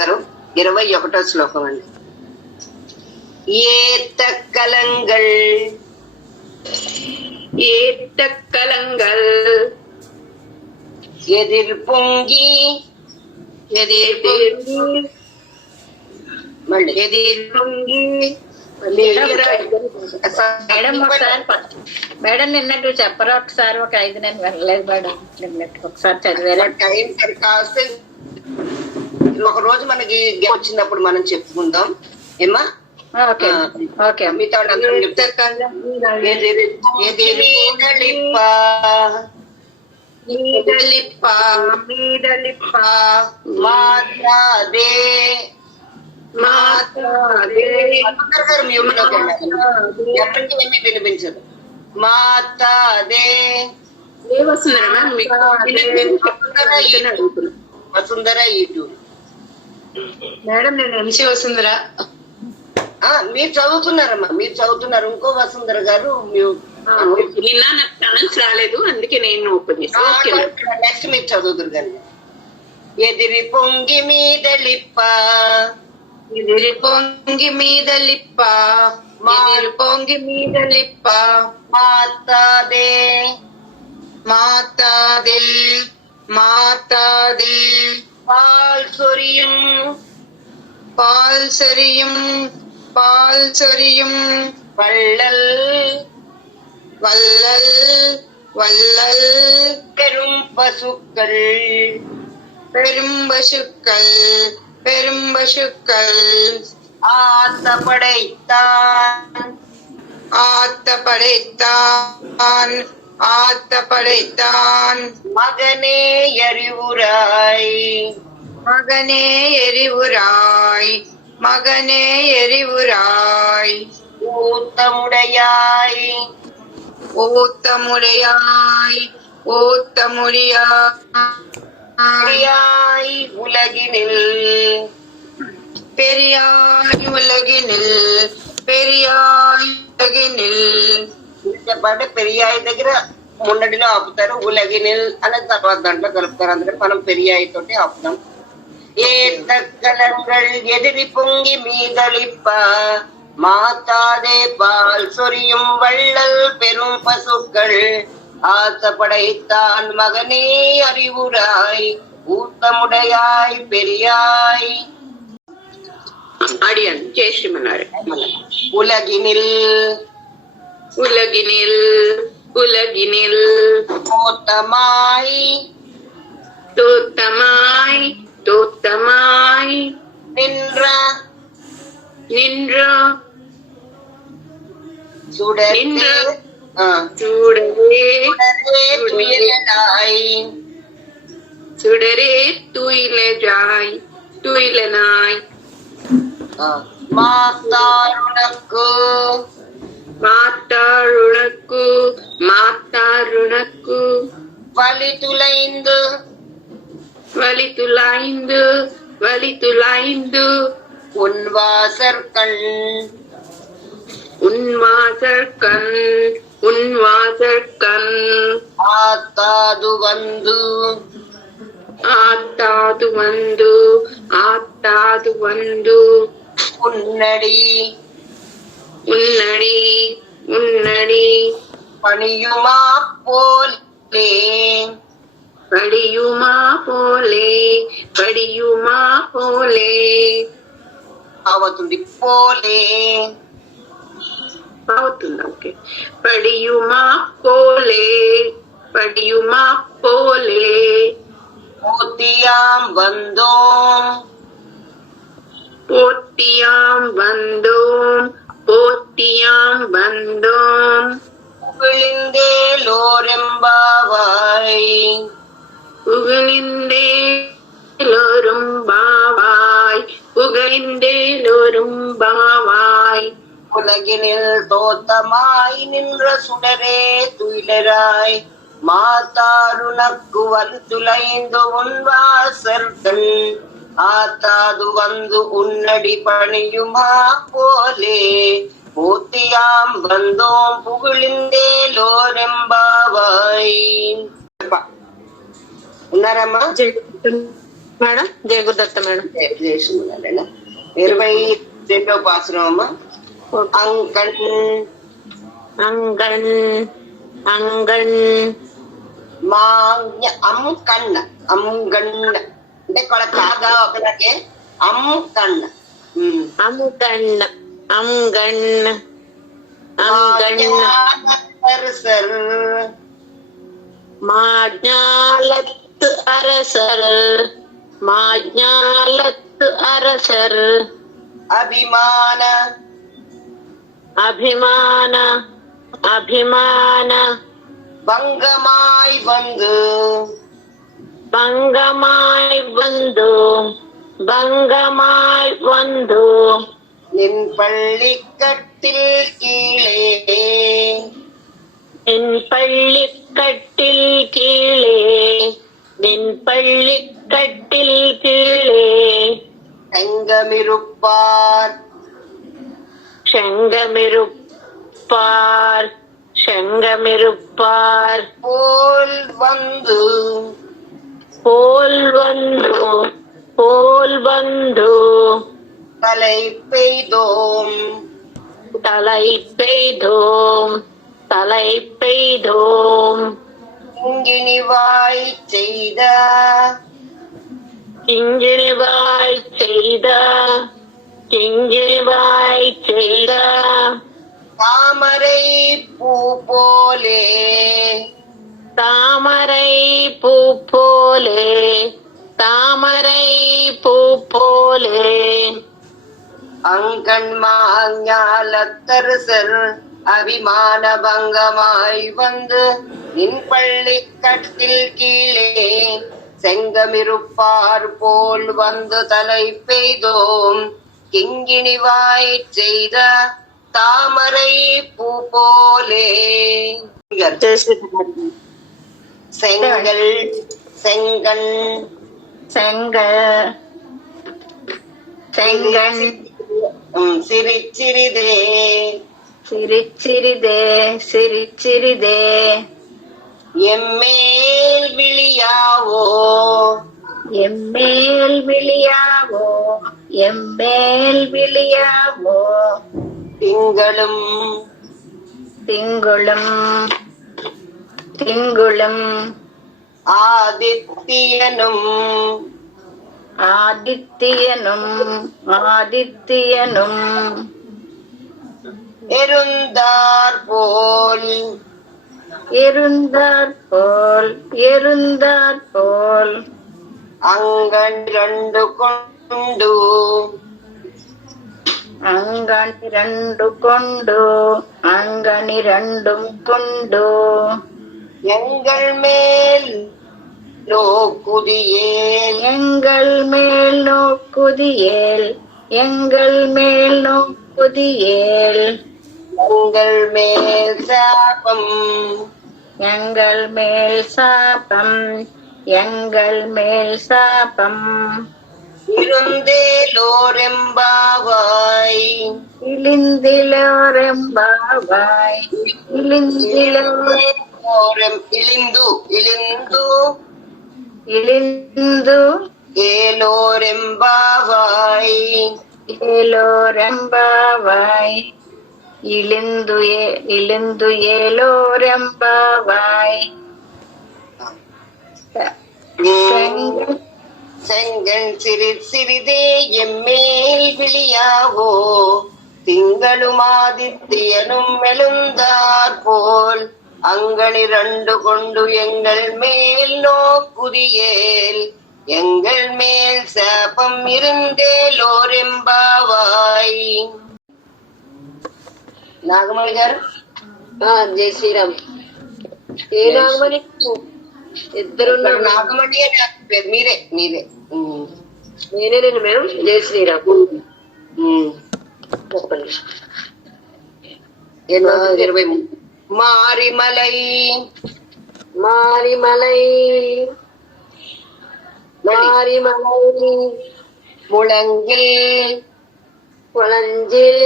21వ శ్లోకం అండి. ఏత్తక్కలంగల్ ஏத்தக்கலங்கள் எதிர் பொங்கி మళ్ళీ మేడం నిన్నట్టు చెప్పరా ఒకసారి? ఒక 5 నేను వెళ్ళలేదు మేడం. నిన్నట్టు ఒకసారి చదివేలా టైం కాస్తే ఒక రోజు మనకి వచ్చినప్పుడు మనం చెప్పుకుందాం ఏమా. మీతో ఎప్పటికీ ఏమీ వినిపించదు. మాతాదే వసుంధర ఇటు మేడం. నేను ఎంసీ వసుంధర. మీరు చదువుతున్నారమ్మా, మీరు చదువుతున్నారు. ఇంకో వసుంధర గారు నిన్న నాకు ఛాన్స్ రాలేదు, అందుకే నేను ఓపెన్ చేస్తాను. నెక్స్ట్ మీరు చదువుతురు కానీ. ఎదిరి పొంగి మీద లిప్ప, ఎదిరి పొంగి మీద లిప్ప, ఎదిరి పొంగి మీద లిప్ప, మాతాదే மாதாதே மாதாதே பால் சொரியும் பால் சொரியும் பால் சொரியும் வள்ளல் வள்ளல் வள்ளல் பெரும் பசுக்கள் பெரும் பசுக்கள் பெரும் பசுக்கள் ஆத்த படைத்தான் ஆத்த படைத்தான் ஆத்த படைத்தான் மகனே எரிவுராய் மகனே எரிவுராய் மகனே எரிவுராய் ஊத்தமுடையாய் ஊத்தமுடையாய் ஊத்தமுடையாய் உலகினில் பெரியாய் உலகினில் பெரியாய் உலகினில். పాట పెరియాయి దగ్గర మున్నడిలో ఆపుతారు, ఉలగినిల్ అనే తర్వాత దాంట్లో కలుపుతారు. అందుకని మనం పెరియాయి తోటి ఆపుతాం. ఏ తక్కలంగల్ ఎదిరి పొంగి మీదలిప్ప, மாத்தாதே பால் சொரியும் வள்ளல் பெரும் பசுக்கள் ஆசப்படைத்தான் மகனே அறிவுராய் ஊத்தமுடையாய் பெரியாய். அடியான் ஜெயஸ்ரீமன்னாரு. உலகினில் உலகினில் உலகினில் தோத்தமாய் தோத்தமாய் தோத்தமாய் நின்ற நின்ற சுடரே சுடரே துயிலாய் சுடரே துயிலாய் துயிலனாய் மாத்தாருணக்கு மாத்தாருணக்கு மாத்தாருணக்கு வலிதுளைந்து வலிதுளைந்து வலிதுளைந்து உன்வாசற்கண் உன்வாசற்கண் உன்வாசற்கண் ஆத்தாது வந்து ஆத்தாது வந்து ஆத்தாது வந்து உன்னடி உன்னடி உன்னடி பணியுமா போலே படியுமா போலே படியுமா போலே అవతుంది పోలే అవుతుంది. ఓకే. படியுமா போலே படியுமா போலே போத்தியாம் வந்தோம் போத்தியாம் வந்தோம் போத்தியாம் வந்தோம் புகழிந்தேலோரெம்பாவாய் புகழிந்தேலோரும் பாவாய் புகழிந்தேலோரும் பாவாய் உலகினில் தோத்தமாய் நின்ற சுடரே துயிலராய் மாத்தாருனக்கு வந்துலைந்து உன்வாசர்கள் ஆத்தாது வந்து உன்னடி பணியுமா போலே போத்தியாம் வந்தோம் புகழிந்தேலோரெம்பாவாய். ఉన్నారమ్మా? మేడం జయ గురుదత్త మేడం. జయశ్రీమల్లేనా 22వ పాసురం అమ్మా. అంకణ్ అంగణ్ అంగణ్ మాజ్ఞ అంకణ్ అంగణ్ అంటే ఇక్కడ కాగా ఒకలాగే అంకణ్. అంగణ్ అంగణ్ అంగణ్ அரசர் மாஞாலத்து அரசர் மாஞாலத்து அரசர் அபிமான அபிமான அபிமான பங்கமாய் வந்து பங்கமாய் வந்து பங்கமாய் வந்து நின் பள்ளிக்கட்டில் கீழே நின் பள்ளிக்கட்டில் கீழே நின் பள்ளிக்கட்டில் கீழே செங்கமிருப்பார் செங்கமிருப்பார் செங்கமிருப்பார் போல் வந்து போல் வந்து போல் வந்து தலை பெய்தோம் தலை பெய்தோம் தலை பெய்தோம் கிங்கிணிவாய் செய்த கிங்கிணிவாய் செய்த கிங்கிணிவாய் செய்த தாமரை பூ போலே தாமரை பூ போலே தாமரை பூ போலே அங்கண் மாஞாலத்தரசர் அபிமான பங்கமாய் வந்து நின் பள்ளிக்கட்டில் கீழே செங்கமிருப்பார் போல் வந்து தலை பெய்தோம் கிங்கிணிவாய் செய்த தாமரை பூ போலே. செங்கல் செங்கண் செங்கல் செங்கண் சிரிச்சிறிதே சிரிச்சிறிதே சிரிச்சிறிதே எம்மேல் விழியாவோ எம்மேல் விழியாவோ எம்மேல் விழியாவோ திங்களும் திங்களும் திங்களும் ஆதித்யனும் ஆதித்யனும் ஆதித்யனும் எருந்தார் போல் இருந்தார் போல் இருந்தார் போல் அங்கண் இரண்டு கொண்டு అంగనిరెండు కొండు అంగనిరెండుం కొండు எங்கள் மேல் நோக்குதியேல் எங்கள் மேல் நோக்குதியேல் எங்கள் மேல் நோக்குதியேல் எங்கள் மேல் சாபம் எங்கள் மேல் சாபம் எங்கள் மேல் சாபம் இருந்தேலோரெம்பாவாய் இழிந்திலோரெம்பாவாய் இழிந்திலோ இழிந்து இழிந்து இழிந்து ஏலோரெம்பாவாய் ஏலோரெம்பாவாய் இழிந்து இழிந்து ஏலோரெம்பாவாய் செங்கண் சிறிதே எம்மேல் விழியாவோ திங்களும் ஆதித்யனும் எழுந்தார் போல் அங்கனிரண்டு கொண்டு எங்கள் மேல் நோக்குதியேல் எங்கள் மேல் சாபம் இருந்தேலோரெம்பாவாய். నాగమణి గారు జై శ్రీరామ్. ఏ నాగమణి? ఇద్దరు నాగమణి అని పేరు మీరే మీరే నేనేనండి మేడం. జై శ్రీరామ్. చెప్పండి. 20 மாரிமலை மாரிமலை மாரிமலை முழங்கில் குளஞ்சில்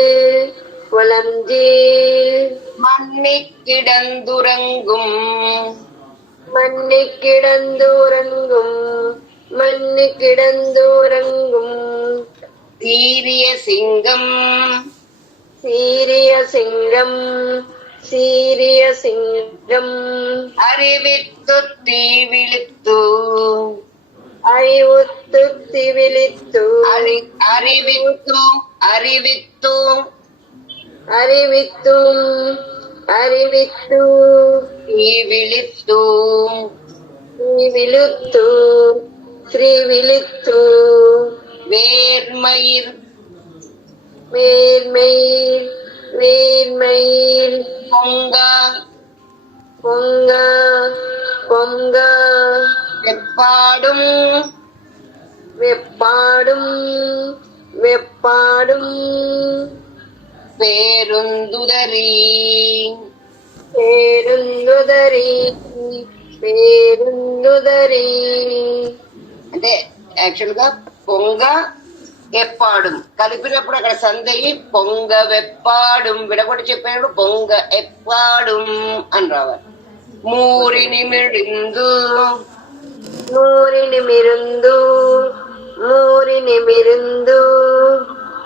குளஞ்சில் மண்ணி கிடந்துறங்கும் மண்ணி கிடந்துறங்கும் மண்ணு கிடந்துறங்கும் சீரிய சிங்கம் சீரிய சிங்கம் சீரிய சிங்கம் அறிவித்து தீ விழித்து அறிவுத்து திவிழித்து அறிவித்து அறிவித்து அறிவித்தும் அறிவித்து தீ விழித்து ಶ್ರೀ ವಿಳುತ್ತು ಶ್ರೀ ವಿಳುತ್ತು வேர்மயிர் மேல்மயில் மேல்மயில் பொங்க பொங்க பொங்க வெப்பாடும் வெப்பாடும் வெப்பாடும் பேருந்துதறி పేరుందుదరి పేరుందుదరి అంటే యాక్చువల్ గా పొంగ ఎప్పాడుం కలిపినప్పుడు అక్కడ సందయి పొంగ వెప్పాడుం విడగొట్టి చెప్పినప్పుడు పొంగ ఎప్పాడుం అని రావాలి. మూరిని మిడిందు మూరిని మిరుందు మూరిని మిరుందు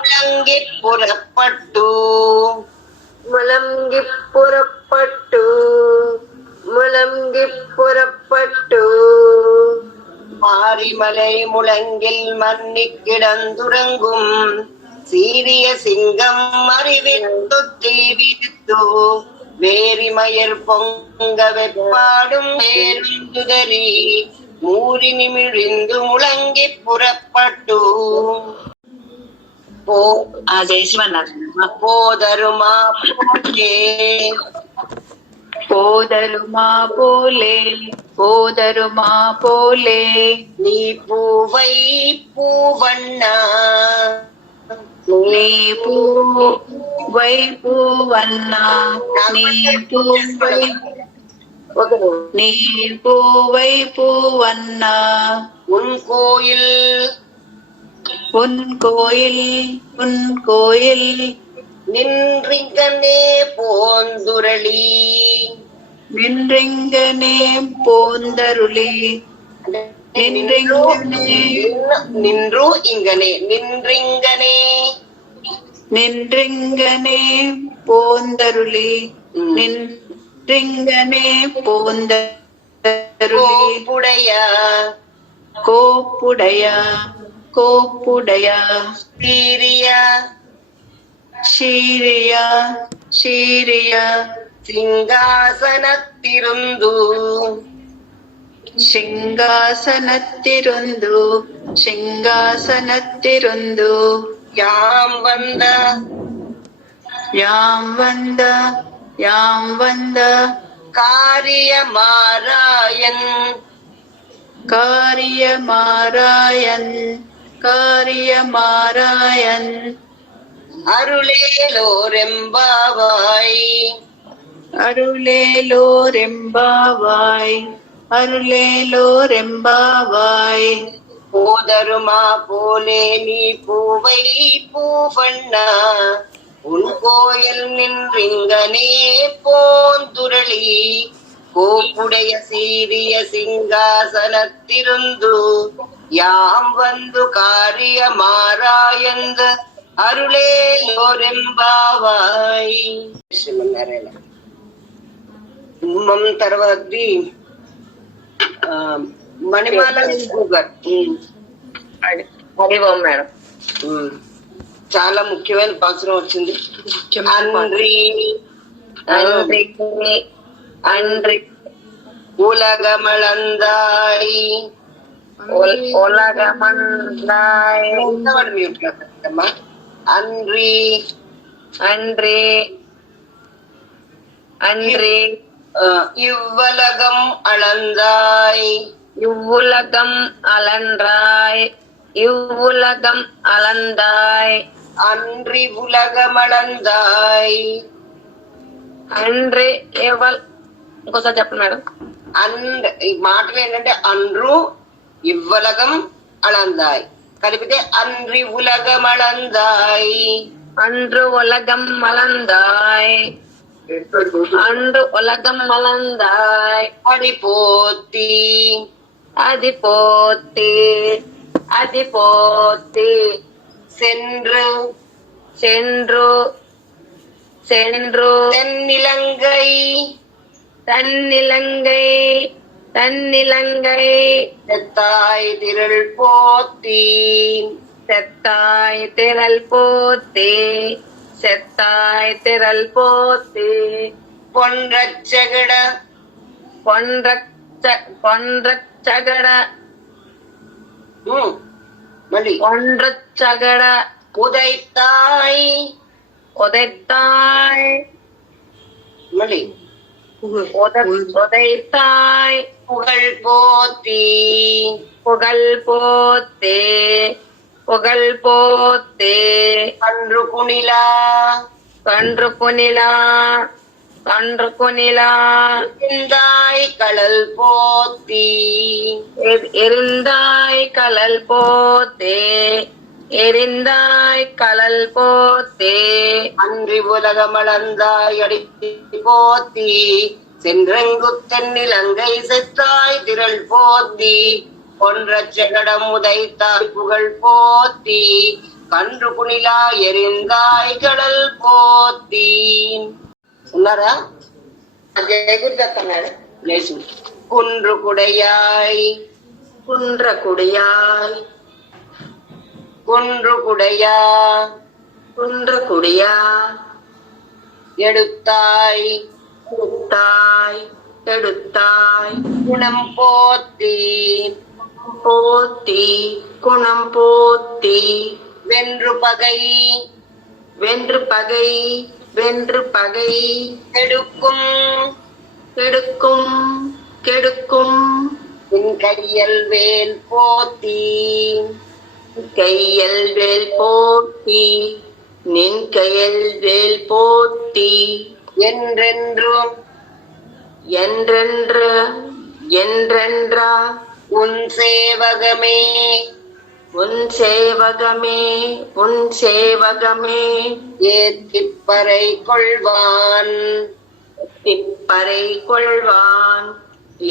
ములంగి పురపట్టు ములంగి పురపట్టు ములంగి పురపట్టు மாரிமலை முழங்கில் மன்னி கிடந்துறங்கும் சீரிய சிங்கம் அறிவித்து தீவித்து வேரிமயர் பொங்க வெப்பாடும் பேருந்துதறி மூரி நிமிழிந்து முழங்கி புறப்பட்டு పోదరుమా పోలే పోదరుమా పోలే పోదరుమా పోలే నీ పూవై పూవಣ್ణ నీ పూవై పూవన్నా నీ పూవై నీ పూవై పూవన్నా உன் கோயில் உன் கோயில் உன் கோயில் நின்றிங்கனே போந்துரளி நின்றிங்கனே போந்தருளி நின்றிங்கனே நின்று இங்கனே நின்றிங்கனே நின்றிங்கனே போந்தருளி நின்றிங்கனே போந்தருளி கோப்புடைய கோப்புடைய கோப்புடைய சீரிய ஷீரிய ஷீரிய சிங்காசனத்திருந்து சிங்காசனத்திருந்து சிங்காசனத்திருந்து யாம் வந்த யாம் வந்த யாம் வந்த காரியமாராயன் காரியமாராயன் காரியமாராயன் அருளேலோரெம்பாவாய் அருளேலோரெம்பாவாய் அருளேலோரெம்பாவாய் போதருமா போலே நீ பூவை பூவண்ணா உன் கோயில் நின்றிங்கனே போந்துரளி கோப்புடைய சீரிய சிங்காசனத்திருந்து யாம் வந்து காரியமாராயந்த అరుళేలోరెంబావాయ్ శ్రీమన్నారాయణ. తర్వాతది మణిమాల గారు హరి ఓం మేడం. చాలా ముఖ్యమైన పాత్ర వచ్చింది. அன்றி அன்றி அன்றி உலகமளந்தாய் உலகமந்தாய் மியூட் கட்டம்மா. அன்றி அன்றி அன்றி இவ்வலகம் அளந்தாய் இவ்வுலகம் அலன்றாய் இவ்வுலகம் அலந்தாய் அன்றி உலகமளந்தாய் அன்றி ఇంకోసారి చెప్పండి మేడం. ఈ మాటలు ఏంటంటే అండ్రు ఇవ్వలగం అళందాయ్ కలిపితే అన్రి ఉలగం అళందాయ్ அன்று உலகம் மலர்ந்தாய் அன்று உலகம் மலர்ந்தாய் అడిపోతి అది போத்தி అది போத்தி சென்று சென்று சென்று தென்னிலங்கை தன்னிலங்கை தன்னிலங்கை செத்தாய் திரள் போத்தி செத்தாய் திரள் போத்தி செத்தாய் திரள் போத்தி பொன்றச்சகட பொன்றச்சகட மல்லி பொன்றச்சகட உதைத்தாய் உதைத்தாய் மல்லி உதைத்தாய் புகழ் போத்தி புகழ் போத்தே புகழ் போத்தே கன்று குணிலா கன்று குனிலா கன்று குனிலா இருந்தாய் களல் போத்தி எரிந்தாய் கலல் போத்தே எரிந்தாய் கலல் போத்தே அன்றி உலகமளந்தாய் அடித்து போத்தி சென்றெங்கு தென்னிலங்கை செத்தாய் திரள் போத்தி பொன்றச்சகடம் உதைத்தாய் புகழ் போத்தி கன்று குணிலா எரிந்தாய் கடல் போத்தி சொன்னாரா జయగురుదత్తన్నాడు. குன்று குடையாய் కుండ్ర కుడియాయ్ குன்று குடையா కుండ్ర కుడియా எடுத்தாய் எடுத்தாய் எடுத்தாய் குணம் போத்தி போத்தி குணம் போத்தி வென்று பகை வென்று பகை வென்று பகை கெடுக்கும் கெடுக்கும் கெடுக்கும் என் கையல் வேல் போத்தி கையல் வேல் போத்தி நின் கையல் வேல் போத்தி என்றென்றும் என்றென்று என்றென்றா உன் சேவகமே உன் சேவகமே உன் சேவகமே ஏத்திப்பறை கொள்வான் திப்பறை கொள்வான்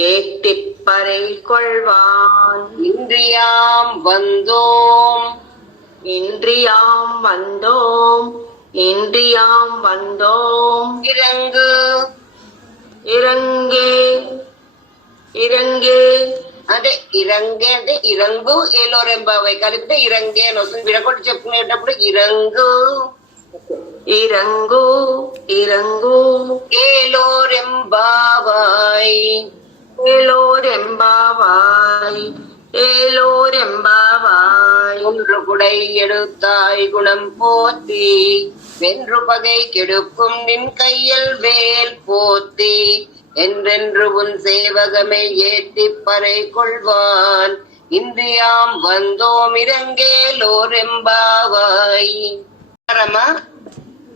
ஏத்திப்பறை கொள்வான் இன்றியாம் வந்தோம் இன்றியாம் வந்தோம் இன்றியாம் வந்தோம் இறங்கு இறங்கே இறங்கே అదే ఇరంగే అంటే ఇరంగు ఏలోరెంబావై కలిపితే ఇరంగే అని వస్తుంది విడగొట్టి చెప్పుకునేటప్పుడు ఇరంగు ఇరంగు ఇరంగు ఏలోరెంబావాయ్ ஏலோரெம்பாவாய் ஏலோரெம்பாவாய் ஒன்று குடை எடுத்தாய் குணம் போத்தி வென்று பகை கெடுக்கும் நின் கையில் வேல் போத்தி என்றென்று உன் சேவகமை ஏற்றி பறை கொள்வான் இன்றியாம் வந்தோம் இறங்கேலோரெம்பாவாய்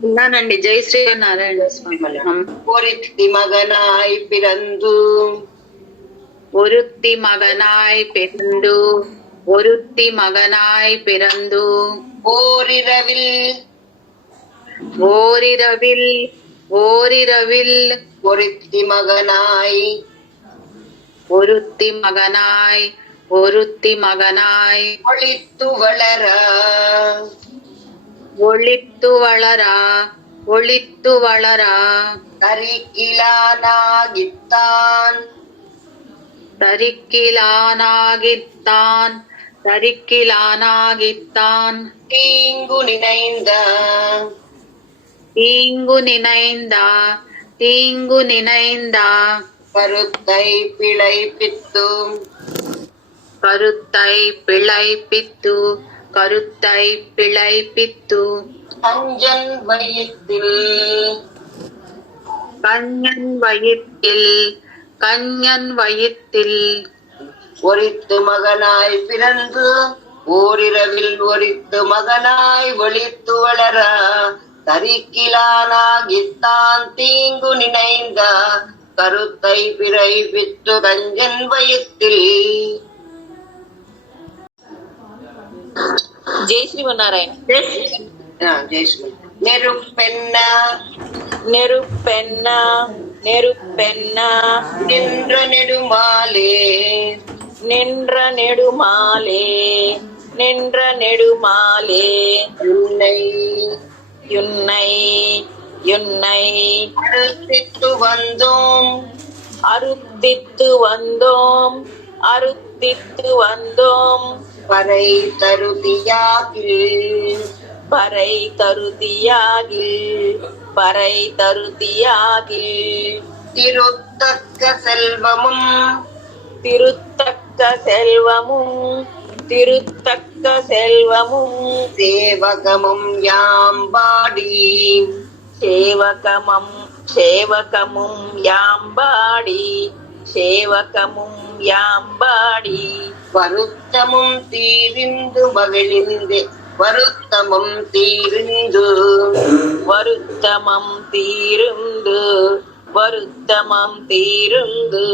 ఉన్నానండి. జై శ్రీనారాయణ స్వామి. பொருத்தி மகனாய் பிறந்து ஒருத்தி மகனாய் பிறந்து ஒருத்தி மகனாய் பிறந்து ஓரிரவில் ஓரிரவில் ஓரிரவில் ஒருத்தி மகனாய் ஒருத்தி மகனாய் ஒருத்தி மகனாய் ஒளித்து வளர ஒளித்து வளரா ஒளித்து வளரா கரிக்கிலானாகித்தான் தரிக்கிலானாகித்தான் தரிக்கிலானாகித்தான் தீங்கு நினைந்த தீங்கு நினைந்தா தீங்கு நினைந்தா கருத்தை பிழைப்பித்து கருத்தை பிழைப்பித்து கருத்தை பிழைப்பித்து கஞ்சன் வயிற்றில் கண்ணன் வயிற்றில் கண்ணன் வயிற்றில் ஒரித்து மகனாய் பிறந்து ஓரிரவில் ஒரித்து மகனாய் ஒளித்து வளர தரிக்கிலானாகித்தான் தீங்கு நினைந்த கருத்தை பிழைப்பித்து கஞ்சன் வயிற்றில். జై శ్రీమన్నారాయణ. జయశ్రీ நெருப்பென்ன நெருப்பென்ன நெருப்பென்ன நின்ற நெடுமாலே நின்ற நெடுமாலே நின்ற நெடுமாலே உன்னை யுன்னை யுன்னை அறுத்தித்து வந்தோம் அறுத்தித்து வந்தோம் அறுத்தித்து வந்தோம் பறை தருதியாகில் பறை தருதியாகில் பறை தருதியாகில் திருத்தக்க செல்வமும் திருத்தக்க செல்வமும் திருத்தக்க செல்வமும் சேவகமும் யாம்பாடி சேவகமும் சேவகமும் யாம்பாடி சேவகமும் யாம்பாடி வருத்தமும் தீரிந்து மகிழ்ந்து வருத்தமும் தீரிந்து வருத்தமம் தீருந்து வருத்தமம் தீருந்து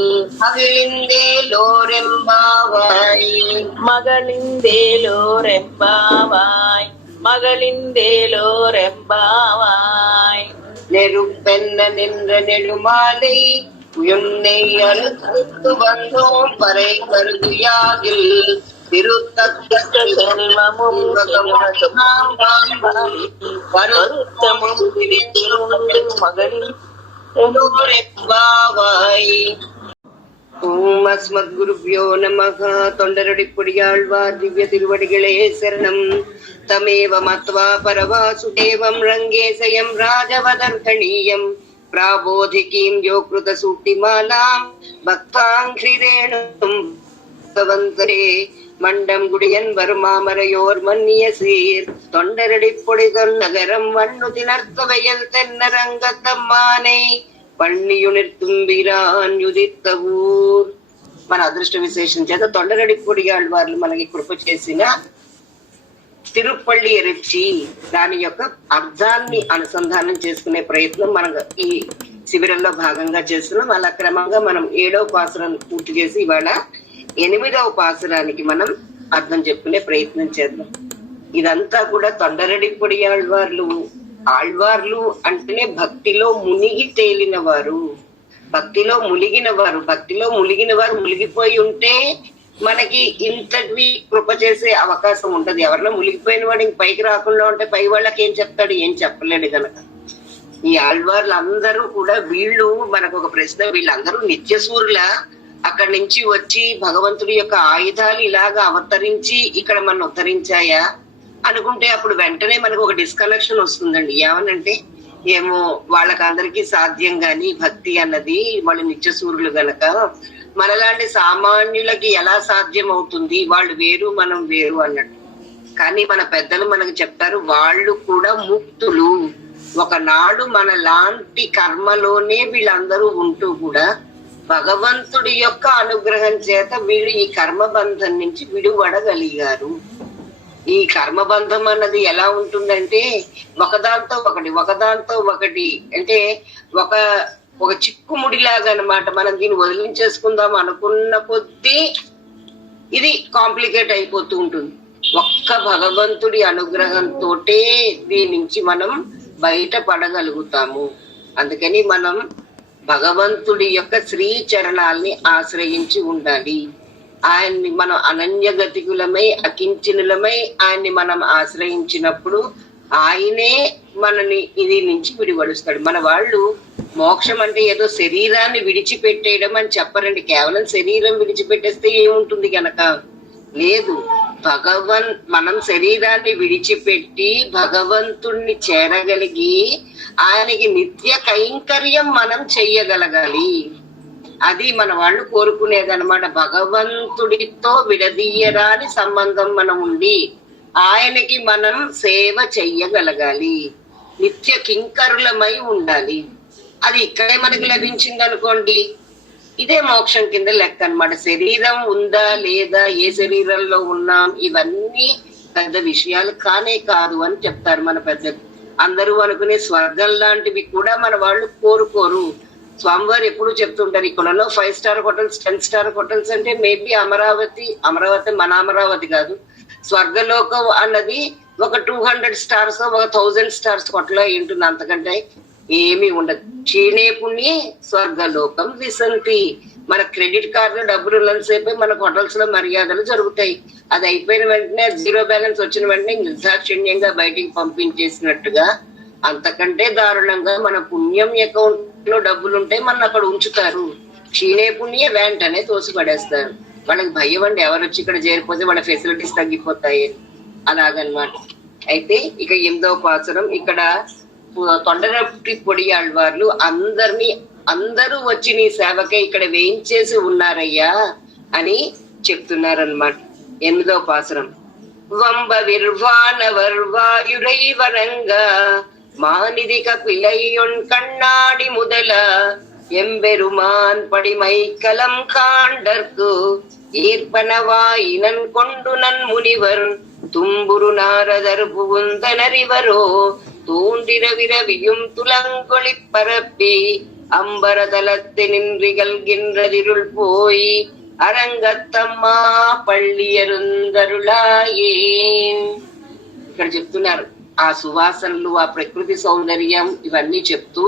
மகிழ்ந்தேலோரெம்பாவாய் மகளிந்தேலோரெம்பாவாய் மகளிந்தேலோரெம்பாவாய் நெருப்பென்ன நின்ற நெடுமாலை உன்னை அழுத்து வந்தோம் பறை கருதியாகில் திருத்தக்க செல்வமும் வருத்தமும் திரிந்து மகளின் ஓம் அஸ்மத் குருப்யோ நமக. தொண்டரடிப்பொடியாழ்வார் திவ்ய திருவடிகளே சரணம். தமேவ மத்வா பரவாசுதேவம் ரங்கேசயம் ராஜவதர்கணீயம் பிராபோதிகீம் யோக்ருத சூட்டிமாலாம் பக்தாங்கிரேணும் பகவந்தரே மண்டம் குடியன் வருமாமரையோர் மன்னிய சீர் தொண்டரடி பொடிதொன் நகரம் வண்ணு திணர்த்த வயல் தென்னரங்கத்தம்மானை పణ్ణియునిర్తుంబిరాన్ యుదిత్త ఊర్. మన అదృష్ట విశేషం చేత తొండరడి పొడిగాళ్ళ వాళ్ళు మనకి కృప చేసిన తిరుపల్లి ఎరిచి దాని యొక్క అర్థాన్ని అనుసంధానం చేసుకునే ప్రయత్నం మనం ఈ శిబిరంలో భాగంగా చేస్తున్నాం. అలా క్రమంగా మనం 7వ పాసురాన్ని పూర్తి చేసి ఇవాళ 8వ పాసురానికి మనం అర్థం చెప్పుకునే ప్రయత్నం చేద్దాం. ఇదంతా కూడా తొండరడి పొడియాళ్ళవార్లు ఆళ్వార్లు అంటేనే భక్తిలో మునిగి తేలిన వారు, భక్తిలో ములిగిన వారు. భక్తిలో ములిగిన వారు మునిగిపోయి ఉంటే మనకి ఇంతటి కృప చేసే అవకాశం ఉంటది. ఎవరన్నా మునిగిపోయిన వాడు ఇంక పైకి రాకుండా ఉంటే పై వాళ్ళకి ఏం చెప్తాడు? ఏం చెప్పలేడు గనక ఈ ఆళ్వార్లు అందరూ కూడా వీళ్ళు మనకు ఒక ప్రశ్న, వీళ్ళందరూ నిత్యసూరుల అక్కడి నుంచి వచ్చి భగవంతుడి యొక్క ఆయుధాలు ఇలాగా అవతరించి ఇక్కడ మనం ఉద్ధరించాయా అనుకుంటే అప్పుడు వెంటనే మనకు ఒక డిస్కనెక్షన్ వస్తుందండి. ఏమనంటే ఏమో వాళ్ళకందరికీ సాధ్యం గాని భక్తి అన్నది, వాళ్ళు నిత్యసూరులు గనక మనలాంటి సామాన్యులకి ఎలా సాధ్యం అవుతుంది? వాళ్ళు వేరు మనం వేరు అన్నట్టు. కానీ మన పెద్దలు మనకు చెప్తారు వాళ్ళు కూడా ముక్తులు. ఒకనాడు మన లాంటి కర్మలోనే వీళ్ళందరూ ఉంటూ కూడా భగవంతుడి యొక్క అనుగ్రహం చేత వీళ్ళు ఈ కర్మబంధం నుంచి విడువడగలిగారు. ఈ కర్మబంధం అన్నది ఎలా ఉంటుందంటే ఒకదాంతో ఒకటి అంటే ఒక చిక్కుముడిలాగా అన్నమాట. మనం దీన్ని వదిలించేసుకుందాం అనుకున్న కొద్దీ ఇది కాంప్లికేట్ అయిపోతూ ఉంటుంది. ఒక్క భగవంతుడి అనుగ్రహంతోటే దీని నుంచి మనం బయటపడగలుగుతాము. అందుకని మనం భగవంతుడి యొక్క శ్రీ చరణాల్ని ఆశ్రయించి ఉండాలి. ఆయన్ని మనం అనన్యగతికులమై అకించనులమై ఆయన్ని మనం ఆశ్రయించినప్పుడు ఆయనే మనని ఇది నుంచి విడిపడుస్తాడు. మన వాళ్ళు మోక్షం అంటే ఏదో శరీరాన్ని విడిచిపెట్టేయడం అని చెప్పరండి. కేవలం శరీరం విడిచిపెట్టేస్తే ఏముంటుంది గనక లేదు. మనం శరీరాన్ని విడిచిపెట్టి భగవంతుణ్ణి చేరగలిగి ఆయనకి నిత్య కైంకర్యం మనం చెయ్యగలగాలి. అది మన వాళ్ళు కోరుకునేదన్నమాట. భగవంతుడితో విడదీయరాని సంబంధం మనం ఉండి ఆయనకి మనం సేవ చెయ్యగలగాలి, నిత్య కింకరులమై ఉండాలి. అది ఇక్కడే మనకి లభించింది అనుకోండి, ఇదే మోక్షం కింద లెక్క అన్నమాట. శరీరం ఉందా లేదా, ఏ శరీరంలో ఉన్నాం, ఇవన్నీ పెద్ద విషయాలు కానే కాదు అని చెప్తారు మన పెద్దలు. అందరూ అనుకునే స్వర్గం లాంటివి కూడా మన వాళ్ళు కోరుకోరు. స్వామివారు ఎప్పుడు చెప్తుంటారు ఇక్కడలో 5 స్టార్ హోటల్స్ 10 స్టార్ హోటల్స్ అంటే మేబీ అమరావతి మన అమరావతి కాదు, స్వర్గలోకం అన్నది ఒక 200 స్టార్స్ ఒక 1000 స్టార్స్ హోటల్ ఏంటుంది, అంతకంటే ఏమీ ఉండదు. క్షీణే పుణ్యే స్వర్గలోకం విసంతి. మన క్రెడిట్ కార్డులో డబ్బులు ఉన్నంతసేపే మన హోటల్స్ లో మర్యాదలు జరుగుతాయి. అది అయిపోయిన వెంటనే జీరో బ్యాలెన్స్ వచ్చిన వెంటనే నిర్దాక్షిణ్యంగా బయటికి పంపించేసినట్టుగా అంతకంటే దారుణంగా మన పుణ్యం అకౌంట్ లో డబ్బులుంటే మన అక్కడ ఉంచుతారు. క్షీణే పుణ్య వెంటనే తోసిపడేస్తారు. వాళ్ళకి భయం అండి, ఎవరు వచ్చి ఇక్కడ చేరిపోతే వాళ్ళ ఫెసిలిటీస్ తగ్గిపోతాయి అలాగనమాట. అయితే ఇక 8వ పాసురం ఇక్కడ తొండరటి పొడియాళ్వార్లు అందరూ వచ్చి నీ సేవకే ఇక్కడ వేయించేసి ఉన్నారయ్యా అని చెప్తున్నారనమాట. 8వ పాసురం వంబ విర్వానవర్ వాయురై వరంగా మానిది కపిలయ్యొన్ కண்ணాడి முதல எம்பெருமான் படிமைக்கலம் காண்டற்கு ஈர்ப்பனவாயினன் கொண்டு நன் முனிவர் தும்புரு நாரதர் புகுந்தனரிவரோ தூண்டிர விரவியும் துலங்கொளி பரப்பி அம்பரதலத்து நின்றிகழ்கின்றதிருள் போய் అరంగత్తమ్మా పళ్ళియరుందరులాయే. ఇక్కడ చెప్తున్నారు ఆ సువాసనలు, ఆ ప్రకృతి సౌందర్యం ఇవన్నీ చెప్తూ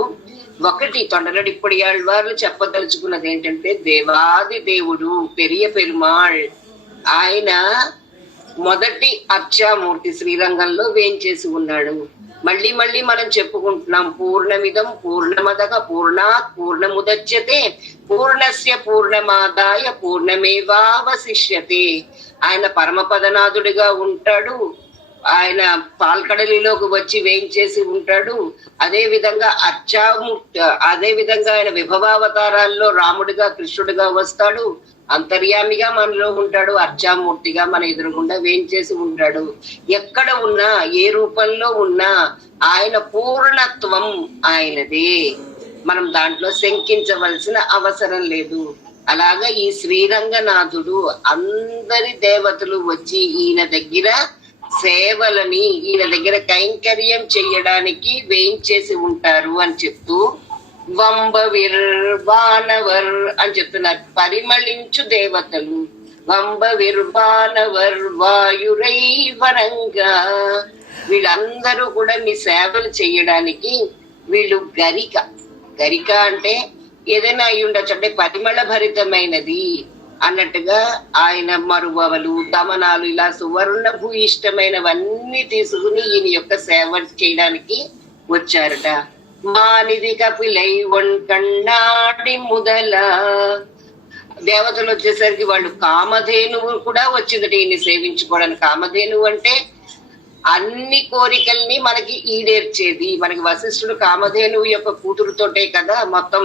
ఒకటి తొండరడిప్పడియాళ్వార్లు చెప్పదలుచుకున్నది ఏంటంటే దేవాది దేవుడు పెరియ పెరుమాళ్ ఆయన మొదటి అర్చామూర్తి శ్రీరంగంలో వేంచేసి ఉన్నాడు. మళ్ళీ మళ్ళీ మనం చెప్పుకుంటున్నాం పూర్ణమిదం పూర్ణమదక పూర్ణాత్ పూర్ణముదచ్యతే పూర్ణస్య పూర్ణమాదాయ పూర్ణమేవావశిష్యతే. ఆయన పరమపదనాథుడిగా ఉంటాడు. ఆయన పాల్కడలిలోకి వచ్చి వేయించేసి ఉంటాడు. అదే విధంగా అదే విధంగా ఆయన విభవావతారాల్లో రాముడిగా కృష్ణుడిగా వస్తాడు. అంతర్యామిగా మనలో ఉంటాడు. అర్చామూర్తిగా మన ఎదురుగుండా వేయించేసి ఉంటాడు. ఎక్కడ ఉన్నా ఏ రూపంలో ఉన్నా ఆయన పూర్ణత్వం ఆయనదే. మనం దాంట్లో శంకించవలసిన అవసరం లేదు. అలాగా ఈ శ్రీరంగనాథుడు అందరి దేవతలు వచ్చి ఈయన దగ్గర సేవలని, ఈయన దగ్గర కైంకర్యం చెయ్యడానికి వేయించేసి ఉంటారు అని చెప్తూ వంబవిర్ వానవర్ అని చెప్తున్నారు. పరిమళించు దేవతలు వంబవిర్ వానవర్ వాయురై వరంగా వీళ్ళందరూ కూడా మీ సేవలు చెయ్యడానికి వీళ్ళు గరిక అంటే ఏదైనా అయి ఉండొచ్చు, అంటే పరిమళ భరితమైనది అన్నట్టుగా ఆయన మరువలు దమనాలు ఇలా సువర్ణ భూయిష్టమైనవన్నీ తీసుకుని ఈయన యొక్క సేవ చేయడానికి వచ్చారట. మానిది కపిలై వన్ కన్నాడి ముదల దేవతలు వచ్చేసరికి వాళ్ళు కామధేనువు కూడా వచ్చిందట ఈయన్ని సేవించుకోవడానికి. కామధేనువు అంటే అన్ని కోరికల్ని మనకి ఈడేర్చేది. మనకి వశిష్ఠుడు కామధేనువు యొక్క కూతురుతోటే కదా మొత్తం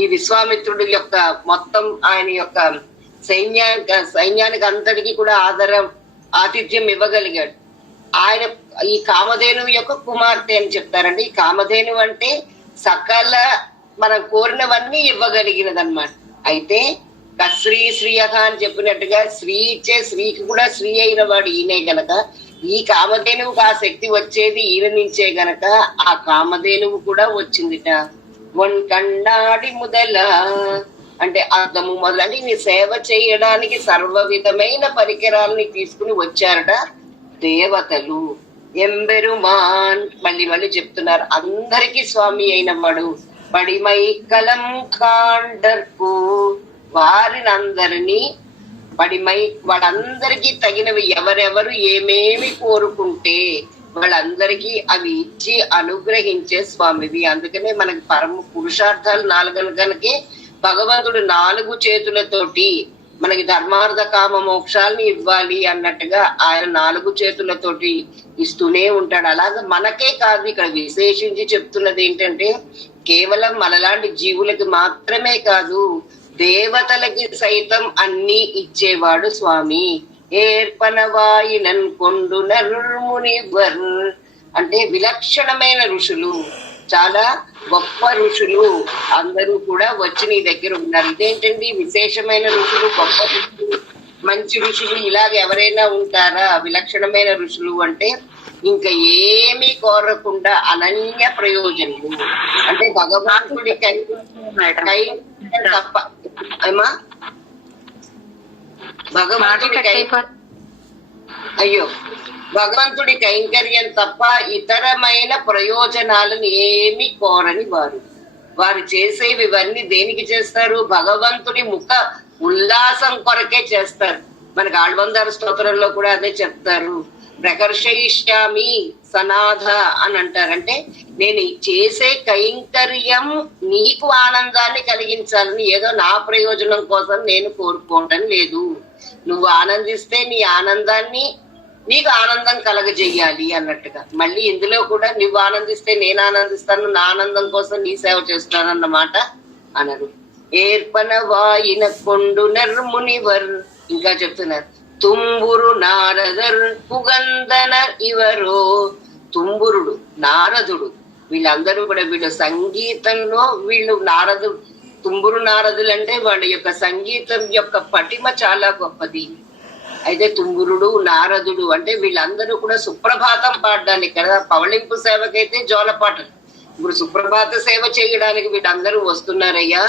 ఈ విశ్వామిత్రుడు యొక్క మొత్తం ఆయన యొక్క సైన్యానికి అంతటికి కూడా ఆతిథ్యం ఇవ్వగలిగాడు. ఆయన ఈ కామధేనువు యొక్క కుమార్తె అని చెప్తారండి. ఈ కామధేనువు అంటే సకల మనం కోరినవన్నీ ఇవ్వగలిగినది అనమాట. అయితే శ్రీ శ్రీయహ అని చెప్పినట్టుగా శ్రీ ఇచ్చే శ్రీకి కూడా శ్రీ అయిన వాడు ఈయనే గనక ఈ కామధేనువుకి ఆ శక్తి వచ్చేది ఈయన నుంచే గనక ఆ కామధేనువు కూడా వచ్చిందిట. వన్ కన్నాడి ముదల అంటే అర్థము మొదలంటే నీ సేవ చేయడానికి సర్వ విధమైన పరికరాలని తీసుకుని వచ్చారట దేవతలు. ఎంబెరుమాన్ మళ్ళీ చెప్తున్నారు అందరికీ స్వామి అయిన వాడు. పడిమై కలం కాండర్కు వారినందరినీ వాళ్ళందరికీ తగినవి ఎవరెవరు ఏమేమి కోరుకుంటే వాళ్ళందరికీ అవి ఇచ్చి అనుగ్రహించే స్వామివి. అందుకనే మనకి పరమ పురుషార్థాలు 4 కనుకే భగవంతుడు 4 చేతులతోటి మనకి ధర్మార్థ కామ మోక్షాలని ఇవ్వాలి అన్నట్టుగా ఆయన 4 చేతులతోటి ఇస్తూనే ఉంటాడు. అలాగా మనకే కాదు, ఇక్కడ విశేషించి చెప్తున్నది ఏంటంటే కేవలం మనలాంటి జీవులకి మాత్రమే కాదు దేవతలకి సైతం అన్ని ఇచ్చేవాడు స్వామి. ఏర్పనవాయినన్ కొండు నరుమునివర్ అంటే విలక్షణమైన ఋషులు, చాలా గొప్ప ఋషులు అందరూ కూడా వచ్చి నీ దగ్గర ఉన్నారు. ఇదేంటండి విశేషమైన ఋషులు, గొప్ప ఋషులు, మంచి ఋషులు ఇలాగ ఎవరైనా ఉంటారా? విలక్షణమైన ఋషులు అంటే ఇంకా ఏమీ కోరకుండా అనన్య ప్రయోజనలు అంటే భగవంతుడి కై తప్ప ఏమా భగవంతుడి కైంకర్యం తప్ప ఇతరమైన ప్రయోజనాలను ఏమి కోరని వారు. వారు చేసేవి ఇవన్నీ దేనికి చేస్తారు? భగవంతుని ముఖ ఉల్లాసం కొరకే చేస్తారు. మనకి ఆళ్వందార స్తోత్రంలో కూడా అదే చెప్తారు. ప్రకర్షయిష్యామి సనాథ అని అంటారంటే నేను చేసే కైంకర్యం నీకు ఆనందాన్ని కలిగించాలని, ఏదో నా ప్రయోజనం కోసం నేను కోరుకోవటం లేదు. నువ్వు ఆనందిస్తే నీ ఆనందాన్ని నీకు ఆనందం కలగజెయ్యాలి అన్నట్టుగా. మళ్ళీ ఇందులో కూడా నువ్వు ఆనందిస్తే నేను ఆనందిస్తాను, నా ఆనందం కోసం నీ సేవ చేస్తానన్నమాట అనరు. ఏర్పన వాయిన కొండు నర్మునివర్ ఇంకా చెప్తున్నారు. తుంబురు నారదర్ పుగందనర్ ఇవరో. తుంబురుడు, నారదుడు, వీళ్ళందరూ కూడా వీళ్ళు సంగీతంలో వీళ్ళు నారదుడు, తుంబురు నారదులు అంటే వాళ్ళ యొక్క సంగీతం యొక్క పటిమ చాలా గొప్పది. అయితే తుంబురుడు నారదుడు అంటే వీళ్ళందరూ కూడా సుప్రభాతం పాడడానికి కదా. పవళింపు సేవకైతే జోలపాటలు, ఇప్పుడు సుప్రభాత సేవ చేయడానికి వీళ్ళందరూ వస్తున్నారయ్యా.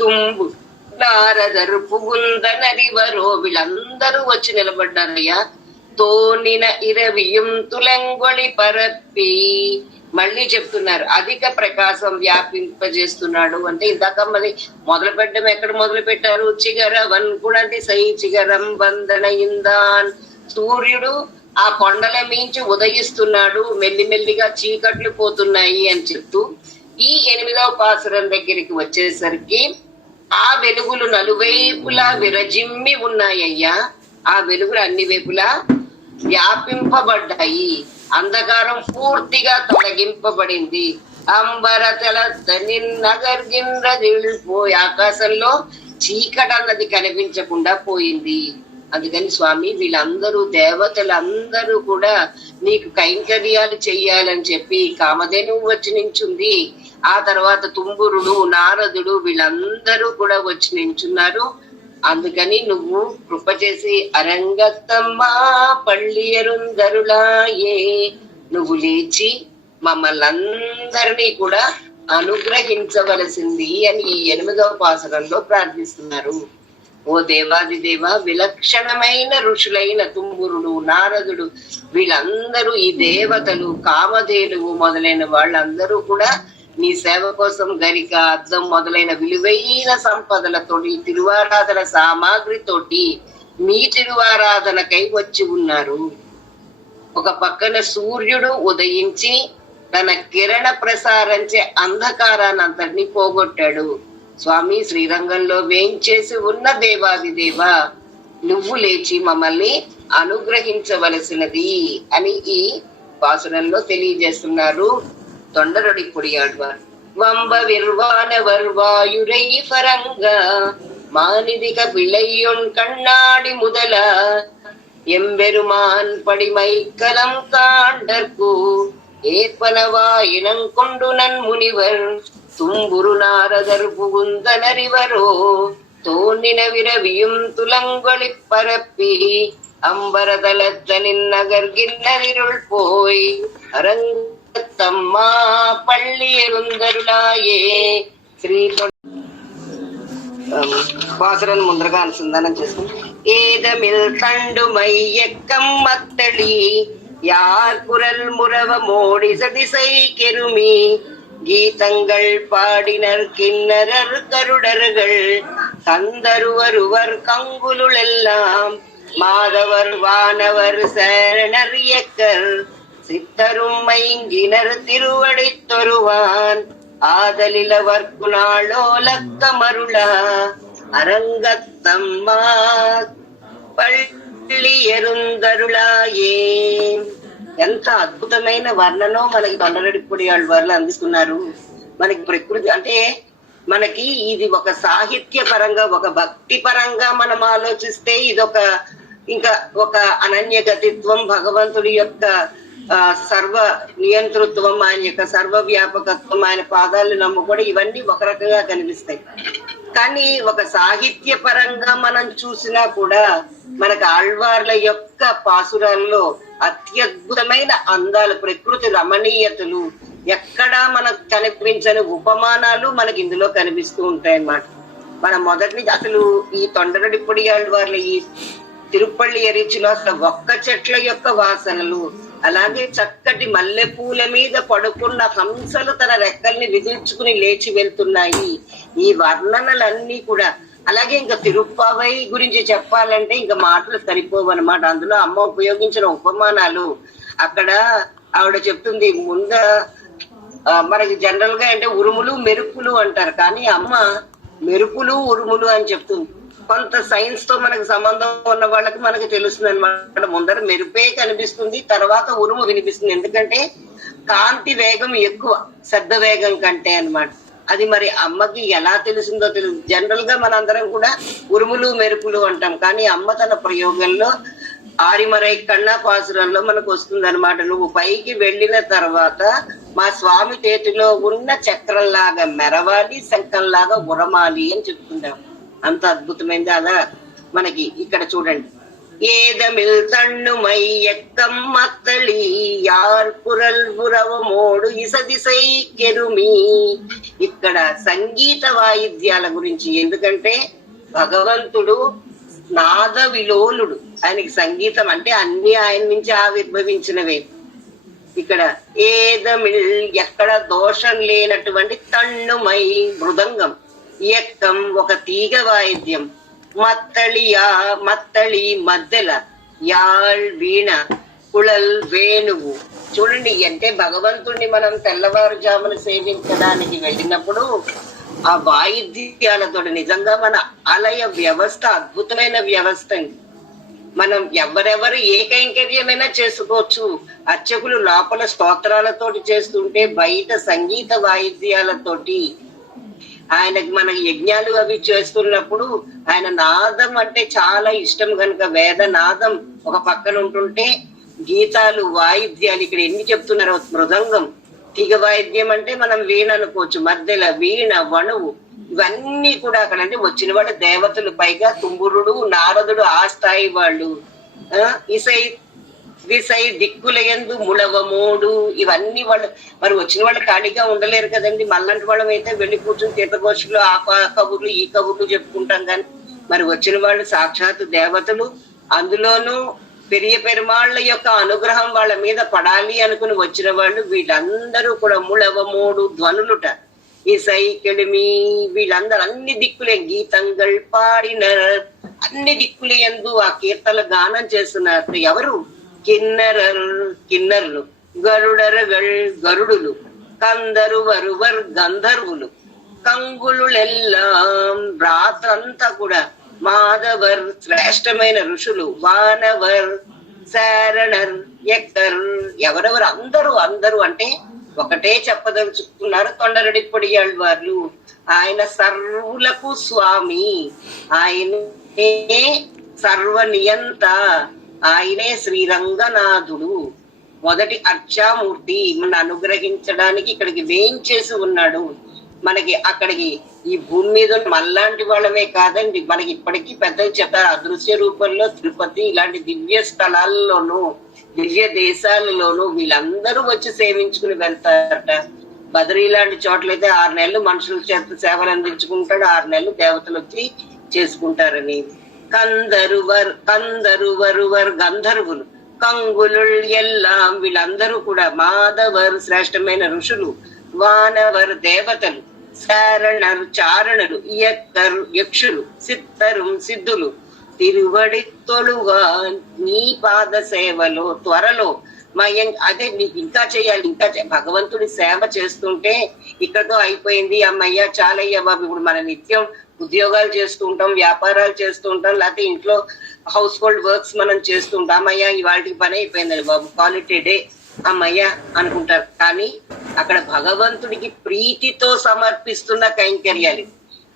తుంబు నారదరు పుగుందనరివరో, వీళ్ళందరూ వచ్చి నిలబడ్డారయ్యా. తోనిన ఇరవియం తులంగొళి పరప్పి, మళ్ళీ చెప్తున్నారు అధిక ప్రకాశం వ్యాపింపజేస్తున్నాడు అంటే ఇందాక మరి మొదలు పెట్టడం ఎక్కడ మొదలు పెట్టారు? చిగరవన్ కుడంటి సై చిగరం బంధన ఇందాన్. సూర్యుడు ఆ కొండల మించి ఉదయిస్తున్నాడు, మెల్లిమెల్లిగా చీకట్లు పోతున్నాయి అని చెప్తూ ఈ 8వ పాసురం దగ్గరికి వచ్చేసరికి ఆ వెలుగులు నలువైపులా విరజిమ్మి ఉన్నాయ్యా. ఆ వెలుగులు అన్ని వైపులా వ్యాపింపబడ్డాయి. అంధకారం పూర్తిగా తొలగింపబడింది. అంబర తెలపోయి ఆకాశంలో చీకటి అన్నది కనిపించకుండా పోయింది. అందుకని స్వామి వీళ్ళందరూ దేవతలందరూ కూడా నీకు కైంకర్యాలు చెయ్యాలని చెప్పి కామధేనువు వచ్చి నించుంది. ఆ తర్వాత తుంబురుడు నారదుడు వీళ్ళందరూ కూడా వచ్చి నించున్నారు. అందుకని నువ్వు కృప చేసి అరంగత్తమ్మా పళ్ళియరుందరులాయే, నువ్వు లేచి మమ్మల్ని అందరినీ కూడా అనుగ్రహించవలసింది అని ఈ 8వ పాసురంలో ప్రార్థిస్తున్నారు. ఓ దేవాది దేవ, విలక్షణమైన ఋషులైన తుంబురుడు నారదుడు వీళ్ళందరూ ఈ దేవతలు కామధేనువు మొదలైన వాళ్ళందరూ కూడా నీ సేవ కోసం గరిక అద్దం మొదలైన విలువైన సంపదలతోటి తిరువారాధన సామాగ్రితోటి మీ తిరువారాధనకై వచ్చి ఉన్నారు. ఒక పక్కన సూర్యుడు ఉదయించి తన కిరణ ప్రసారంచే అంధకారాన్ని అంతటినీ పోగొట్టాడు. స్వామి శ్రీరంగంలో వేంచేసి ఉన్న దేవాది దేవ, నువ్వు లేచి మమ్మల్ని అనుగ్రహించవలసినది అని ఈ పాసురంలో తెలియజేస్తున్నారు తొండరడి పొడియాడ్వారు. వంబ విర్వాన వర్వాయురై ఫరంగా మానిదిక పిళ్ళయ్యొన్ కண்ணాడి முதல எம்பெருமான் படிமைக்கலம் காண்டற்கு ஏற்பனவாயினம் கொண்டு நன்முனிவர் தும்புரு நாரதர் புகுந்தனரிவரோ தோன்னின விரவியும் துலங்கொளி பரப்பி அம்பரதலத்தனின் நகர்கின்னரிருள் போய் அரங்கத்தம்மா పళ్ళియరుందరులాయే. శ్రీ பாசுரன் ముందరగా అనుసంధానం చేసుకుని ஏதமில் தண்டு மையக்கம் மத்தளி யார் குரல் முறவ மோடி சதிசை கெருமி கீதங்கள் பாடினர் கிண்ணரர் கருடர்கள் கந்தருவருவர் கங்குலுளெல்லாம் மாதவர் வானவர் சேரணர் இயக்கர் சித்தரும் மைங்கினர் திருவடித்தொருவான் ఆదలిలవర్కు నాళోలక్క మరుళ అరంగత్తమ్మా పళ్ళి ఎరుందరులాయే. ఎంత అద్భుతమైన వర్ణనో మనకి తొండరెడ్డిపూడి వాళ్ళు అందిస్తున్నారు. మనకి ప్రకృతి అంటే మనకి ఇది ఒక సాహిత్య పరంగా ఒక భక్తి పరంగా మనం ఆలోచిస్తే ఇదొక ఇంకా ఒక అనన్యగతిత్వం, భగవంతుడి యొక్క సర్వ నియంతృత్వం, ఆయన యొక్క సర్వ వ్యాపకత్వం, ఆయన పాదాలు నమ్ముకోవడం ఇవన్నీ ఒక రకంగా కనిపిస్తాయి. కానీ ఒక సాహిత్య పరంగా మనం చూసినా కూడా మనకు ఆళ్వార్ల యొక్క పాసురాల్లో అత్యద్భుతమైన అందాలు, ప్రకృతి రమణీయతలు, ఎక్కడా మనకు కనిపించని ఉపమానాలు మనకి ఇందులో కనిపిస్తూ ఉంటాయి అన్నమాట. మనం మొదటి నుంచి అసలు ఈ తొండరెడ్డిపూడి ఆళ్వార్ల ఈ తిరుపల్లి ఎరిచిలో అసలు ఒక్క చెట్ల యొక్క వాసనలు, అలాగే చక్కటి మల్లెపూల మీద పడుకున్న హంసలు తన రెక్కల్ని విదిల్చుకుని లేచి వెళ్తున్నాయి. ఈ వర్ణనలన్నీ కూడా. అలాగే ఇంకా తిరుప్పావై గురించి చెప్పాలంటే ఇంకా మాటలు సరిపోవన్నమాట. అందులో అమ్మ ఉపయోగించిన ఉపమానాలు. అక్కడ ఆవిడ చెప్తుంది ముంద మనకి జనరల్ గా అంటే ఉరుములు మెరుపులు అంటారు, కానీ అమ్మ మెరుపులు ఉరుములు అని చెప్తుంది. కొంత సైన్స్ తో మనకు సంబంధం ఉన్న వాళ్ళకి మనకి తెలుస్తుంది అనమాట. ముందర మెరుపే కనిపిస్తుంది, తర్వాత ఉరుము వినిపిస్తుంది. ఎందుకంటే కాంతి వేగం ఎక్కువ శబ్ద వేగం కంటే అన్నమాట. అది మరి అమ్మకి ఎలా తెలిసిందో తెలియదు. జనరల్ గా మనందరం కూడా ఉరుములు మెరుపులు అంటాం, కానీ అమ్మ తన ప్రయోగంలో ఆరిమరై కన్నా పాసురంలో మనకు వస్తుంది అనమాట. నువ్వు పైకి వెళ్ళిన తర్వాత మా స్వామి చేతిలో ఉన్న చక్రంలాగా మెరవాలి, శంఖంలాగా ఉరమాలి అని చెప్తుంటాం. అంత అద్భుతమైంది. అలా మనకి ఇక్కడ చూడండి. ఏదమిల్ తన్నుమై ఎక్కం మత్తళి యార్ పురల్ బురవ మోడు ఇసదిసై కెరుమి. ఇక్కడ సంగీత వాయిద్యాల గురించి. ఎందుకంటే భగవంతుడు నాద విలోలుడు. ఆయనకి సంగీతం అంటే అన్ని ఆయన నుంచి ఆవిర్భవించినవే. ఇక్కడ ఏదమిల్ ఎక్కడ దోషం లేనటువంటి తన్నుమై మృదంగం, ఎక్కం ఒక తీగ వాయిద్యం, మత్తళియా మత్తళి మద్దెల, యాళ్ వీణ, కుళల్ వేణువు. చూడండి, అంటే భగవంతుణ్ణి మనం తెల్లవారుజామున సేవించడానికి వెళ్ళినప్పుడు ఆ వాయిద్యాలతో నిజంగా మన ఆలయ వ్యవస్థ అద్భుతమైన వ్యవస్థ. మనం ఎవరెవరు ఏ కైంకర్యమైనా చేసుకోవచ్చు. అర్చకులు లోపల స్తోత్రాలతోటి చేస్తుంటే బయట సంగీత వాయిద్యాలతోటి ఆయనకి మన యజ్ఞాలు అవి చేస్తున్నప్పుడు ఆయన నాదం అంటే చాలా ఇష్టం కనుక వేద నాదం ఒక పక్కన ఉంటుంటే గీతాలు వాయిద్యాలు ఇక్కడ ఎన్ని చెప్తున్నారు. మృదంగం తీగ వాయిద్యం అంటే మనం వీణ అనుకోవచ్చు, మధ్యలో వీణ, వణువు, ఇవన్నీ కూడా అక్కడ. అంటే వచ్చిన వాళ్ళ దేవతలు, పైగా తుంబురుడు నారదుడు ఆ స్థాయి వాళ్ళు. ఇసై విసై దిక్కుల యందు ముళవమోడు, ఇవన్నీ వాళ్ళు. మరి వచ్చిన వాళ్ళు ఖాళీగా ఉండలేరు కదండి. మళ్ళంటి వాళ్ళం అయితే వెళ్ళి కూర్చుని తీర్థగోష్ఠులు ఆ కబుర్లు ఈ కబుర్లు చెప్పుకుంటాం. కానీ మరి వచ్చిన వాళ్ళు సాక్షాత్ దేవతలు. అందులోనూ పెరియ పెరుమాళ్ళ యొక్క అనుగ్రహం వాళ్ళ మీద పడాలి అనుకుని వచ్చిన వాళ్ళు. వీళ్ళందరూ కూడా ముళవమోడు ధ్వనులుట. ఈ సైకిళమి వీళ్ళందరూ అన్ని దిక్కులే గీతంగల్ పాడిన అన్ని దిక్కులు ఎందు ఆ కీర్తన గానం చేస్తున్నారు. ఎవరు? కిన్నరులు, గరుడరగల్ గరుడులు, కందరు వరువర్ గంధర్వులు, కంగులులెల్లాం రాత్రంతా కూడా మాధవర్ శ్రేష్టమైన ఋషులు, వానవర్, శారణర్, ఎక్కర్, ఎవరెవరు అందరూ అందరూ అంటే ఒకటే చెప్పదలుచుకున్నారు తొండరడి పొడియాళ్ళవార్లు. ఆయన సర్వులకు స్వామి, ఆయనే సర్వనియంత, ఆయనే శ్రీరంగనాథుడు, మొదటి అర్చామూర్తి. మన అనుగ్రహించడానికి ఇక్కడికి వేయించేసి ఉన్నాడు. మనకి అక్కడికి ఈ భూమి మీద మళ్ళాంటి వాళ్ళమే కాదండి, మనకి ఇప్పటికీ పెద్దలు చెప్తారు అదృశ్య రూపంలో తిరుపతి ఇలాంటి దివ్య స్థలాల్లోనూ దివ్య దేశాలలోనూ వీళ్ళందరూ వచ్చి సేవించుకుని వెళ్తారట. బద్రీ లాంటి చోట్లయితే 6 నెలలు మనుషుల చేత సేవలు అందించుకుంటాడు, 6 నెలలు దేవతలు వచ్చి చేసుకుంటారని. కందరు వరువర్ గంధర్వులు, కంగులుల్ ఎల్లాం వీళ్ళందరూ కూడా మాధవర్ శ్రేష్టమైన ఋషులు, వానవర్ దేవతలు, శారణర్ చారణులు, ఎక్కర్ యక్షులు, సిత్తరు సిద్ధులు, తిరువడి తొలుగా నీ పాద సేవలో త్వరలో అదే నీకు ఇంకా చేయాలి, ఇంకా భగవంతుడి సేవ చేస్తుంటే ఇక్కడతో అయిపోయింది అమ్మయ్య చాలయ్య బాబు. ఇప్పుడు మన నిత్యం ఉద్యోగాలు చేస్తూ ఉంటాం, వ్యాపారాలు చేస్తూ ఉంటాం, లేకపోతే ఇంట్లో హౌస్ హోల్డ్ వర్క్స్ మనం చేస్తూ ఉంటాం. అమ్మయ్య ఇవాళకి పని అయిపోయింది బాబు, క్వాలిటీ డే అమ్మయ్య అనుకుంటారు. కానీ అక్కడ భగవంతుడికి ప్రీతితో సమర్పిస్తున్న కైంకర్యాలు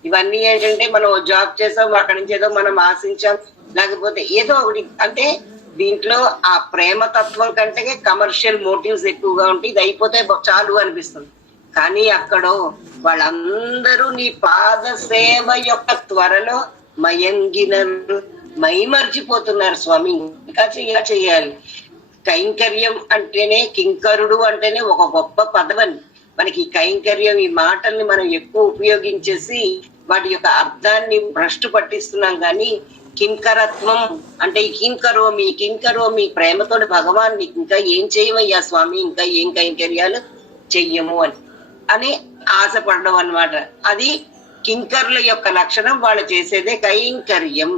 ఇవన్నీ. ఏంటంటే మనం జాబ్ చేసాం, అక్కడి నుంచి ఏదో మనం ఆశించాం, లేకపోతే ఏదో ఒకటి. అంటే దీంట్లో ఆ ప్రేమ తత్వం కంటే కమర్షియల్ మోటివ్స్ ఎక్కువగా ఉంటాయి. ఇది అయిపోతే చాలు అనిపిస్తుంది. కానీ అక్కడ వాళ్ళందరూ నీ పాద సేవ యొక్క త్వరలో మయంగినరు, మైమర్చిపోతున్నారు. స్వామి ఇంకా చెయ్యాలి. కైంకర్యం అంటేనే, కింకరుడు అంటేనే ఒక గొప్ప పదవని. మనకి ఈ కైంకర్యం ఈ మాటల్ని మనం ఎక్కువ ఉపయోగించేసి వాటి యొక్క అర్థాన్ని భ్రష్టు పట్టిస్తున్నాం. కానీ కింకరత్వం అంటే కింకరోమి ప్రేమతోటి భగవాన్ నీకు ఇంకా ఏం చేయవయ్యా స్వామి, ఇంకా ఏం కైంకర్యాలు చెయ్యము అని ఆశపడడం అన్నమాట. అది కింకర్ల యొక్క లక్షణం. వాళ్ళు చేసేదే కైంకర్యం.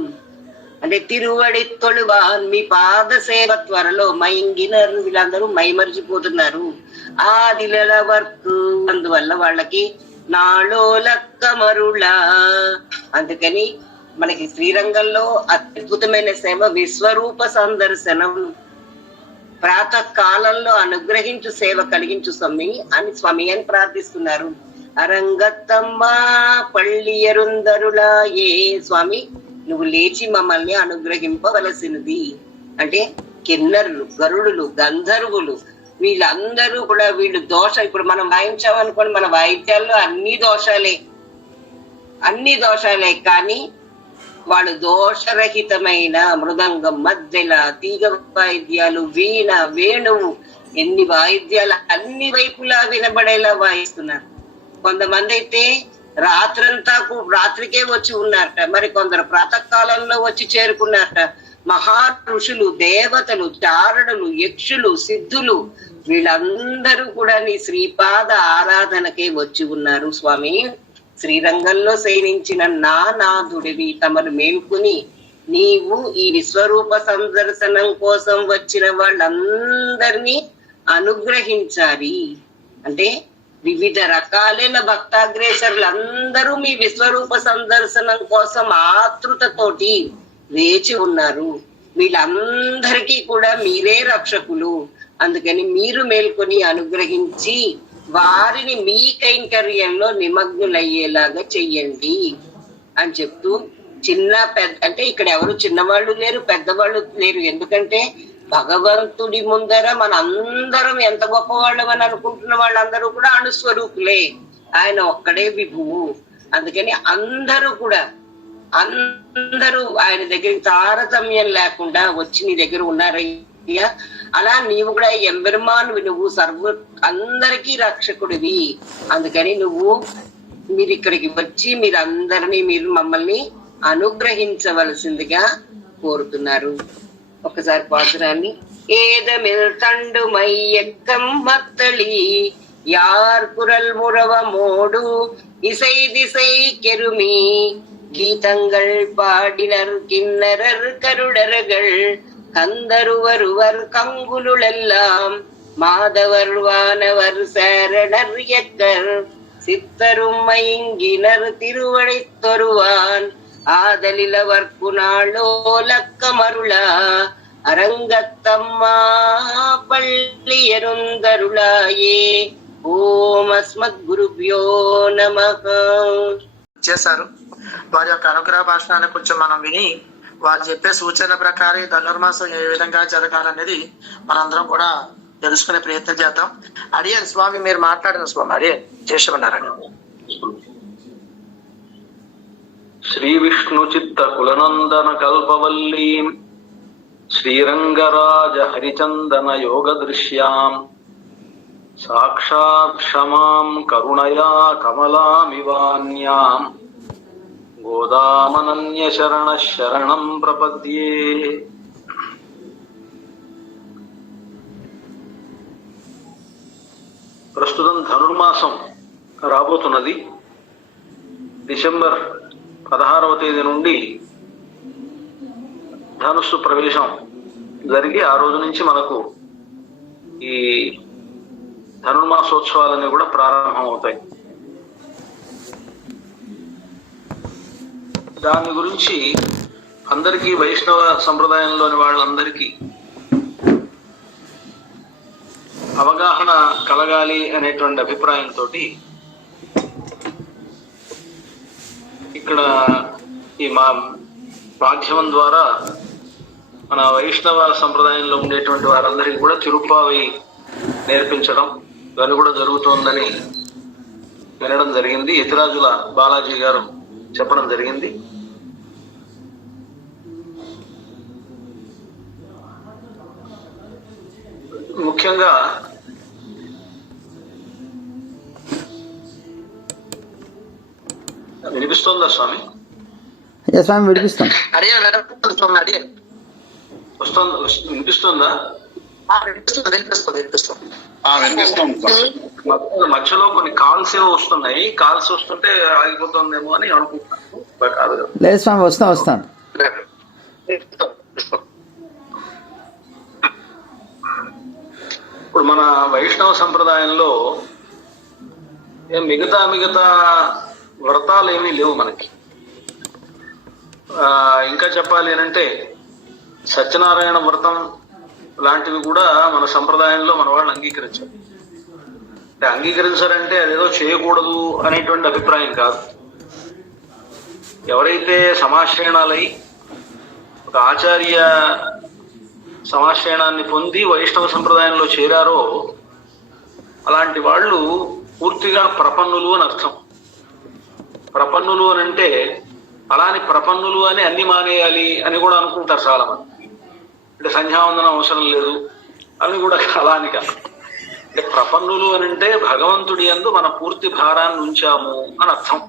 అంటే తిరువడి తొలువాన్ మీ పాద సేవ త్వరలో మైంగినరు, వీళ్ళందరూ మైమరిచిపోతున్నారు ఆదిల వర్క్. అందువల్ల వాళ్ళకి నాలో లక్క మరుళ. అందుకని మనకి శ్రీరంగంలో అద్భుతమైన సేవ విశ్వరూప సందర్శనం. ప్రాతకాలంలో అనుగ్రహించు సేవ కలిగించు స్వామి అని ప్రార్థిస్తున్నారు. అరంగత్తమ్మ పళ్ళియరుందరులా ఏ స్వామి నువ్వు లేచి మమ్మల్ని అనుగ్రహింపవలసినది. అంటే కిన్నరులు, గరుడులు, గంధర్వులు వీళ్ళందరూ కూడా వీళ్ళు ఇప్పుడు మనం వాయించామనుకోండి, మన వాయిద్యాల్లో అన్ని దోషాలే కానీ వాళ్ళు దోషరహితమైన మృదంగం, మద్దెల, తీగ వాయిద్యాలు, వీణ, వేణువు, ఎన్ని వాయిద్యాలు అన్ని వైపులా వినబడేలా వాయిస్తున్నారు. కొంతమంది అయితే రాత్రికే వచ్చి ఉన్నారట, మరి కొందరు ప్రాతకాలంలో వచ్చి చేరుకున్నారట. మహా ఋషులు, దేవతలు, చారణులు, యక్షులు, సిద్ధులు వీళ్ళందరూ కూడా నీ శ్రీపాద ఆరాధనకే వచ్చి ఉన్నారు స్వామి. శ్రీరంగంలో శయనించిన నా నాథుడివి తమను మేల్కొని నీవు ఈ విశ్వరూప సందర్శనం కోసం వచ్చిన వాళ్ళందరినీ అనుగ్రహించాలి. అంటే వివిధ రకాలైన భక్తాగ్రేసరులందరూ మీ విశ్వరూప సందర్శనం కోసం ఆతృతతోటి వేచి ఉన్నారు. వీళ్ళందరికీ కూడా మీరే రక్షకులు. అందుకని మీరు మేల్కొని అనుగ్రహించి వారిని మీ కైంకర్యంలో నిమగ్నులయ్యేలాగా చెయ్యండి అని చెప్తూ చిన్న పెద్ద అంటే ఇక్కడ ఎవరు చిన్నవాళ్ళు లేరు, పెద్దవాళ్ళు లేరు. ఎందుకంటే భగవంతుడి ముందర మన అందరం ఎంత గొప్పవాళ్ళం అని అనుకుంటున్న వాళ్ళందరూ కూడా అణుస్వరూపులే. ఆయన ఒక్కడే విభువు. అందుకని అందరూ ఆయన దగ్గరికి తారతమ్యం లేకుండా వచ్చి నీ దగ్గర ఉన్నారయ్యా. అలా నీవు కూడా ఎంబెరుమాను, నువ్వు అందరికీ రక్షకుడివి. అందుకని మీరు ఇక్కడికి వచ్చి మీరు మమ్మల్ని అనుగ్రహించవలసిందిగా కోరుతున్నారు. ఒకసారి పాసురాన్ని ఏదమిల్ తండు మైయక్కం మత్తళి யார் குரல் முறவ மோடு இசை திசை கெருமி கீதங்கள் பாடினர் கிண்ணரர் கருடர்கள் கந்தருவருவர் கங்குலுளெல்லாம் மாதவர் வானவர் சேரணர் எக்கர் சித்தரும் மயங்கினர் திருவடை தொருவான் ஆதலிலவர்க்கு நாளோ லக்கமருளா அரங்கத்தம்மா పళ్ళియరుందరుళాయే ఓం అస్మద్గురుభ్యో నమః. చేశారు. వారి యొక్క అనుగ్రహ భాషణాన్ని కొంచెం మనం విని వారు చెప్పే సూచన ప్రకారం ధనుర్మాసం ఏ విధంగా జరగాలనేది మనందరం కూడా తెలుసుకునే ప్రయత్నం చేద్దాం. అడియన్ స్వామి మీరు మాట్లాడిన స్వామి అడియన్ చేసామన్నారండి. శ్రీ విష్ణు చిత్త కులనందన కల్పవల్లీం శ్రీరంగరాజ హరిచందన యోగ దృశ్యాం సాక్షాత్ క్షమాం కరుణయా కమలామివాన్యాం గోదామనన్య శరణ శరణం ప్రపద్యే. ప్రస్తుతం ధనుర్మాసం రాబోతున్నది. డిసెంబర్ 16వ తేదీ నుండి ధనుస్సు ప్రవేశం జరిగి ఆ రోజు నుంచి మనకు ఈ ధనుర్మాసోత్సవాలన్నీ కూడా ప్రారంభం అవుతాయి. దాని గురించి అందరికీ వైష్ణవ సంప్రదాయంలోని వాళ్ళందరికీ అవగాహన కలగాలి అనేటువంటి అభిప్రాయంతో ఇక్కడ ఈ మాధ్యమం ద్వారా మన వైష్ణవ సంప్రదాయంలో ఉండేటువంటి వారందరికీ కూడా తిరుప్పావి నేర్పించడం ఇవన్నీ కూడా జరుగుతోందని వినడం జరిగింది. యతిరాజుల బాలాజీ గారు చెప్పడం జరిగింది. ముఖ్యంగా వినిపిస్తోందా స్వామి? ఏ స్వామి విడిపిస్తాం. అడిగాను అడిగాను వినిపిస్తుందా? మధ్యలో కొన్ని కాల్స్ ఏవో వస్తున్నాయి, కాల్స్ వస్తుంటే ఆగిపోతుందేమో అని అనుకుంటున్నాను. కాదు కదా. లేదు స్వామి, వస్తాను. ఇప్పుడు మన వైష్ణవ సంప్రదాయంలో మిగతా వ్రతాలు ఏమీ లేవు మనకి. ఇంకా చెప్పాలి అంటే సత్యనారాయణ వ్రతం లాంటివి కూడా మన సంప్రదాయంలో మన వాళ్ళు అంగీకరించారు. అంటే అంగీకరించారంటే అదేదో చేయకూడదు అనేటువంటి అభిప్రాయం కాదు. ఎవరైతే సమాశ్రయణాలై ఒక ఆచార్య సమాశ్రయణాన్ని పొంది వైష్ణవ సంప్రదాయంలో చేరారో అలాంటి వాళ్ళు పూర్తిగా ప్రపన్నులు అని అర్థం. ప్రపన్నులు అని అంటే అలాని ప్రపన్నులు అని అన్ని మానేయాలి అని కూడా అనుకుంటారు చాలా మంది. అంటే సంధ్యావందనం అవసరం లేదు అని కూడా అలా అని కాదు. అంటే ప్రపన్నులు అని అంటే భగవంతుడి యందు మన పూర్తి భారాన్ని ఉంచాము అని అర్థం.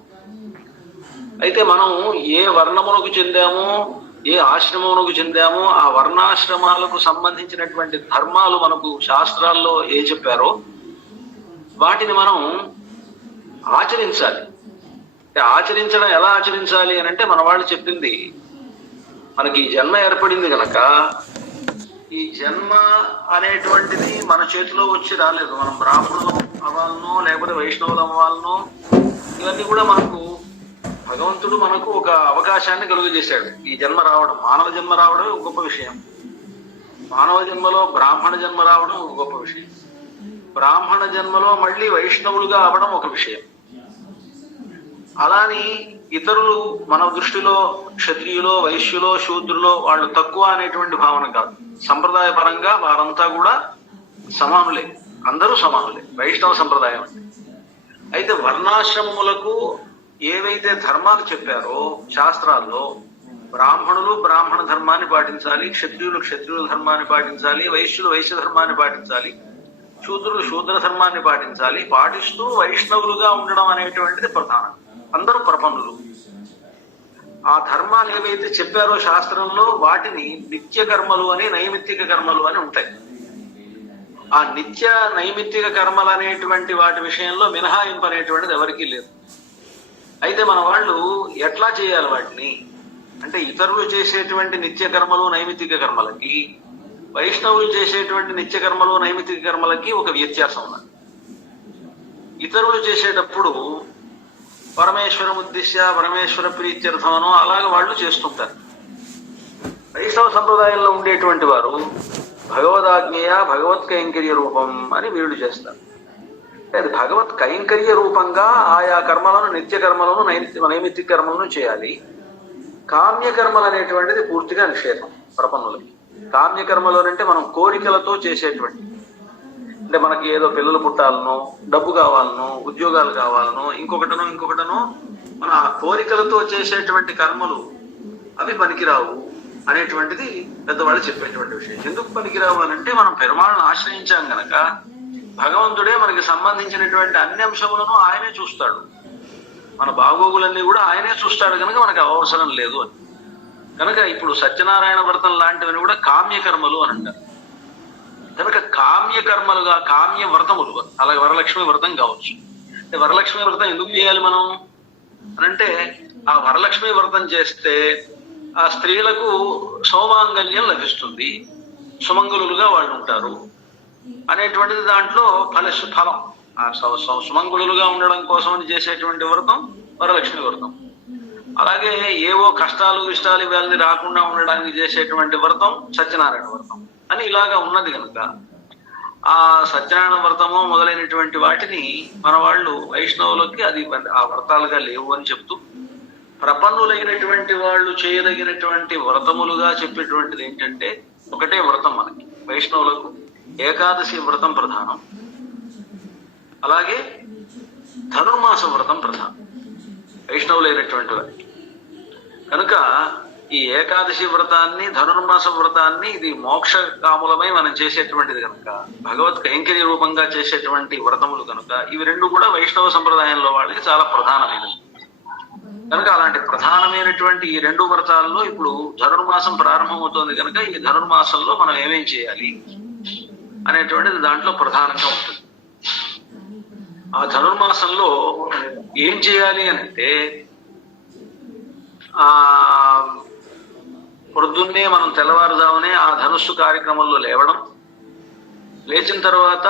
అయితే మనం ఏ వర్ణమునకు చెందామో, ఏ ఆశ్రమమునకు చెందామో ఆ వర్ణాశ్రమాలకు సంబంధించినటువంటి ధర్మాలు మనకు శాస్త్రాల్లో ఏ చెప్పారో వాటిని మనం ఆచరించాలి. ఆచరించడం ఎలా ఆచరించాలి అని అంటే మన వాళ్ళు చెప్పింది, మనకి ఈ జన్మ ఏర్పడింది కనుక ఈ జన్మ అనేటువంటిది మన చేతిలో వచ్చి రాలేదు. మనం బ్రాహ్మణులు అవ్వాలనో లేకపోతే వైష్ణవులు అవ్వాలనో ఇవన్నీ కూడా మనకు భగవంతుడు మనకు ఒక అవకాశాన్ని కలుగజేశాడు. ఈ జన్మ రావడం, మానవ జన్మ రావడం ఒక గొప్ప విషయం. మానవ జన్మలో బ్రాహ్మణ జన్మ రావడం ఒక గొప్ప విషయం. బ్రాహ్మణ జన్మలో మళ్ళీ వైష్ణవులుగా అవడం ఒక విషయం. అలాని ఇతరులు మన దృష్టిలో క్షత్రియులో, వైశ్యులో, శూద్రులో వాళ్ళు తక్కువ అనేటువంటి భావన కాదు. సంప్రదాయ పరంగా వారంతా కూడా సమానులే, అందరూ సమానులే వైష్ణవ సంప్రదాయం అంటే. అయితే వర్ణాశ్రమములకు ఏవైతే ధర్మాలు చెప్పారో శాస్త్రాల్లో, బ్రాహ్మణులు బ్రాహ్మణ ధర్మాన్ని పాటించాలి, క్షత్రియులు క్షత్రియుల ధర్మాన్ని పాటించాలి, వైశ్యులు వైశ్య ధర్మాన్ని పాటించాలి, శూద్రులు శూద్ర ధర్మాన్ని పాటించాలి. పాటిస్తూ వైష్ణవులుగా ఉండడం అనేటువంటిది ప్రధానం. అందరూ ప్రపన్నులు. ఆ ధర్మాలు ఏవైతే చెప్పారో శాస్త్రంలో వాటిని నిత్య కర్మలు అని, నైమిత్తిక కర్మలు అని ఉంటాయి. ఆ నిత్య నైమిత్తిక కర్మలు అనేటువంటి వాటి విషయంలో మినహాయింపు అనేటువంటిది ఎవరికీ లేదు. అయితే మన వాళ్ళు ఎట్లా చేయాలి వాటిని అంటే, ఇతరులు చేసేటువంటి నిత్య కర్మలు నైమిత్తిక కర్మలకి, వైష్ణవులు చేసేటువంటి నిత్య కర్మలు నైమిత్తిక కర్మలకి ఒక వ్యత్యాసం ఉన్నది. ఇతరులు చేసేటప్పుడు పరమేశ్వర ఉద్దేశ్య పరమేశ్వర ప్రీత్యర్థమనో అలాగ వాళ్ళు చేస్తుంటారు. వైష్ణవ సంప్రదాయంలో ఉండేటువంటి వారు భగవదాజ్ఞేయ భగవత్ కైంకర్య రూపం అని వీళ్ళు చేస్తారు. అది భగవత్ కైంకర్య రూపంగా ఆయా కర్మలను, నిత్య కర్మలను, నైమిత్తిక కర్మలను చేయాలి. కామ్యకర్మలు అనేటువంటిది పూర్తిగా నిషేధం ప్రపన్నులకి. కామ్యకర్మలు అంటే మనం కోరికలతో చేసేటువంటి, అంటే మనకి ఏదో పిల్లలు పుట్టాలనో, డబ్బు కావాలనో, ఉద్యోగాలు కావాలనో, ఇంకొకటనో మన కోరికలతో చేసేటువంటి కర్మలు అవి పనికిరావు అనేటువంటిది పెద్దవాళ్ళు చెప్పేటువంటి విషయం. ఎందుకు పనికిరావు అని అంటే, మనం పెరుమాళ్ళను ఆశ్రయించాం గనక భగవంతుడే మనకి సంబంధించినటువంటి అన్ని అంశములను ఆయనే చూస్తాడు. మన బాగోగులన్నీ కూడా ఆయనే చూస్తాడు కనుక మనకు అవసరం లేదు అని. కనుక ఇప్పుడు సత్యనారాయణ వ్రతం లాంటివన్నీ కూడా కామ్యకర్మలు అని అంటారు. కనుక కామ్యకర్మలుగా కామ్య వ్రతములు, అలాగే వరలక్ష్మి వ్రతం కావచ్చు. వరలక్ష్మి వ్రతం ఎందుకు చేయాలి మనం అనంటే, ఆ వరలక్ష్మి వ్రతం చేస్తే ఆ స్త్రీలకు సౌమాంగల్యం లభిస్తుంది, సుమంగళులుగా వాళ్ళు ఉంటారు అనేటువంటిది దాంట్లో ఫలం. ఆ సుమంగళులుగా ఉండడం కోసం చేసేటువంటి వ్రతం వరలక్ష్మి వ్రతం. అలాగే ఏవో కష్టాలు ఇష్టాలు ఇవన్నీ రాకుండా ఉండడానికి చేసేటువంటి వ్రతం సత్యనారాయణ వ్రతం అని ఇలాగా ఉన్నది కనుక ఆ సత్యనారాయణ వ్రతము మొదలైనటువంటి వాటిని మన వాళ్ళు వైష్ణవులకి అది ఆ వ్రతాలుగా లేవు అని చెప్తూ, ప్రపన్నులైనటువంటి వాళ్ళు చేయదగినటువంటి వ్రతములుగా చెప్పేటువంటిది ఏంటంటే ఒకటే వ్రతం. మనకి వైష్ణవులకు ఏకాదశి వ్రతం ప్రధానం, అలాగే ధనుర్మాస వ్రతం ప్రధానం వైష్ణవులైనటువంటి వారికి. కనుక ఈ ఏకాదశి వ్రతాన్ని, ధనుర్మాస వ్రతాన్ని ఇది మోక్ష కాములమై మనం చేసేటువంటిది కనుక, భగవత్ కైంకర్య రూపంగా చేసేటువంటి వ్రతములు కనుక ఇవి రెండు కూడా వైష్ణవ సంప్రదాయంలో వాళ్ళకి చాలా ప్రధానమైనవి. కనుక అలాంటి ప్రధానమైనటువంటి ఈ 2 వ్రతాల్లో ఇప్పుడు ధనుర్మాసం ప్రారంభమవుతోంది కనుక ఈ ధనుర్మాసంలో మనం ఏమేం చేయాలి అనేటువంటిది దాంట్లో ప్రధానంగా ఉంటుంది. ఆ ధనుర్మాసంలో ఏం చేయాలి అంటే పొద్దున్నే మనం తెల్లవారుజామునే ఆ ధనుస్సు కార్యక్రమంలో లేవడం, లేచిన తర్వాత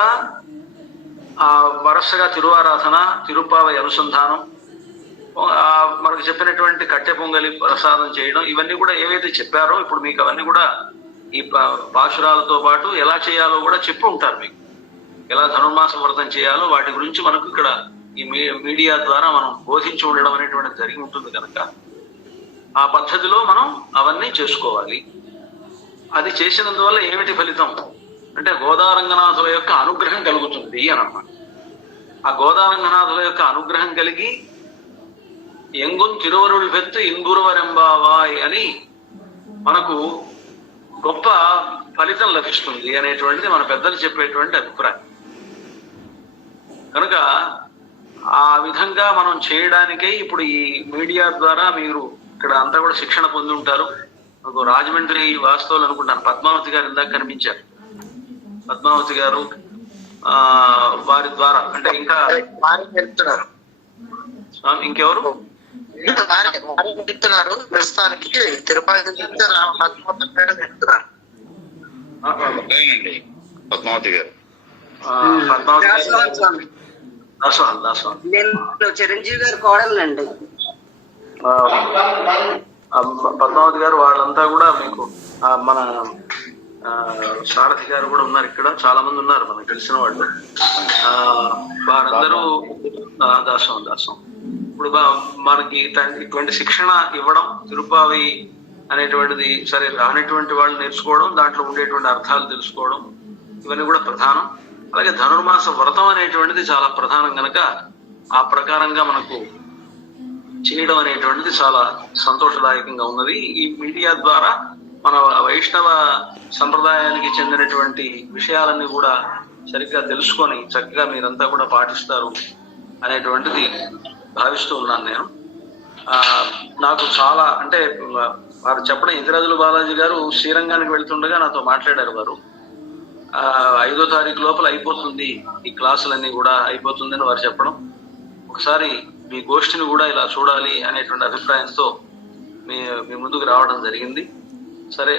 ఆ వరుసగా తిరువారాధన, తిరుప్పావై అనుసంధానం, మనకు చెప్పినటువంటి కట్టె పొంగలి ప్రసాదం చేయడం, ఇవన్నీ కూడా ఏవైతే చెప్పారో ఇప్పుడు మీకు అవన్నీ కూడా ఈ పాశురాలతో పాటు ఎలా చేయాలో కూడా చెప్పి ఉంటారు. మీకు ఎలా ధనుర్మాస వ్రతం చేయాలో వాటి గురించి మనకు ఇక్కడ ఈ మీడియా ద్వారా మనం బోధించి ఉండడం అనేటువంటిది జరిగి ఉంటుంది కనుక ఆ పద్ధతిలో మనం అవన్నీ చేసుకోవాలి. అది చేసినందువల్ల ఏమిటి ఫలితం అంటే గోదారంగనాథుల యొక్క అనుగ్రహం కలుగుతుంది అని అన్నమాట. ఆ గోదారంగనాథుల యొక్క అనుగ్రహం కలిగి ఎంగున్ తిరువరుల్ పెత్తు ఇంగురువరెంబావాయ్ అని మనకు గొప్ప ఫలితం లభిస్తుంది అనేటువంటిది మన పెద్దలు చెప్పేటువంటి అభిప్రాయం. కనుక ఆ విధంగా మనం చేయడానికై ఇప్పుడు ఈ మీడియా ద్వారా మీరు ఇక్కడ అంతా కూడా శిక్షణ పొంది ఉంటారు. నాకు రాజమండ్రి వాస్తవులు అనుకుంటాను పద్మావతి గారు ఇందాక కనిపించారు. పద్మావతి గారు వారి ద్వారా అంటే ఇంకా ఇంకెవరు చెప్తున్నారు ప్రస్తుతానికి తిరుపతి పద్మావతి గారు నేను చిరంజీవి గారు కోడలండి. పద్మావతి గారు వాళ్ళంతా కూడా మీకు మన సారథి గారు కూడా ఉన్నారు. ఇక్కడ చాలా మంది ఉన్నారు మనకు తెలిసిన వాళ్ళు. వారందరూ దాసం ఇప్పుడు మనకి ఇటువంటి శిక్షణ ఇవ్వడం, తిరుప్పావై అనేటువంటిది సరే రానటువంటి వాళ్ళు నేర్చుకోవడం, దాంట్లో ఉండేటువంటి అర్థాలు తెలుసుకోవడం, ఇవన్నీ కూడా ప్రధానం. అలాగే ధనుర్మాస వ్రతం అనేటువంటిది చాలా ప్రధానం కనుక ఆ ప్రకారంగా మనకు చేయడం అనేటువంటిది చాలా సంతోషదాయకంగా ఉన్నది. ఈ మీడియా ద్వారా మన వైష్ణవ సంప్రదాయానికి చెందినటువంటి విషయాలన్నీ కూడా సరిగ్గా తెలుసుకొని చక్కగా మీరంతా కూడా పాటిస్తారు అనేటువంటిది భావిస్తూ ఉన్నాను నేను. నాకు చాలా అంటే వారు చెప్పడం ఇంద్రాజుల బాలాజీ గారు శ్రీరంగానికి వెళ్తుండగా నాతో మాట్లాడారు. వారు 5వ తారీఖు లోపల అయిపోతుంది ఈ క్లాసులన్నీ కూడా అయిపోతుందని వారు చెప్పడం, ఒకసారి మీ గోష్ఠిని కూడా ఇలా చూడాలి అనేటువంటి అభిప్రాయంతో మీ ముందుకు రావడం జరిగింది. సరే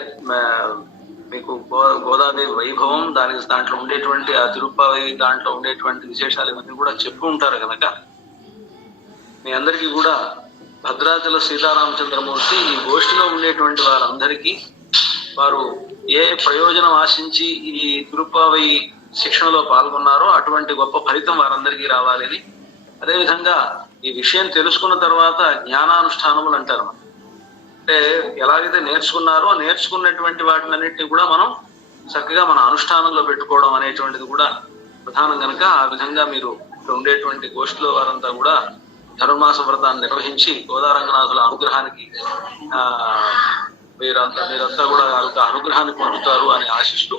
మీకు గోదావరి వైభవం దాంట్లో ఉండేటువంటి ఆ తిరుప్పావై దాంట్లో ఉండేటువంటి విశేషాలు ఇవన్నీ కూడా చెప్పు ఉంటారు కనుక మీ అందరికీ కూడా భద్రాచల సీతారామచంద్రమూర్తి ఈ గోష్ఠిలో ఉండేటువంటి వారందరికీ వారు ఏ ప్రయోజనం ఆశించి ఈ తిరుప్పావై శిక్షణలో పాల్గొన్నారో అటువంటి గొప్ప ఫలితం వారందరికీ రావాలని, అదేవిధంగా ఈ విషయం తెలుసుకున్న తర్వాత జ్ఞానానుష్ఠానములు అంటారు. అంటే ఎలాగైతే నేర్చుకున్నారో నేర్చుకున్నటువంటి వాటినన్నింటినీ కూడా మనం చక్కగా మన అనుష్ఠానంలో పెట్టుకోవడం అనేటువంటిది కూడా ప్రధానం కనుక ఆ విధంగా మీరు ఇక్కడ ఉండేటువంటి గోష్ఠిలో వారంతా కూడా ధనుర్మాస వ్రతాన్ని నిర్వహించి గోదారంగనాథుల అనుగ్రహానికి మీరంతా కూడా అనుగ్రహాన్ని పొందుతారు అని ఆశిస్తూ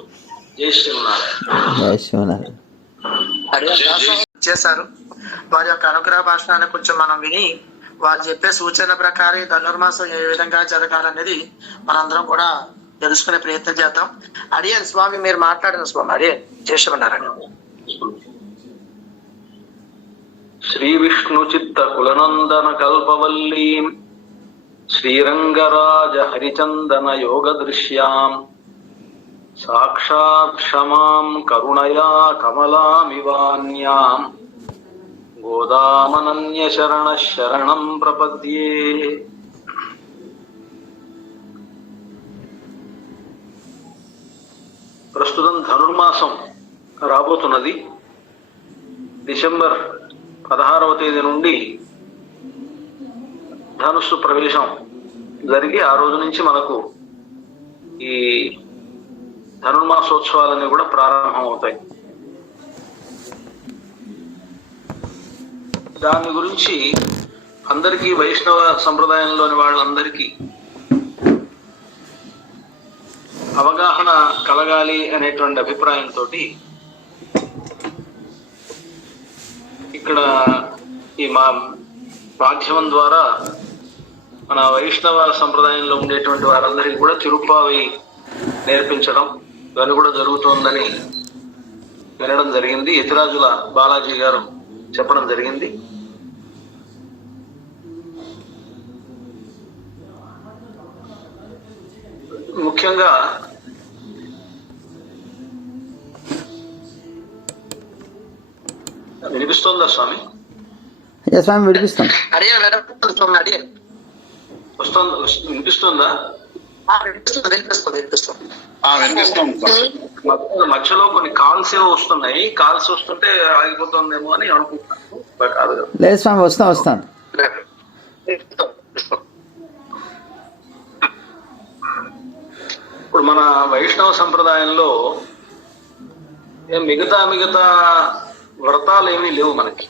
చేశారు. వారి యొక్క అనుగ్రహ భాషణాన్ని కొంచెం మనం విని వారు చెప్పే సూచన ప్రకారం ధనుర్మాసం ఏ విధంగా జరగాలనేది మనందరం కూడా తెలుసుకునే ప్రయత్నం చేద్దాం. అడియన్ స్వామి మీరు మాట్లాడిన స్వామి అడియన్ చేసామన్నారండి. శ్రీ విష్ణు చిత్త కులనందన కల్పవల్లీం శ్రీరంగరాజ హరిచందన యోగ దృశ్యాం సాక్షాత్ క్షమాం కరుణయా కమలామివాన్యాం గోదామనన్య శరణ శరణం ప్రపద్యే. ప్రస్తుతం ధనుర్మాసం రాబోతున్నది. డిసెంబర్ 16వ తేదీ నుండి ధనుస్సు ప్రవేశం జరిగి ఆ రోజు నుంచి మనకు ఈ ధనుర్మాసోత్సవాలన్నీ కూడా ప్రారంభం అవుతాయి. దాని గురించి అందరికీ వైష్ణవ సంప్రదాయంలోని వాళ్ళందరికీ అవగాహన కలగాలి అనేటువంటి అభిప్రాయంతో ఇక్కడ ఈ మా మాధ్యమం ద్వారా మన వైష్ణవ సంప్రదాయంలో ఉండేటువంటి వారందరికీ కూడా తిరుప్పావి నేర్పించడం ఇవన్నీ కూడా జరుగుతోందని వినడం జరిగింది. యతిరాజుల బాలాజీ గారు చెప్పడం జరిగింది. ముఖ్యంగా వినిపిస్తోందా స్వామి? స్వామి వినిపిస్తాం. వినిపిస్తుందా? మధ్యలో కొన్ని కాల్స్ ఏవో వస్తున్నాయి. కాల్స్ వస్తుంటే ఆగిపోతుందేమో అని అనుకుంటున్నాను. కాదు కదా? లేదు స్వామి, వస్తాను. ఇప్పుడు మన వైష్ణవ సంప్రదాయంలో మిగతా వ్రతాలు ఏమీ లేవు మనకి.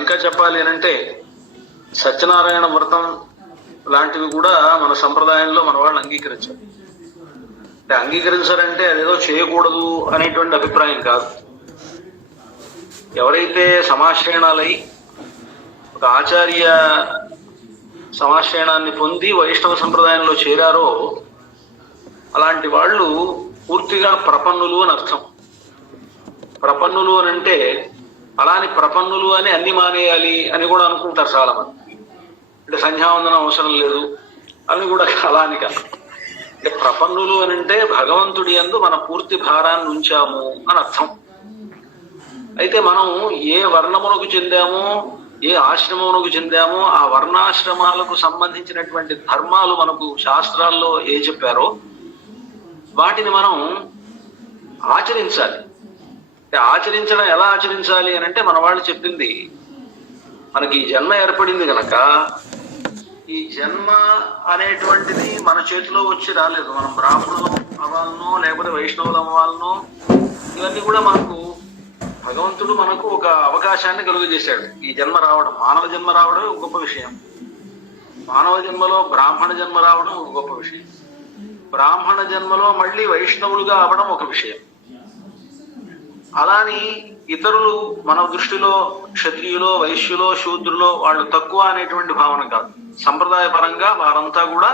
ఇంకా చెప్పాలి అంటే సత్యనారాయణ వ్రతం లాంటివి కూడా మన సంప్రదాయంలో మన వాళ్ళు అంగీకరించారు. అంటే అంగీకరించారంటే అదేదో చేయకూడదు అనేటువంటి అభిప్రాయం కాదు. ఎవరైతే సమాశ్రయణాలై ఒక ఆచార్య సమాశ్రయణాన్ని పొంది వైష్ణవ సంప్రదాయంలో చేరారో అలాంటి వాళ్ళు పూర్తిగా ప్రపన్నులు అని అర్థం. ప్రపన్నులు అని అంటే అలాని ప్రపన్నులు అని అన్ని మానేయాలి అని కూడా అనుకుంటారు చాలా మంది. అంటే సంధ్యావందనం అవసరం లేదు అని కూడా అలా అని కాదు. అంటే ప్రపన్నులు అని అంటే భగవంతుడి యందు మన పూర్తి భారాన్ని ఉంచాము అని అర్థం. అయితే మనం ఏ వర్ణమునకు చెందామో ఏ ఆశ్రమమునకు చెందామో ఆ వర్ణాశ్రమాలకు సంబంధించినటువంటి ధర్మాలు మనకు శాస్త్రాల్లో ఏ చెప్పారో వాటిని మనం ఆచరించాలి. ఆచరించడం ఎలా ఆచరించాలి అని అంటే మన వాళ్ళు చెప్పింది, మనకి ఈ జన్మ ఏర్పడింది కనుక ఈ జన్మ అనేటువంటిది మన చేతిలో వచ్చి రాలేదు. మనం బ్రాహ్మణులు అవ్వాలనో లేకపోతే వైష్ణవులు అవ్వాలనో ఇవన్నీ కూడా మనకు భగవంతుడు మనకు ఒక అవకాశాన్ని కలుగజేశాడు. ఈ జన్మ రావడం, మానవ జన్మ రావడం ఒక గొప్ప విషయం. మానవ జన్మలో బ్రాహ్మణ జన్మ రావడం ఒక గొప్ప విషయం. బ్రాహ్మణ జన్మలో మళ్ళీ వైష్ణవులుగా అవడం ఒక విషయం. అలాని ఇతరులు మన దృష్టిలో క్షత్రియులో వైశ్యులో శూద్రులో వాళ్ళు తక్కువ అనేటువంటి భావన కాదు. సంప్రదాయ పరంగా వారంతా కూడా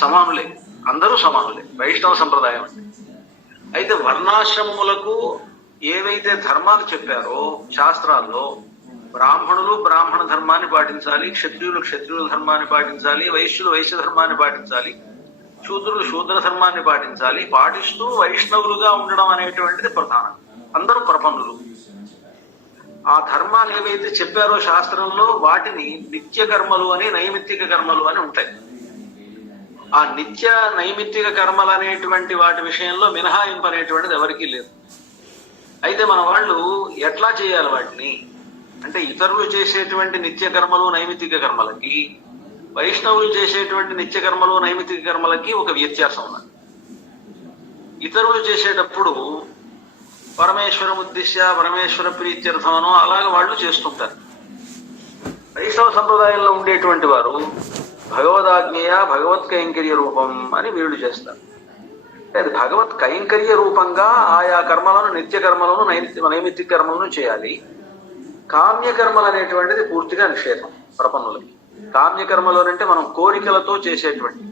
సమానులే, అందరూ సమానులే వైష్ణవ సంప్రదాయం అంటే. అయితే వర్ణాశ్రమములకు ఏవైతే ధర్మాలు చెప్పారో శాస్త్రాల్లో బ్రాహ్మణులు బ్రాహ్మణ ధర్మాన్ని పాటించాలి, క్షత్రియులు క్షత్రియుల ధర్మాన్ని పాటించాలి, వైశ్యులు వైశ్య ధర్మాన్ని పాటించాలి, శూద్రులు శూద్ర ధర్మాన్ని పాటించాలి. పాటిస్తూ వైష్ణవులుగా ఉండడం అనేటువంటిది ప్రధానం. అందరూ ప్రపన్నులు. ఆ ధర్మాలు ఏవైతే చెప్పారో శాస్త్రంలో వాటిని నిత్య కర్మలు అని నైమిత్తిక కర్మలు అని ఉంటాయి. ఆ నిత్య నైమిత్తిక కర్మలు అనేటువంటి వాటి విషయంలో మినహాయింపు అనేటువంటిది ఎవరికీ లేదు. అయితే మన వాళ్ళు ఎట్లా చేయాలి వాటిని అంటే ఇతరులు చేసేటువంటి నిత్య కర్మలు నైమిత్తిక కర్మలకి వైష్ణవులు చేసేటువంటి నిత్య కర్మలు నైమిత్తిక కర్మలకి ఒక వ్యత్యాసం ఉన్నది. ఇతరులు చేసేటప్పుడు పరమేశ్వరం ఉద్దేశ్య పరమేశ్వర ప్రీత్యర్థమనో అలాగ వాళ్ళు చేస్తుంటారు. వైష్ణవ సంప్రదాయంలో ఉండేటువంటి వారు భగవదాజ్ఞేయ భగవత్ కైంకర్య రూపం అని వీళ్ళు చేస్తారు. అది భగవత్ కైంకర్య రూపంగా ఆయా కర్మలను నిత్య కర్మలను నైమిత్తిక కర్మలను చేయాలి. కామ్యకర్మలు అనేటువంటిది పూర్తిగా నిషేధం ప్రపన్నులకి. కామ్యకర్మలు అంటే మనం కోరికలతో చేసేటువంటి,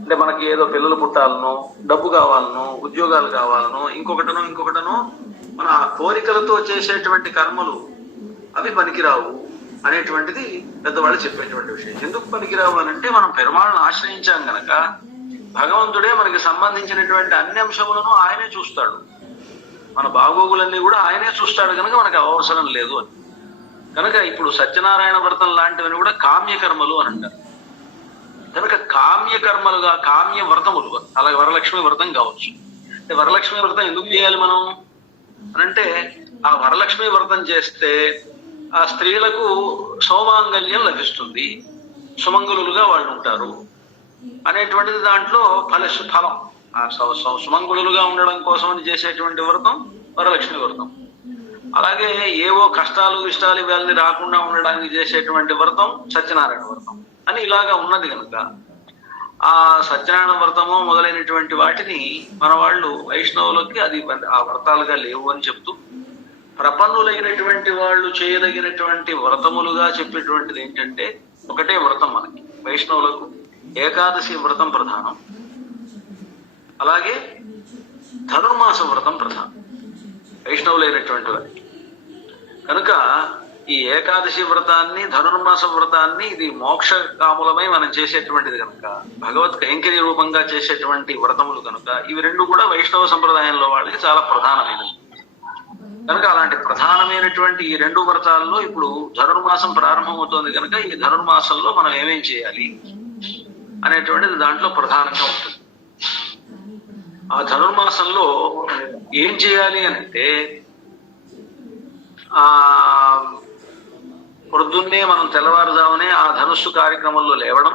అంటే మనకి ఏదో పిల్లలు పుట్టాలనో డబ్బు కావాలనో ఉద్యోగాలు కావాలనో ఇంకొకటనో మన ఆ కోరికలతో చేసేటువంటి కర్మలు అవి పనికిరావు అనేటువంటిది పెద్దవాళ్ళు చెప్పేటువంటి విషయం. ఎందుకు పనికిరావు అని అంటే మనం పెరుమాళ్ళను ఆశ్రయించాం గనక భగవంతుడే మనకి సంబంధించినటువంటి అన్ని అంశములను ఆయనే చూస్తాడు. మన బాగోగులన్నీ కూడా ఆయనే చూస్తాడు కనుక మనకు అవసరం లేదు అని. కనుక ఇప్పుడు సత్యనారాయణ వ్రతం లాంటివన్నీ కూడా కామ్యకర్మలు అని అంటారు. కనుక కామ్యకర్మలుగా కామ్య వ్రతములు, అలాగే వరలక్ష్మి వ్రతం కావచ్చు. అంటే వరలక్ష్మి వ్రతం ఎందుకు చేయాలి మనం అనంటే ఆ వరలక్ష్మి వ్రతం చేస్తే ఆ స్త్రీలకు సౌమాంగల్యం లభిస్తుంది, సుమంగళులుగా వాళ్ళు ఉంటారు అనేటువంటిది దాంట్లో ఫలం. ఆ సుమంగళులుగా ఉండడం కోసం చేసేటువంటి వ్రతం వరలక్ష్మి వ్రతం. అలాగే ఏవో కష్టాలు ఇష్టాలు ఇవన్నీ రాకుండా ఉండడానికి చేసేటువంటి వ్రతం సత్యనారాయణ వ్రతం అని ఇలాగా ఉన్నది కనుక ఆ సత్యనారాయణ వ్రతము మొదలైనటువంటి వాటిని మన వాళ్ళు వైష్ణవులకి అది ఆ వ్రతాలుగా లేవు అని చెప్తూ ప్రపన్నులైనటువంటి వాళ్ళు చేయదగినటువంటి వ్రతములుగా చెప్పేటువంటిది ఏంటంటే ఒకటే వ్రతం మనకి వైష్ణవులకు ఏకాదశి వ్రతం ప్రధానం, అలాగే ధనుర్మాస వ్రతం ప్రధానం వైష్ణవులైనటువంటి వారికి. కనుక ఈ ఏకాదశి వ్రతాన్ని ధనుర్మాస వ్రతాన్ని ఇది మోక్ష కాములమై మనం చేసేటువంటిది కనుక, భగవత్ కైంకర్య రూపంగా చేసేటువంటి వ్రతములు కనుక ఇవి రెండు కూడా వైష్ణవ సంప్రదాయంలో వాళ్ళకి చాలా ప్రధానమైనవి. కనుక అలాంటి ప్రధానమైనటువంటి ఈ రెండు వ్రతాల్లో ఇప్పుడు ధనుర్మాసం ప్రారంభమవుతోంది కనుక ఈ ధనుర్మాసంలో మనం ఏమేం చేయాలి అనేటువంటిది దాంట్లో ప్రధానంగా ఉంటుంది. ఆ ధనుర్మాసంలో ఏం చేయాలి అంటే పొద్దున్నే మనం తెల్లవారుజామునే ఆ ధనుస్సు కార్యక్రమంలో లేవడం,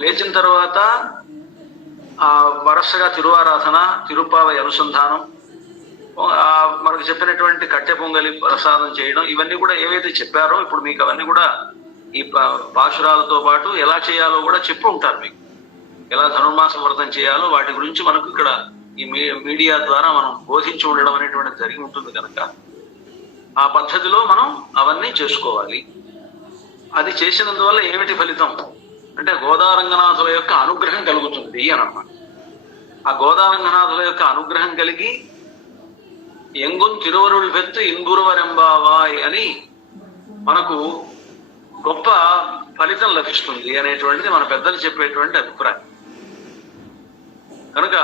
లేచిన తర్వాత ఆ వరుసగా తిరువారాధన, తిరుపావై అనుసంధానం, మనకు చెప్పినటువంటి కట్టె పొంగలి ప్రసాదం చేయడం, ఇవన్నీ కూడా ఏవైతే చెప్పారో ఇప్పుడు మీకు అవన్నీ కూడా ఈ పాశురాలతో పాటు ఎలా చేయాలో కూడా చెప్పి ఉంటారు. మీకు ఎలా ధనుర్మాస వ్రతం చేయాలో వాటి గురించి మనకు ఇక్కడ ఈ మీడియా ద్వారా మనం బోధించి ఉండడం అనేటువంటిది జరిగి ఉంటుంది కనుక ఆ పద్ధతిలో మనం అవన్నీ చేసుకోవాలి. అది చేసినందువల్ల ఏమిటి ఫలితం అంటే గోదారంగనాథుల యొక్క అనుగ్రహం కలుగుతుంది అని అన్నమాట. ఆ గోదారంగనాథుల యొక్క అనుగ్రహం కలిగి ఎంగున్ తిరువరుల్ పెత్తు ఇంగురువరెంబావాయ్ అని మనకు గొప్ప ఫలితం లభిస్తుంది అనేటువంటిది మన పెద్దలు చెప్పేటువంటి అభిప్రాయం. కనుక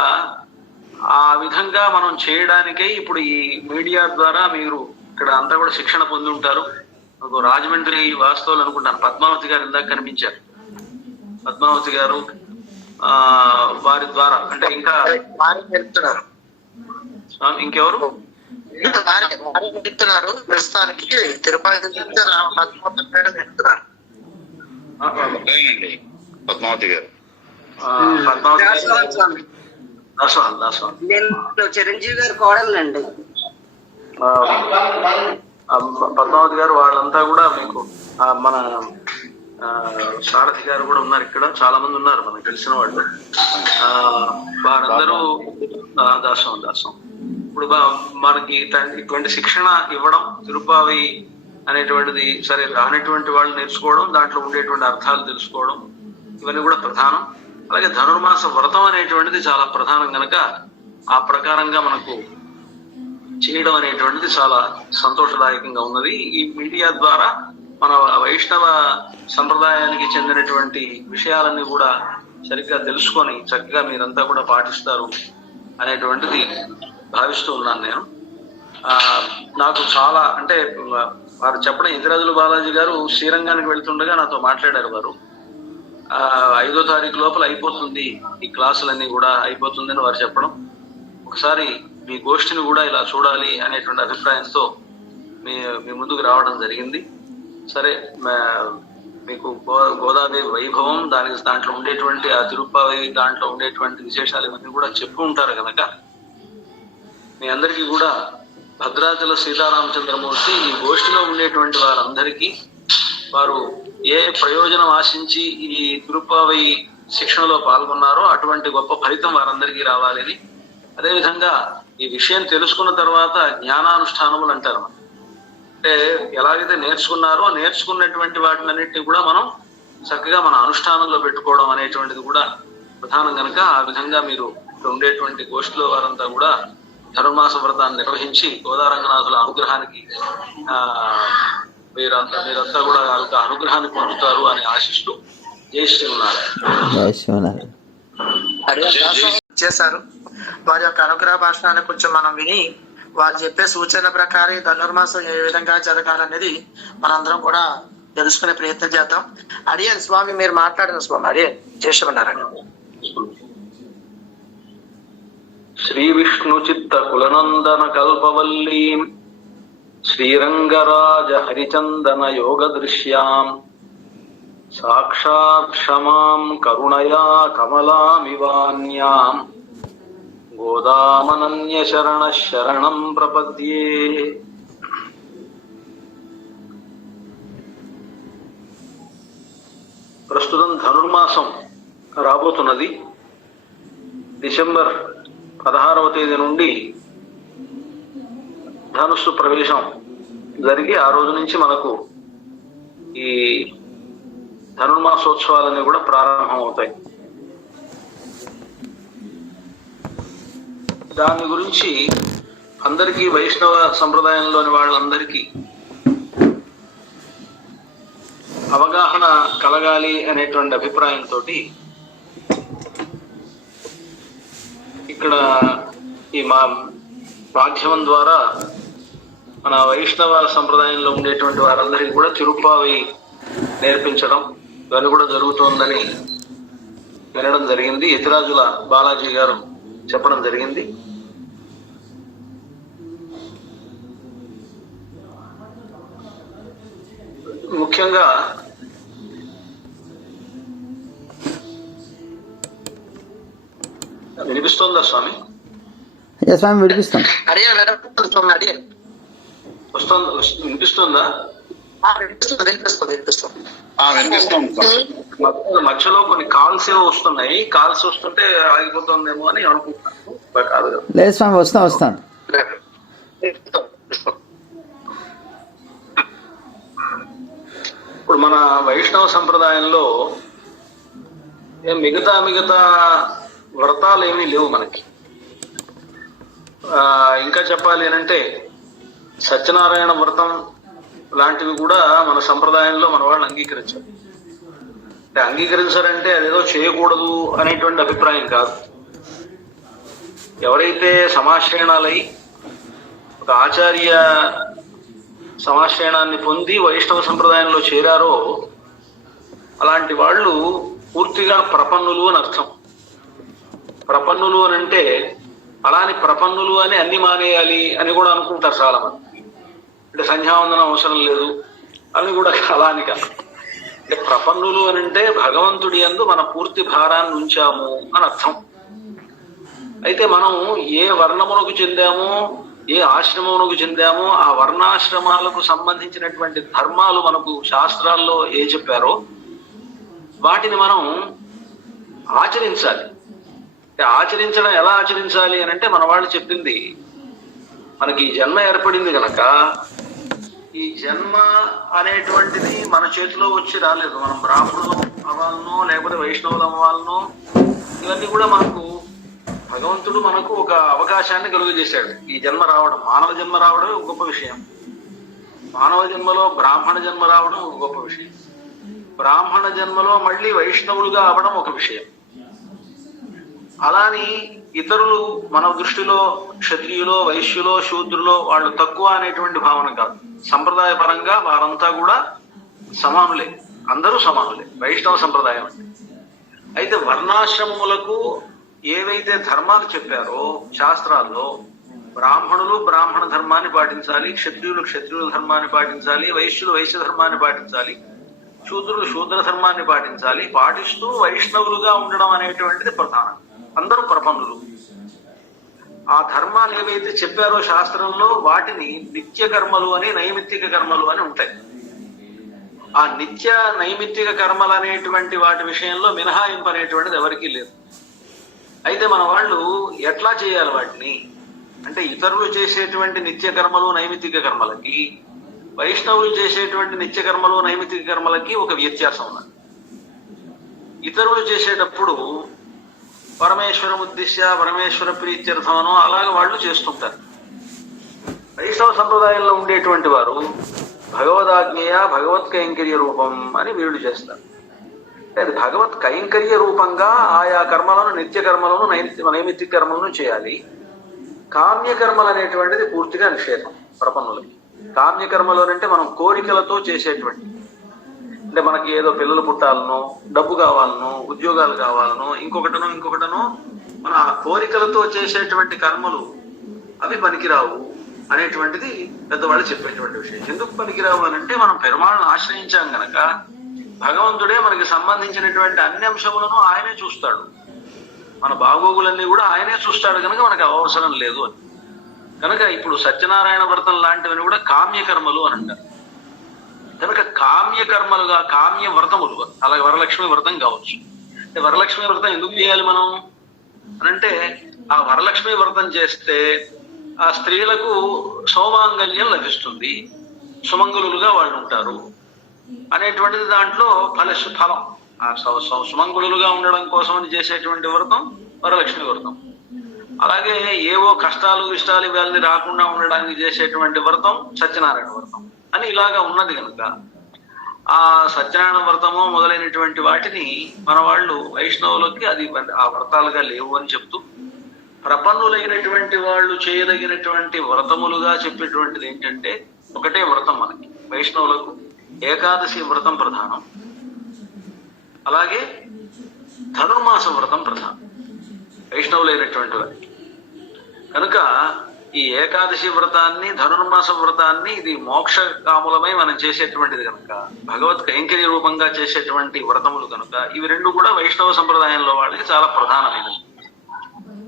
ఆ విధంగా మనం చేయడానికే ఇప్పుడు ఈ మీడియా ద్వారా మీరు ఇక్కడ అంతా కూడా శిక్షణ పొంది ఉంటారు. రాజమండ్రి వాస్తవులు అనుకుంటాను పద్మావతి గారు ఇందాక కనిపించారు. పద్మావతి గారు వారి ద్వారా అంటే ఇంకా ఇంకెవరు చెప్తున్నారు ప్రస్తుతానికి తిరుపతి పద్మావతి గారు. నేను చిరంజీవి గారు కోడలండి. పద్మావతి గారు వాళ్ళంతా కూడా మీకు మన సారథి గారు కూడా ఉన్నారు, ఇక్కడ చాలా మంది ఉన్నారు మనకు తెలిసిన వాళ్ళు. వారందరూ దాసం ఇప్పుడు మనకి ఇటువంటి శిక్షణ ఇవ్వడం, తిరుపావి అనేటువంటిది సరే రానటువంటి వాళ్ళు నేర్చుకోవడం, దాంట్లో ఉండేటువంటి అర్థాలు తెలుసుకోవడం ఇవన్నీ కూడా ప్రధానం. అలాగే ధనుర్మాస వ్రతం అనేటువంటిది చాలా ప్రధానం కనుక ఆ ప్రకారంగా మనకు చేయడం అనేటువంటిది చాలా సంతోషదాయకంగా ఉన్నది. ఈ మీడియా ద్వారా మన వైష్ణవ సంప్రదాయానికి చెందినటువంటి విషయాలన్నీ కూడా సరిగ్గా తెలుసుకొని చక్కగా మీరంతా కూడా పాటిస్తారు అనేటువంటిది భావిస్తూ ఉన్నాను నేను. నాకు చాలా అంటే వారు చెప్పడం ఇంద్రాజుల బాలాజీ గారు శ్రీరంగానికి వెళ్తుండగా నాతో మాట్లాడారు. వారు 5వ తారీఖు లోపల అయిపోతుంది ఈ క్లాసులన్నీ కూడా అయిపోతుందని వారు చెప్పడం, ఒకసారి మీ గోష్ఠిని కూడా ఇలా చూడాలి అనేటువంటి అభిప్రాయంతో మీ ముందుకు రావడం జరిగింది. సరే మీకు గోదాదేవి వైభవం దాంట్లో ఉండేటువంటి ఆ తిరుపావి దాంట్లో ఉండేటువంటి విశేషాలు ఇవన్నీ కూడా చెప్పు ఉంటారు కనుక మీ అందరికీ కూడా భద్రాచల సీతారామచంద్రమూర్తి ఈ గోష్ఠిలో ఉండేటువంటి వారందరికీ వారు ఏ ప్రయోజనం ఆశించి ఈ తిరుపావి శిక్షణలో పాల్గొన్నారో అటువంటి గొప్ప ఫలితం వారందరికీ రావాలని, అదేవిధంగా ఈ విషయం తెలుసుకున్న తర్వాత జ్ఞానానుష్ఠానములు అంటారు. అంటే ఎలాగైతే నేర్చుకున్నారో నేర్చుకున్నటువంటి వాటినన్నింటినీ కూడా మనం చక్కగా మన అనుష్ఠానంలో పెట్టుకోవడం అనేటువంటిది కూడా ప్రధానం కనుక ఆ విధంగా మీరు ఇక్కడ ఉండేటువంటి గోష్ఠిలో వారంతా కూడా ధనుర్మాస వ్రతాన్ని నిర్వహించి గోదారంగనాథుల అనుగ్రహానికి మీరంతా కూడా అనుగ్రహాన్ని పొందుతారు అని ఆశిస్తూ జై శ్రీనారాయణ చేశారు. వారి యొక్క అనుగ్రహ భాషణాన్ని కొంచెం మనం విని వారు చెప్పే సూచనల ప్రకారం ధనుర్మాసం ఏ విధంగా జరగాలనేది మనందరం కూడా తెలుసుకునే ప్రయత్నం చేద్దాం. అడియన్ స్వామి మీరు మాట్లాడిన స్వామి అడియన్ చేసామన్నారండి. శ్రీ విష్ణు చిత్త కులనందన కల్పవల్లీం శ్రీరంగరాజ హరిచందన యోగ దృశ్యాం సాక్షాత్ క్షమాం కరుణయా కమలామివాన్యాం గోదామనన్య శరణ శరణం ప్రపద్యే. ప్రస్తుతం ధనుర్మాసం రాబోతున్నది. డిసెంబర్ 16వ తేదీ నుండి ధనుస్సు ప్రవేశం జరిగి ఆ రోజు నుంచి మనకు ఈ ధనుర్మాసోత్సవాలన్నీ కూడా ప్రారంభం అవుతాయి. దాని గురించి అందరికీ వైష్ణవ సంప్రదాయంలోని వాళ్ళందరికీ అవగాహన కలగాలి అనేటువంటి అభిప్రాయంతో ఇక్కడ ఈ మా మాధ్యమం ద్వారా మన వైష్ణవ సంప్రదాయంలో ఉండేటువంటి వారందరికీ కూడా తిరుప్పావి నేర్పించడం ఇవన్నీ కూడా జరుగుతోందని వినడం జరిగింది. యతిరాజుల బాలాజీ గారు చెప్పడం జరిగింది. ముఖ్యంగా వినిపిస్తోందా స్వామి? స్వామి విడిపిస్తాం. వినిపిస్తుందా? మధ్యలో కొన్ని కాల్స్ ఏవో వస్తున్నాయి. కాల్స్ వస్తుంటే ఆగిపోతుందేమో అని అనుకుంటున్నాను. కాదు కదా? లేదు స్వామి, వస్తాను. ఇప్పుడు మన వైష్ణవ సంప్రదాయంలో మిగతా వ్రతాలు ఏమీ లేవు మనకి. ఇంకా చెప్పాలి అంటే సత్యనారాయణ వ్రతం లాంటివి కూడా మన సంప్రదాయంలో మన వాళ్ళు అంగీకరించారు. అంటే అంగీకరించారంటే అదేదో చేయకూడదు అనేటువంటి అభిప్రాయం కాదు. ఎవరైతే సమాశ్రయణాలై ఒక ఆచార్య సమాశ్రయణాన్ని పొంది వైష్ణవ సంప్రదాయంలో చేరారో అలాంటి వాళ్ళు పూర్తిగా ప్రపన్నులు అని అర్థం. ప్రపన్నులు అని అంటే అలాని ప్రపన్నులు అని అన్ని మానేయాలి అని కూడా అనుకుంటారు చాలా మంది. అంటే సంధ్యావందనం అవసరం లేదు అని కూడా అలాని కాదు. అంటే ప్రపన్నులు అని అంటే భగవంతుడి యందు మన పూర్తి భారాన్ని ఉంచాము అని అర్థం. అయితే మనం ఏ వర్ణమునకు చెందామో ఏ ఆశ్రమమునకు చెందామో ఆ వర్ణాశ్రమాలకు సంబంధించినటువంటి ధర్మాలు మనకు శాస్త్రాల్లో ఏ చెప్పారో వాటిని మనం ఆచరించాలి. ఆచరించడం ఎలా ఆచరించాలి అని అంటే మన వాళ్ళు చెప్పింది, మనకి ఈ జన్మ ఏర్పడింది కనుక ఈ జన్మ అనేటువంటిది మన చేతిలో వచ్చి రాలేదు. మనం బ్రాహ్మణులు అవ్వాలనో లేకపోతే వైష్ణవులు అవ్వాలనో ఇవన్నీ కూడా మనకు భగవంతుడు మనకు ఒక అవకాశాన్ని కలుగజేశాడు. ఈ జన్మ రావడం, మానవ జన్మ రావడం ఒక గొప్ప విషయం. మానవ జన్మలో బ్రాహ్మణ జన్మ రావడం ఒక గొప్ప విషయం. బ్రాహ్మణ జన్మలో మళ్ళీ వైష్ణవులుగా అవడం ఒక విషయం. అలాని ఇతరులు మన దృష్టిలో క్షత్రియులో వైశ్యులో శూద్రులో వాళ్ళు తక్కువ అనేటువంటి భావన కాదు. సంప్రదాయ పరంగా వారంతా కూడా సమానులే, అందరూ సమానులే వైష్ణవ సంప్రదాయం అంటే. అయితే వర్ణాశ్రమములకు ఏవైతే ధర్మాలు చెప్పారో శాస్త్రాల్లో బ్రాహ్మణులు బ్రాహ్మణ ధర్మాన్ని పాటించాలి, క్షత్రియులు క్షత్రియుల ధర్మాన్ని పాటించాలి, వైశ్యులు వైశ్య ధర్మాన్ని పాటించాలి, శూద్రులు శూద్ర ధర్మాన్ని పాటించాలి. పాటిస్తూ వైష్ణవులుగా ఉండడం అనేటువంటిది ప్రధానం. అందరూ ప్రపన్నులు. ఆ ధర్మాలు ఏవైతే చెప్పారో శాస్త్రంలో వాటిని నిత్య కర్మలు అని నైమిత్తిక కర్మలు అని ఉంటాయి. ఆ నిత్య నైమిత్తిక కర్మలు అనేటువంటి వాటి విషయంలో మినహాయింపు అనేటువంటిది ఎవరికీ లేదు. అయితే మన వాళ్ళు ఎట్లా చేయాలి వాటిని అంటే ఇతరులు చేసేటువంటి నిత్య కర్మలు నైమిత్తిక కర్మలకి వైష్ణవులు చేసేటువంటి నిత్య కర్మలు నైమిత్తిక కర్మలకి ఒక వ్యత్యాసం ఉన్నది. ఇతరులు చేసేటప్పుడు పరమేశ్వర ఉద్దేశ్య పరమేశ్వర ప్రీత్యర్థమనో అలాగే వాళ్ళు చేస్తుంటారు. వైష్ణవ సంప్రదాయంలో ఉండేటువంటి వారు భగవదాజ్ఞేయ భగవత్ కైంకర్య రూపం అని వీళ్ళు చేస్తారు. అది భగవత్ కైంకర్య రూపంగా ఆయా కర్మలను నిత్య కర్మలను నైమిత్తిక కర్మలను చేయాలి. కామ్యకర్మలు అనేటువంటిది పూర్తిగా నిషేధం ప్రపన్నులకి. కామ్యకర్మలు అంటే మనం కోరికలతో చేసేటువంటి, అంటే మనకి ఏదో పిల్లలు పుట్టాలనో డబ్బు కావాలనో ఉద్యోగాలు కావాలనో ఇంకొకటనో మన కోరికలతో చేసేటువంటి కర్మలు అవి పనికిరావు అనేటువంటిది పెద్దవాళ్ళు చెప్పేటువంటి విషయం. ఎందుకు పనికిరావు అని అంటే మనం పెరుమాళను ఆశ్రయించాం గనక భగవంతుడే మనకి సంబంధించినటువంటి అన్ని అంశములను ఆయనే చూస్తాడు. మన బాగోగులన్నీ కూడా ఆయనే చూస్తాడు కనుక మనకు అవసరం లేదు అని. కనుక ఇప్పుడు సత్యనారాయణ వ్రతం లాంటివన్నీ కూడా కామ్యకర్మలు అని అంటారు. కనుక కామ్యకర్మలుగా కామ్య వ్రతములు, అలాగే వరలక్ష్మి వ్రతం కావచ్చు. వరలక్ష్మి వ్రతం ఎందుకు చేయాలి మనం అనంటే ఆ వరలక్ష్మి వ్రతం చేస్తే ఆ స్త్రీలకు సౌమాంగల్యం లభిస్తుంది, సుమంగళులుగా వాళ్ళు ఉంటారు అనేటువంటిది దాంట్లో ఫలం. ఆ సుమంగళులుగా ఉండడం కోసం చేసేటువంటి వ్రతం వరలక్ష్మి వ్రతం. అలాగే ఏవో కష్టాలు ఇష్టాలు ఇవన్నీ రాకుండా ఉండడానికి చేసేటువంటి వ్రతం సత్యనారాయణ వ్రతం అని ఇలాగా ఉన్నది కనుక ఆ సత్యనారాయణ వ్రతము మొదలైనటువంటి వాటిని మన వాళ్ళు వైష్ణవులకి అది ఆ వ్రతాలుగా లేవు అని చెప్తూ, ప్రపన్నులైనటువంటి వాళ్ళు చేయదగినటువంటి వ్రతములుగా చెప్పేటువంటిది ఏంటంటే ఒకటే వ్రతం మనకి వైష్ణవులకు ఏకాదశి వ్రతం ప్రధానం, అలాగే ధనుర్మాస వ్రతం ప్రధానం వైష్ణవులైనటువంటి వారికి. కనుక ఈ ఏకాదశి వ్రతాన్ని ధనుర్మాస వ్రతాన్ని ఇది మోక్ష కాములమై మనం చేసేటువంటిది కనుక, భగవత్ కైంకర్య రూపంగా చేసేటువంటి వ్రతములు కనుక ఇవి రెండు కూడా వైష్ణవ సంప్రదాయంలో వాళ్ళకి చాలా ప్రధానమైనవి.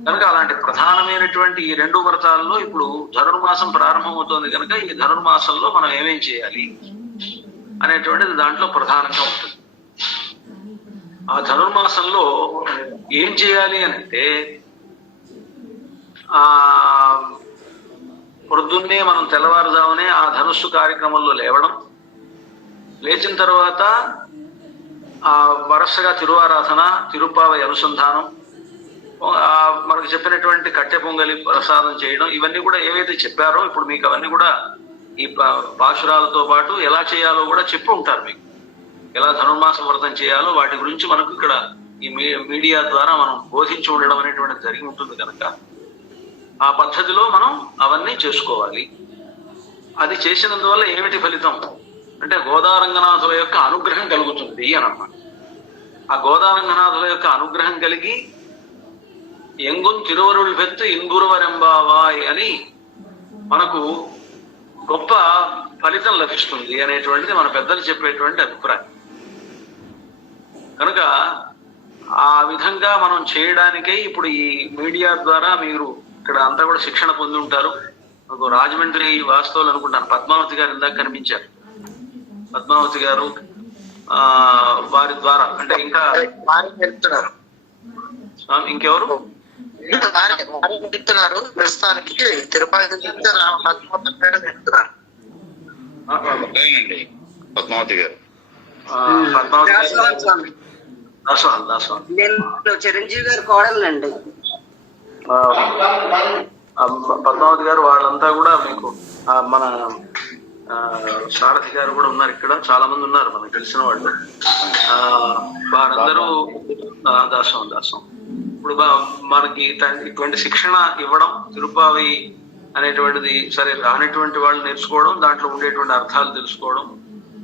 కనుక అలాంటి ప్రధానమైనటువంటి ఈ రెండు వ్రతాల్లో ఇప్పుడు ధనుర్మాసం ప్రారంభమవుతోంది కనుక ఈ ధనుర్మాసంలో మనం ఏమేం చేయాలి అనేటువంటిది దాంట్లో ప్రధానంగా ఉంటుంది. ఆ ధనుర్మాసంలో ఏం చేయాలి అంటే ఆ పొద్దున్నే మనం తెల్లవారుజామునే ఆ ధనుస్సు కార్యక్రమంలో లేవడం, లేచిన తర్వాత ఆ వరుసగా తిరువారాధన, తిరుప్పావై అనుసంధానం, మనకు చెప్పినటువంటి కట్టె పొంగలి ప్రసాదం చేయడం, ఇవన్నీ కూడా ఏవైతే చెప్పారో ఇప్పుడు మీకు అవన్నీ కూడా ఈ పాశురాలతో పాటు ఎలా చేయాలో కూడా చెప్పి ఉంటారు. మీకు ఎలా ధనుర్మాస వ్రతం చేయాలో వాటి గురించి మనకు ఇక్కడ ఈ మీడియా ద్వారా మనం బోధించి ఉండడం అనేటువంటిది జరిగి ఉంటుంది కనుక ఆ పద్ధతిలో మనం అవన్నీ చేసుకోవాలి. అది చేసినందువల్ల ఏమిటి ఫలితం అంటే గోదారంగనాథుల యొక్క అనుగ్రహం కలుగుతుంది అని అన్నమాట. ఆ గోదారంగనాథుల యొక్క అనుగ్రహం కలిగి ఎంగున్ తిరువరుల్ పెత్తు ఇంగురువరెంబావాయ్ అని మనకు గొప్ప ఫలితం లభిస్తుంది అనేటువంటిది మన పెద్దలు చెప్పేటువంటి అభిప్రాయం. కనుక ఆ విధంగా మనం చేయడానికై ఇప్పుడు ఈ మీడియా ద్వారా మీరు ఇక్కడ అంతా కూడా శిక్షణ పొంది ఉంటారు. రాజమండ్రి వాస్తవులు అనుకుంటాను పద్మావతి గారు ఇందాక కనిపించారు. పద్మావతి గారు వారి ద్వారా అంటే ఇంకా ఇంకెవరు చెప్తున్నారు ప్రస్తుతానికి తిరుపతి పద్మావతి గారు నేను చిరంజీవి గారు కోడలండి. పద్మావతి గారు వాళ్ళంతా కూడా మీకు మన సారథి గారు కూడా ఉన్నారు, ఇక్కడ చాలా మంది ఉన్నారు మనకు తెలిసిన వాళ్ళు. వారందరూ దాసం ఇప్పుడు మనకి ఇటువంటి శిక్షణ ఇవ్వడం, తిరుప్పావై అనేటువంటిది సరే రానటువంటి వాళ్ళు నేర్చుకోవడం, దాంట్లో ఉండేటువంటి అర్థాలు తెలుసుకోవడం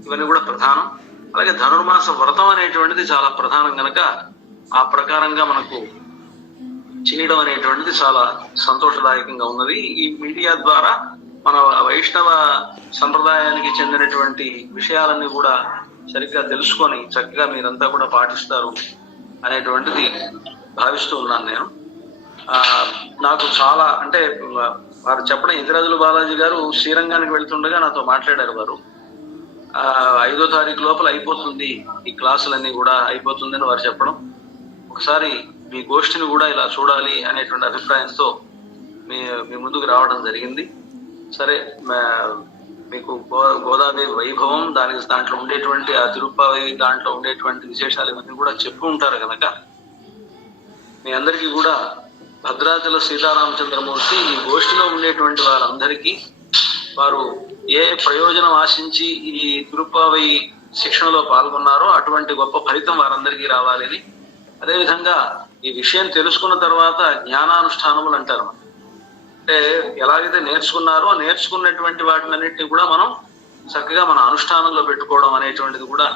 ఇవన్నీ కూడా ప్రధానం. అలాగే ధనుర్మాస వ్రతం అనేటువంటిది చాలా ప్రధానం కనుక ఆ ప్రకారంగా మనకు చేయడం అనేటువంటిది చాలా సంతోషదాయకంగా ఉన్నది. ఈ మీడియా ద్వారా మన వైష్ణవ సంప్రదాయానికి చెందినటువంటి విషయాలన్నీ కూడా సరిగ్గా తెలుసుకొని చక్కగా మీరంతా కూడా పాటిస్తారు అనేటువంటిది భావిస్తూ ఉన్నాను నేను. నాకు చాలా అంటే వారు చెప్పడం ఇంద్రాజుల బాలాజీ గారు శ్రీరంగానికి వెళ్తుండగా నాతో మాట్లాడారు. వారు 5వ తారీఖు లోపల అయిపోతుంది ఈ క్లాసులన్నీ కూడా అయిపోతుందని వారు చెప్పడం, ఒకసారి మీ గోష్ఠిని కూడా ఇలా చూడాలి అనేటువంటి అభిప్రాయంతో మీ ముందుకు రావడం జరిగింది. సరే మీకు గోదాదేవి వైభవం దాంట్లో ఉండేటువంటి ఆ తిరుప్పావై దాంట్లో ఉండేటువంటి విశేషాలు ఇవన్నీ కూడా చెప్పు ఉంటారు కనుక మీ అందరికీ కూడా భద్రాచల సీతారామచంద్రమూర్తి ఈ గోష్ఠిలో ఉండేటువంటి వారందరికీ వారు ఏ ప్రయోజనం ఆశించి ఈ తిరుప్పావై శిక్షణలో పాల్గొన్నారో అటువంటి గొప్ప ఫలితం వారందరికీ రావాలని, అదేవిధంగా ఈ విషయం తెలుసుకున్న తర్వాత జ్ఞానానుష్ఠానములు అంటారు. అంటే ఎలాగైతే నేర్చుకున్నారో నేర్చుకున్నటువంటి వాటినన్నింటినీ కూడా మనం చక్కగా మన అనుష్ఠానంలో పెట్టుకోవడం అనేటువంటిది కూడా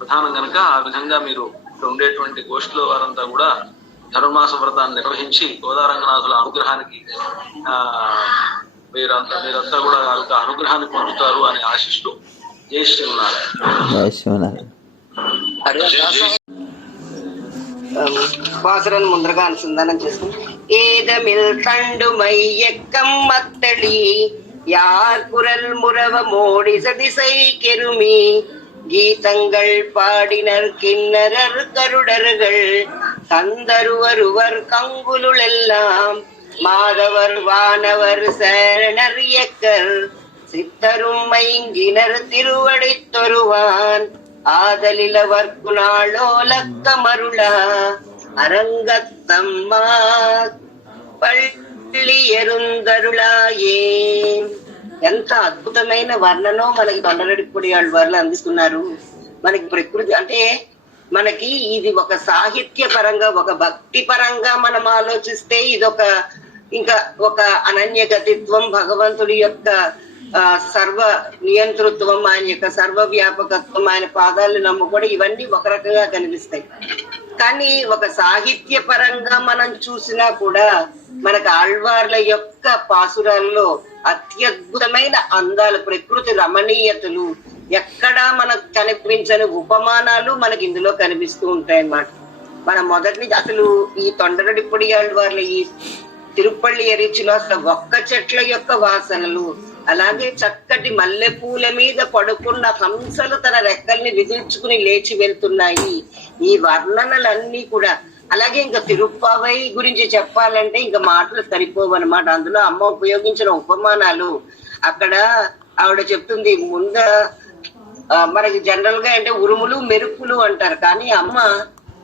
ప్రధానం కనుక ఆ విధంగా మీరు ఇక్కడ ఉండేటువంటి గోష్ఠిలో వారంతా కూడా ధనుర్మాస వ్రతాన్ని నిర్వహించి గోదారంగనాథుల అనుగ్రహానికి మీరంతా కూడా అనుగ్రహాన్ని పొందుతారు అని ఆశిస్తూ జై శ్రీనారాయణ. పాసురాన్ని ముందరగా అనుసంధానం చేసుకుని ఏదమిల్ తండు மையக்கம் மத்தளி யார் குரல் முறவ மோடி சதிசை கெருமி கீதங்கள் பாடினர் கிண்ணரர் கருடர்கள் தந்தருவருவர் கங்குலுளெல்லாம் மாதவர் வானவர் சரணர் இயக்கர் சித்தரும் மைங்கினர் திருவடி தொருவான் ஆதலிலவர்க்கு நாளோலக்க மருளா அரங்கத்தம்மா పళ్ళి ఎరుందరులాయే. ఎంత అద్భుతమైన వర్ణనో మనకి తొండరెడ్డిపూడి వాళ్ళు అందిస్తున్నారు. మనకి ప్రకృతి అంటే మనకి ఇది ఒక సాహిత్య పరంగా ఒక భక్తి పరంగా మనం ఆలోచిస్తే ఇదొక ఇంకా ఒక అనన్యగతిత్వం, భగవంతుడి యొక్క సర్వ నియంతృత్వం, ఆయన యొక్క సర్వ వ్యాపకత్వం, ఆయన పాదాలు నమ్ముకోవడం ఇవన్నీ ఒక రకంగా కనిపిస్తాయి. కానీ ఒక సాహిత్య పరంగా మనం చూసినా కూడా మనకు ఆళ్వార్ల యొక్క పాసురాల్లో అత్యద్భుతమైన అందాలు, ప్రకృతి రమణీయతలు, ఎక్కడా మనకు కనిపించని ఉపమానాలు మనకి ఇందులో కనిపిస్తూ ఉంటాయి అన్నమాట. మనం మొదటి అసలు ఈ తొండరెడ్డిపూడి ఆళ్వార్ల ఈ తిరుపల్లి ఎరిచిలో అసలు ఒక్క చెట్ల యొక్క వాసనలు, అలాగే చక్కటి మల్లె పూల మీద పడుకున్న హంసలు తన రెక్కల్ని విదిల్చుకుని లేచి వెళ్తున్నాయి. ఈ వర్ణనలన్నీ కూడా అలాగే ఇంకా తిరుప్పావై గురించి చెప్పాలంటే ఇంకా మాటలు సరిపోవన్నమాట. అందులో అమ్మ ఉపయోగించిన ఉపమానాలు అక్కడ ఆవిడ చెప్తుంది. మనకి జనరల్ గా అంటే ఉరుములు మెరుపులు అంటారు, కానీ అమ్మ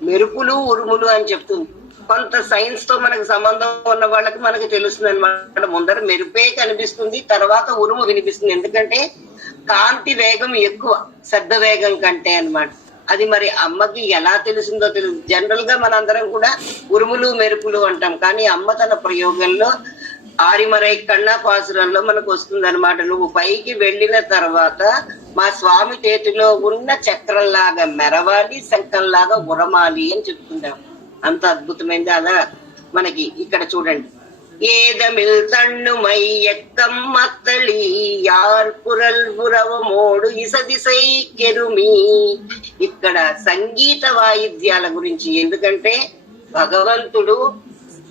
మెరుపులు ఉరుములు అని చెప్తుంది. కొంత సైన్స్ తో మనకు సంబంధం ఉన్న వాళ్ళకి మనకి తెలుస్తుంది అనమాట. ముందర మెరుపే కనిపిస్తుంది, తర్వాత ఉరుము వినిపిస్తుంది. ఎందుకంటే కాంతి వేగం ఎక్కువ శబ్ద వేగం కంటే అన్నమాట. అది మరి అమ్మకి ఎలా తెలిసిందో తెలియదు. జనరల్ గా మనందరం కూడా ఉరుములు మెరుపులు అంటాం, కానీ అమ్మ తన ప్రయోగంలో ఆరిమరై కన్నా పాసురంలో మనకు వస్తుంది అనమాట. నువ్వు పైకి వెళ్ళిన తర్వాత మా స్వామి చేతిలో ఉన్న చక్రంలాగా మెరవాలి, శంఖంలాగా ఉరమాలి అని చెప్తుంటాం. అంత అద్భుతమైంది. అలా మనకి ఇక్కడ చూడండి. ஏதமில் தண்ணுமை எக்கம் மத்தளி யார் குரல் உరవమోడు ఇసదిసై కెరుమి. ఇక్కడ సంగీత వాయిద్యాల గురించి, ఎందుకంటే భగవంతుడు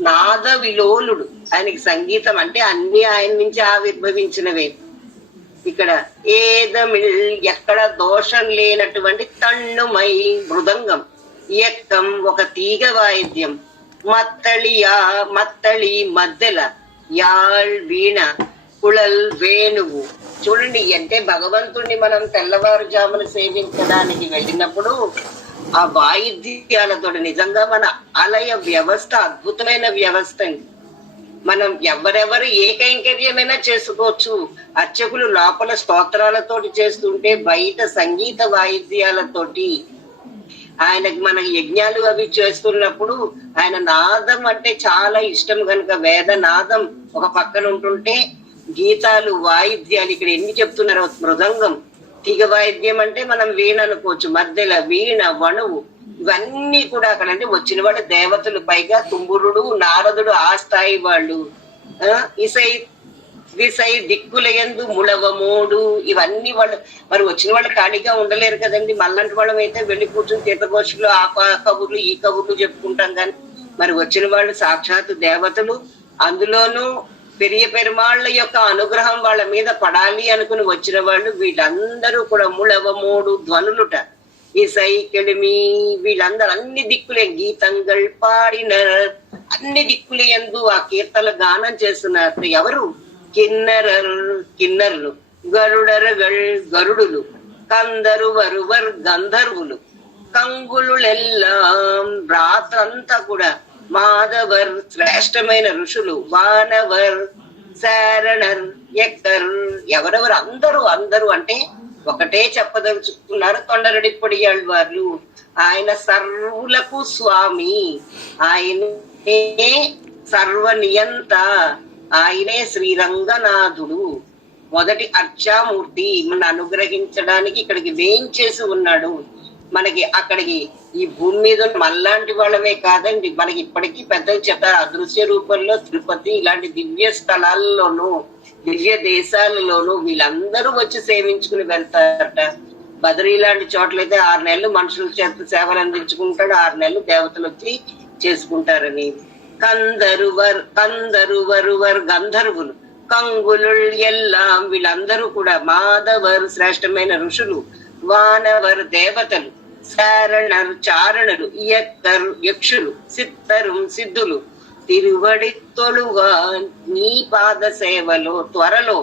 నాద విలోలుడు, ఆయనకి సంగీతం అంటే అన్ని ఆయన నుంచి ఆవిర్భవించినవే. ఇక్కడ ఏదమిల్ ఎక్కడ దోషం లేనటువంటి తన్నుమై మృదంగం, ఎక్కం ఒక తీగ వాయిద్యం, మత్తళి మద్దెల, యాళ్ వీణ, కుళల్ వేణువు. చూడండి, అంటే భగవంతుణ్ణి మనం తెల్లవారుజామున సేవించడానికి వెళ్ళినప్పుడు ఆ వాయిద్యాలతో నిజంగా మన ఆలయ వ్యవస్థ అద్భుతమైన వ్యవస్థ అండి. మనం ఎవరెవరు ఏ కైంకర్యమైనా చేసుకోవచ్చు. అర్చకులు లోపల స్తోత్రాలతోటి చేస్తుంటే బయట సంగీత వాయిద్యాలతోటి ఆయనకి మన యజ్ఞాలు అవి చేస్తున్నప్పుడు ఆయన నాదం అంటే చాలా ఇష్టం కనుక వేద నాదం ఒక పక్కన ఉంటుంటే గీతాలు వాయిద్యాలు ఇక్కడ ఎన్ని చెప్తున్నారు. మృదంగం తీగ వాయిద్యం అంటే మనం వీణ అనుకోవచ్చు, మధ్యల వీణ, వణువు, ఇవన్నీ కూడా అక్కడ అంటే వచ్చిన వాళ్ళు దేవతలు, పైగా తుంబురుడు నారదుడు ఆ స్థాయి వాళ్ళు. ఇసై విసై దిక్కులయందు ముళవమోడు, ఇవన్నీ వాళ్ళు మరి వచ్చిన వాళ్ళు ఖాళీగా ఉండలేరు కదండి. మళ్ళంటి వాళ్ళం అయితే వెళ్ళి కూర్చుని తీర్థగోష్ఠులు ఆ కబుర్లు ఈ కబుర్లు చెప్పుకుంటాం, కానీ మరి వచ్చిన వాళ్ళు సాక్షాత్ దేవతలు. అందులోనూ పెరియ పెరుమాళ్ళ యొక్క అనుగ్రహం వాళ్ళ మీద పడాలి అనుకుని వచ్చిన వాళ్ళు వీళ్ళందరూ కూడా ముళవమోడు ధ్వనులుట. ఈ సైకిళమి వీళ్ళందరూ అన్ని దిక్కులే గీతంగల్ పాడిన అన్ని దిక్కుల యందు ఆ కీర్తన గానం చేస్తున్నారు. ఎవరు? కిన్నరులు, గరుడులు, కందరు వరువర్ గంధర్వులు, కంగులులెల్లాం రాత్రంతా కూడా మాధవర్ శ్రేష్టమైన ఋషులు, వానవర్, శారణర్, ఎక్కర్, ఎవరెవరు అందరూ అంటే ఒకటే చెప్పదలుచుకున్నారు తొండరెడ్డిపూడి ఆళ్వార్లు. ఆయన సర్వులకు స్వామి, ఆయనే సర్వనియంత, ఆయనే శ్రీరంగనాథుడు, మొదటి అర్చామూర్తి. మన అనుగ్రహించడానికి ఇక్కడికి వేయించేసి ఉన్నాడు. మనకి అక్కడికి ఈ భూమి మీద మనలాంటి వాళ్ళమే కాదండి, మనకి ఇప్పటికీ పెద్దలు చెప్తారు అదృశ్య రూపంలో తిరుపతి ఇలాంటి దివ్య స్థలాల్లోనూ దివ్య దేశాలలోనూ వీళ్ళందరూ వచ్చి సేవించుకుని వెళ్తారట. బదరీ లాంటి చోట్లయితే 6 నెలలు మనుషుల చేత సేవలు అందించుకుంటాడు, 6 నెలలు దేవతలు వచ్చి చేసుకుంటారని. కందరు వరువర్ గంధర్వులు, కంగులుల్ ఎల్లాం వీళ్ళందరూ కూడా మాధవర్ శ్రేష్టమైన ఋషులు, వానవర్ దేవతలు, శారణర్ చారణులు, యక్షులు, సిద్ధరు సిద్ధులు, తిరువడి తొలుగా నీ పాద సేవలో త్వరలో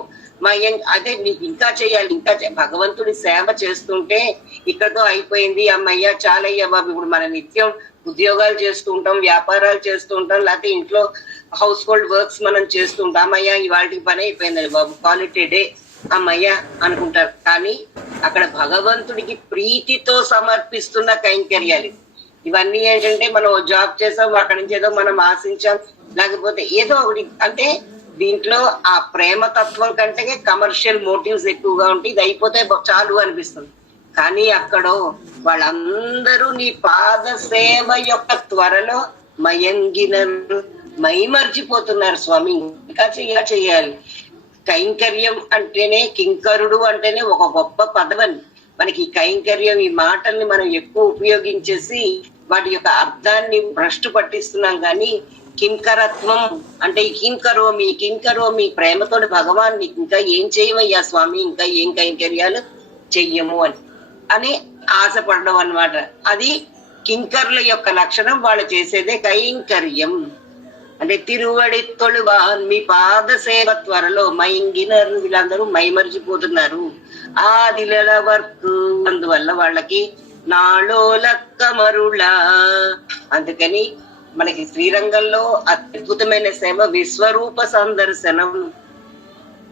అదే నీకు ఇంకా చేయాలి, ఇంకా భగవంతుడి సేవ చేస్తుంటే ఇక్కడతో అయిపోయింది అమ్మయ్య చాలయ్య బాబు. ఇప్పుడు మన నిత్యం ఉద్యోగాలు చేస్తూ ఉంటాం, వ్యాపారాలు చేస్తూ ఉంటాం, లేకపోతే ఇంట్లో హౌస్ హోల్డ్ వర్క్స్ మనం చేస్తుంటాం. అమ్మయ్య ఇవాళకి పని అయిపోయింది బాబు, క్వాలిటీ డే అమ్మయ్య అనుకుంటారు. కానీ అక్కడ భగవంతుడికి ప్రీతితో సమర్పిస్తున్న కైంకర్యాలు ఇవన్నీ. ఏంటంటే మనం జాబ్ చేసాం, అక్కడి నుంచి ఏదో మనం ఆశించాం, లేకపోతే ఏదో ఒకటి. అంటే దీంట్లో ఆ ప్రేమ తత్వం కంటే కమర్షియల్ మోటివ్స్ ఎక్కువగా ఉంటాయి. ఇది అయిపోతే చాలు అనిపిస్తుంది. కానీ అక్కడ వాళ్ళందరూ నీ పాద సేవ యొక్క త్వరలో మయంగినరు, మైమర్చిపోతున్నారు స్వామి. ఇంకా చెయ్యాలి. కైంకర్యం అంటేనే, కింకరుడు అంటేనే ఒక గొప్ప పదవని. మనకి కైంకర్యం ఈ మాటల్ని మనం ఎక్కువ ఉపయోగించేసి వాటి యొక్క అర్థాన్ని భ్రష్టు పట్టిస్తున్నాం. కానీ కింకరత్వం అంటే కింకరోమి ప్రేమతోటి భగవాన్ నీకు ఇంకా ఏం చేయవయ్యా స్వామి, ఇంకా ఏం కైంకర్యాలు చెయ్యము అని ఆశపడడం అన్నమాట. అది కింకర్ల యొక్క లక్షణం. వాళ్ళు చేసేదే కైంకర్యం. అంటే తిరువడి తొలువా మీ పాద సేవ త్వరలో మైంగినరు, వీళ్ళందరూ మైమరిచిపోతున్నారు. ఆదిల వర్క్ అందువల్ల వాళ్ళకి నాలో లక్క మరుళ. అందుకని మనకి శ్రీరంగంలో అద్భుతమైన సేవ విశ్వరూప సందర్శనం.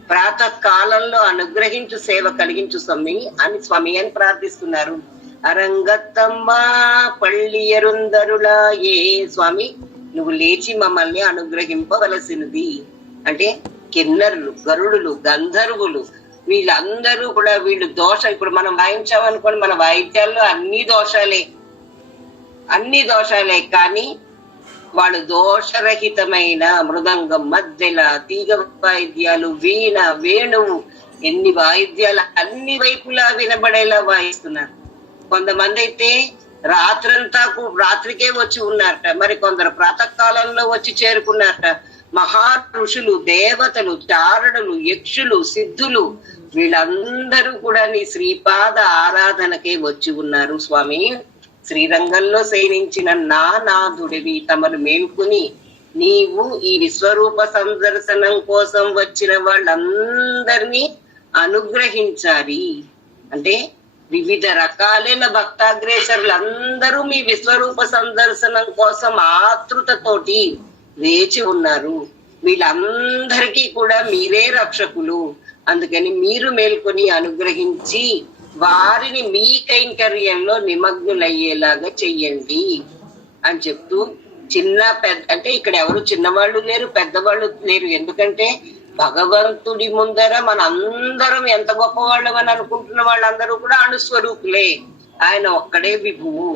ప్రాతకాలంలో అనుగ్రహించు సేవ కలిగించు స్వామి అని ప్రార్థిస్తున్నారు. అరంగత్తమ్మ పళ్ళియరుందరులా ఏ స్వామి నువ్వు లేచి మమ్మల్ని అనుగ్రహింపవలసినది. అంటే కిన్నరులు, గరుడులు, గంధర్వులు వీళ్ళందరూ కూడా వీళ్ళు ఇప్పుడు మనం వాయించామనుకోండి, మన వాయిద్యాల్లో అన్ని దోషాలే. కానీ వాళ్ళు దోషరహితమైన మృదంగం, మద్దెల, తీగ వాయిద్యాలు, వీణ, వేణువు, ఎన్ని వాయిద్యాలు అన్ని వైపులా వినబడేలా వాయిస్తున్నారు. కొంతమంది అయితే రాత్రికే వచ్చి ఉన్నారట, మరి కొందరు ప్రాతకాలంలో వచ్చి చేరుకున్నారట. మహా ఋషులు, దేవతలు, చారణులు, యక్షులు, సిద్ధులు వీళ్ళందరూ కూడా నీ శ్రీపాద ఆరాధనకే వచ్చి ఉన్నారు స్వామి. శ్రీరంగంలో శయనించిన నా నాథుడివి తమను మేల్కొని నీవు ఈ విశ్వరూప సందర్శనం కోసం వచ్చిన వాళ్ళందరినీ అనుగ్రహించాలి. అంటే వివిధ రకాలైన భక్తాగ్రేసరులందరూ మీ విశ్వరూప సందర్శనం కోసం ఆతృతతోటి వేచి ఉన్నారు. వీళ్ళందరికీ కూడా మీరే రక్షకులు. అందుకని మీరు మేల్కొని అనుగ్రహించి వారిని మీ కైంకర్యంలో నిమగ్నులయ్యేలాగా చెయ్యండి అని చెప్తూ, చిన్న పెద్ద అంటే ఇక్కడ ఎవరు చిన్నవాళ్ళు లేరు, పెద్దవాళ్ళు లేరు. ఎందుకంటే భగవంతుడి ముందర మన అందరం ఎంత గొప్పవాళ్ళం అని అనుకుంటున్న వాళ్ళందరూ కూడా అణుస్వరూపులే. ఆయన ఒక్కడే విభువు.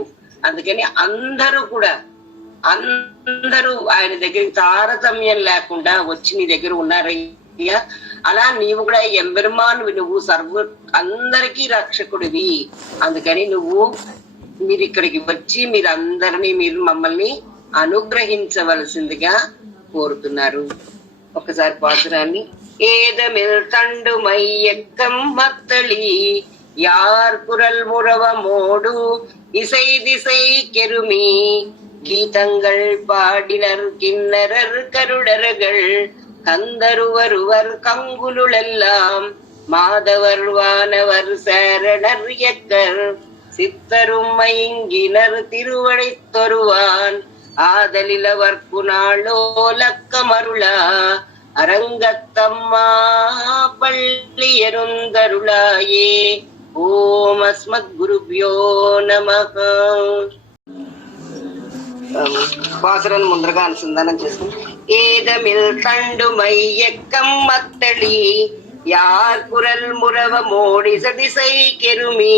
అందుకని అందరూ ఆయన దగ్గరికి తారతమ్యం లేకుండా వచ్చి నీ దగ్గర ఉన్నారయ్యా. అలా నీవు కూడా ఎంబెరుమానువి, నువ్వు అందరికీ రక్షకుడివి. అందుకని మీరు ఇక్కడికి వచ్చి మీరు మమ్మల్ని అనుగ్రహించవలసిందిగా కోరుతున్నారు. ఒకసారి పాసురాన్ని. ఏదమిల్ తండు మైయక్కం మత్తళి யார் குரல் முறவ மோடு இசை திசை கெருமி கீதங்கள் பாடினர் கிண்ணரர் கருடர்கள் கந்தருவருவர் கங்குலுளெல்லாம் மாதவர் வானவர் சேரணர் எக்கர் சித்தரும் மயங்கினர் திருவடைத்தொருவான் ஆதலிலவர்க்கு நாளோலக்கமருளா அரங்கத்தம்மா பள்ளியருந்தருளாயே. ஓம் அஸ்மத் குருப்யோ நமஹ. పాసురం ముందరగా అనుసంధానం చేసుకుంటాం. ஏதமில் தண்டு மையக்கம் மத்தளி யார் குரல் முறவ மோடி சதிசை கெருமி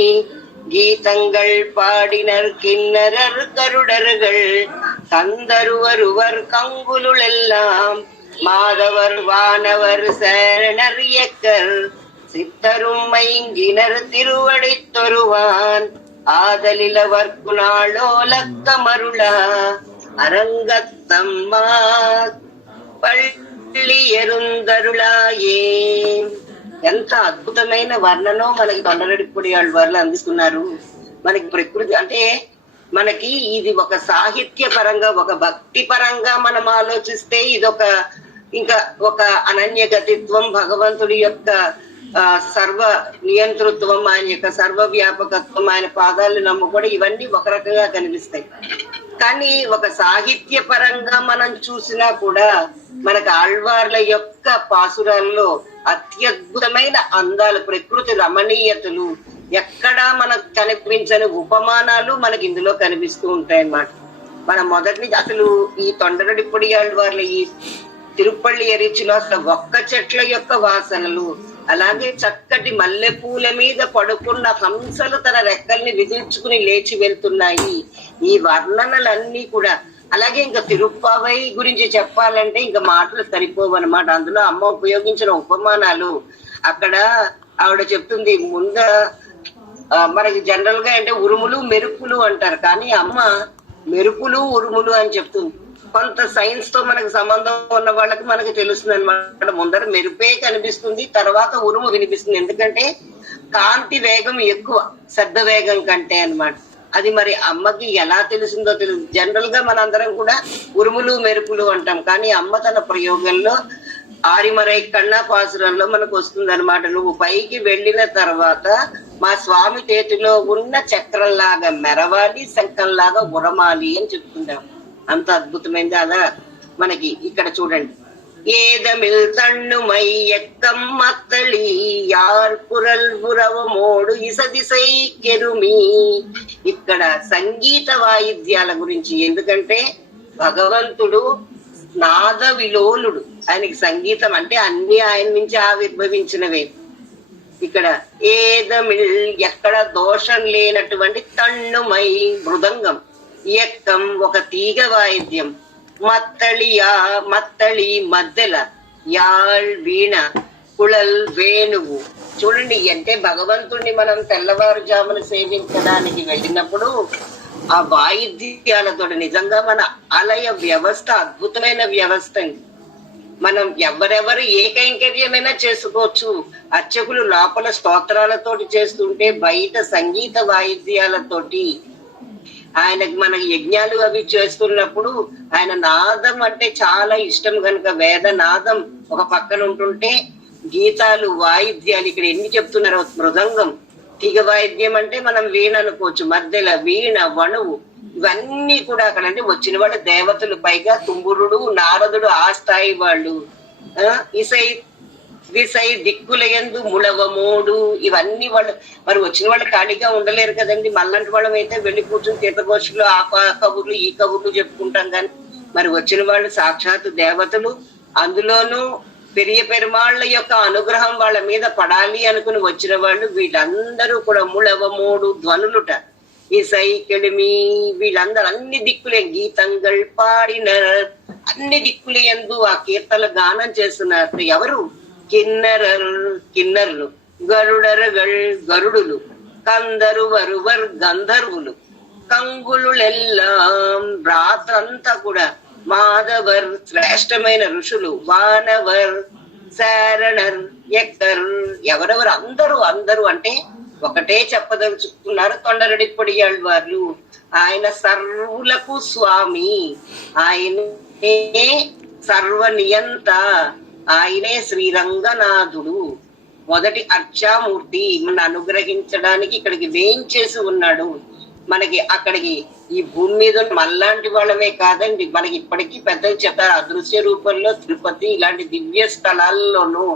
கீதங்கள் பாடினர் கிண்ணரர் கருடர்கள் கந்தருவருவர் கங்குலுளெல்லாம் மாதவர் வானவர் சேரணர் எக்கர் சித்தரும் மைங்கினர் திருவடைத்தொருவான் ஆதலிலவர்க்கு நாளோலக்கமருளா அரங்கத்தம்மா పళ్ళియరుందరుళాయే. ఎంత అద్భుతమైన వర్ణనో మనకి తొండరెడ్డిపూడి వాళ్ళు అందిస్తున్నారు. మనకి ప్రకృతి అంటే మనకి ఇది ఒక సాహిత్య పరంగా, ఒక భక్తి పరంగా మనం ఆలోచిస్తే ఇదొక ఇంకా ఒక అనన్యగతిత్వం, భగవంతుడి యొక్క సర్వ నియంతృత్వం, ఆయన యొక్క సర్వ వ్యాపకత్వం, ఆయన పాదాలు నమ్ముకోవడం, ఇవన్నీ ఒక రకంగా కనిపిస్తాయి. కానీ ఒక సాహిత్య పరంగా మనం చూసినా కూడా మనకు ఆళ్వార్ల యొక్క పాసురాల్లో అత్యద్భుతమైన అందాలు, ప్రకృతి రమణీయతలు, ఎక్కడా మనకు కనిపించని ఉపమానాలు మనకి ఇందులో కనిపిస్తూ ఉంటాయి అన్నమాట. మనం మొదటి నుంచి అసలు ఈ తొండరడిపొడి ఆళ్వార్ల ఈ తిరుపల్లి ఎరిచిలో అసలు ఒక్క చెట్ల యొక్క వాసనలు, అలాగే చక్కటి మల్లెపూల మీద పడుకున్న హంసలు తన రెక్కల్ని విదిల్చుకుని లేచి వెళ్తున్నాయి, ఈ వర్ణనలన్నీ కూడా. అలాగే ఇంకా తిరుప్పావై గురించి చెప్పాలంటే ఇంకా మాటలు సరిపోవన్నమాట. అందులో అమ్మ ఉపయోగించిన ఉపమానాలు, అక్కడ ఆవిడ చెప్తుంది ముంద మనకి జనరల్ గా అంటే ఉరుములు మెరుపులు అంటారు, కానీ అమ్మ మెరుపులు ఉరుములు అని చెప్తుంది. కొంత సైన్స్ తో మనకు సంబంధం ఉన్న వాళ్ళకి మనకి తెలుస్తుంది అనమాట. ముందర మెరుపే కనిపిస్తుంది, తర్వాత ఉరుము వినిపిస్తుంది. ఎందుకంటే కాంతి వేగం ఎక్కువ శబ్ద వేగం కంటే అన్నమాట. అది మరి అమ్మకి ఎలా తెలిసిందో తెలియదు. జనరల్ గా మనందరం కూడా ఉరుములు మెరుపులు అంటాం, కానీ అమ్మ తన ప్రయోగంలో ఆరిమరై కన్నా పాసురంలో మనకు వస్తుంది అనమాట. నువ్వు పైకి వెళ్ళిన తర్వాత మా స్వామి చేతిలో ఉన్న చక్రంలాగా మెరవాలి, శంఖంలాగా ఉరమాలి అని చెప్తుంటాం. అంత అద్భుతమైంది. అలా మనకి ఇక్కడ చూడండి, ఏదమిల్ తన్నుమై ఎక్కం మత్తళి యార్ కురల్ బురవమోడు ఇసదిసై కెరుమి. ఇక్కడ సంగీత వాయిద్యాల గురించి, ఎందుకంటే భగవంతుడు నాద విలోలుడు, ఆయనకి సంగీతం అంటే అన్ని ఆయన నుంచి ఆవిర్భవించినవే. ఇక్కడ ఏదమిల్ ఎక్కడ దోషం లేనటువంటి తన్నుమై మృదంగం, ఎక్కం ఒక తీగ వాయిద్యం, మత్తళి మద్దెల, యాళ్ వీణ, కుళల్ వేణువు. చూడండి, అంటే భగవంతుణ్ణి మనం తెల్లవారుజామున సేవించడానికి వెళ్ళినప్పుడు ఆ వాయిద్యాలతో నిజంగా మన ఆలయ వ్యవస్థ అద్భుతమైన వ్యవస్థ అండి. మనం ఎవరెవరు ఏ కైంకర్యమైనా చేసుకోవచ్చు. అర్చకులు లోపల స్తోత్రాలతోటి చేస్తుంటే బయట సంగీత వాయిద్యాలతోటి ఆయనకి మన యజ్ఞాలు అవి చేస్తున్నప్పుడు ఆయన నాదం అంటే చాలా ఇష్టం కనుక వేద నాదం ఒక పక్కన ఉంటుంటే గీతాలు వాయిద్యాలు ఇక్కడ ఎన్ని చెప్తున్నారో, మృదంగం తీగ వాయిద్యం అంటే మనం వీణ అనుకోవచ్చు, మధ్యలో వీణ వణువు, ఇవన్నీ కూడా అక్కడ అంటే వచ్చిన వాళ్ళు దేవతలు, పైగా తుంబురుడు నారదుడు ఆ స్థాయి వాళ్ళు. ఇసై విసై దిక్కుల యందు ముళవమోడు, ఇవన్నీ వాళ్ళు మరి వచ్చిన వాళ్ళు ఖాళీగా ఉండలేరు కదండి. మళ్ళంటి వాళ్ళం అయితే వెళ్ళి కూర్చుని తీర్థగోష్ఠులు ఆ కబుర్లు ఈ కబుర్లు చెప్పుకుంటాం, కానీ మరి వచ్చిన వాళ్ళు సాక్షాత్ దేవతలు. అందులోనూ పెరియ పెరుమాళ్ళ యొక్క అనుగ్రహం వాళ్ళ మీద పడాలి అనుకుని వచ్చిన వాళ్ళు వీళ్ళందరూ కూడా ముళవమోడు ధ్వనులుట, ఈ సైకిళమి, వీళ్ళందరూ అన్ని దిక్కులే గీతంగల్ పాడిన, అన్ని దిక్కులే ఎందు ఆ కీర్తన గానం చేస్తున్నారు. ఎవరు? కిన్నర్లు, గరుడులు, కందరు వరువర్ గంధర్వులు, కంగులులెల్లాం రాత్రంతా కూడా మాధవర్ శ్రేష్టమైన ఋషులు, వానవర్, శారణర్, ఎక్కర్, ఎవరెవరు అందరూ అంటే ఒకటే చెప్పదలుచుకున్నారు తొండరడిపొడి ఆళ్వార్లు. ఆయన సర్వులకు స్వామి, ఆయనే సర్వనియంత, ఆయనే శ్రీరంగనాథుడు, మొదటి అర్చామూర్తి. మన అనుగ్రహించడానికి ఇక్కడికి వేయించేసి ఉన్నాడు. మనకి అక్కడికి ఈ భూమి మీద మళ్ళాంటి వాళ్ళమే కాదండి, మనకి ఇప్పటికీ పెద్దలు చెప్తారు అదృశ్య రూపంలో తిరుపతి ఇలాంటి దివ్య స్థలాల్లోనూ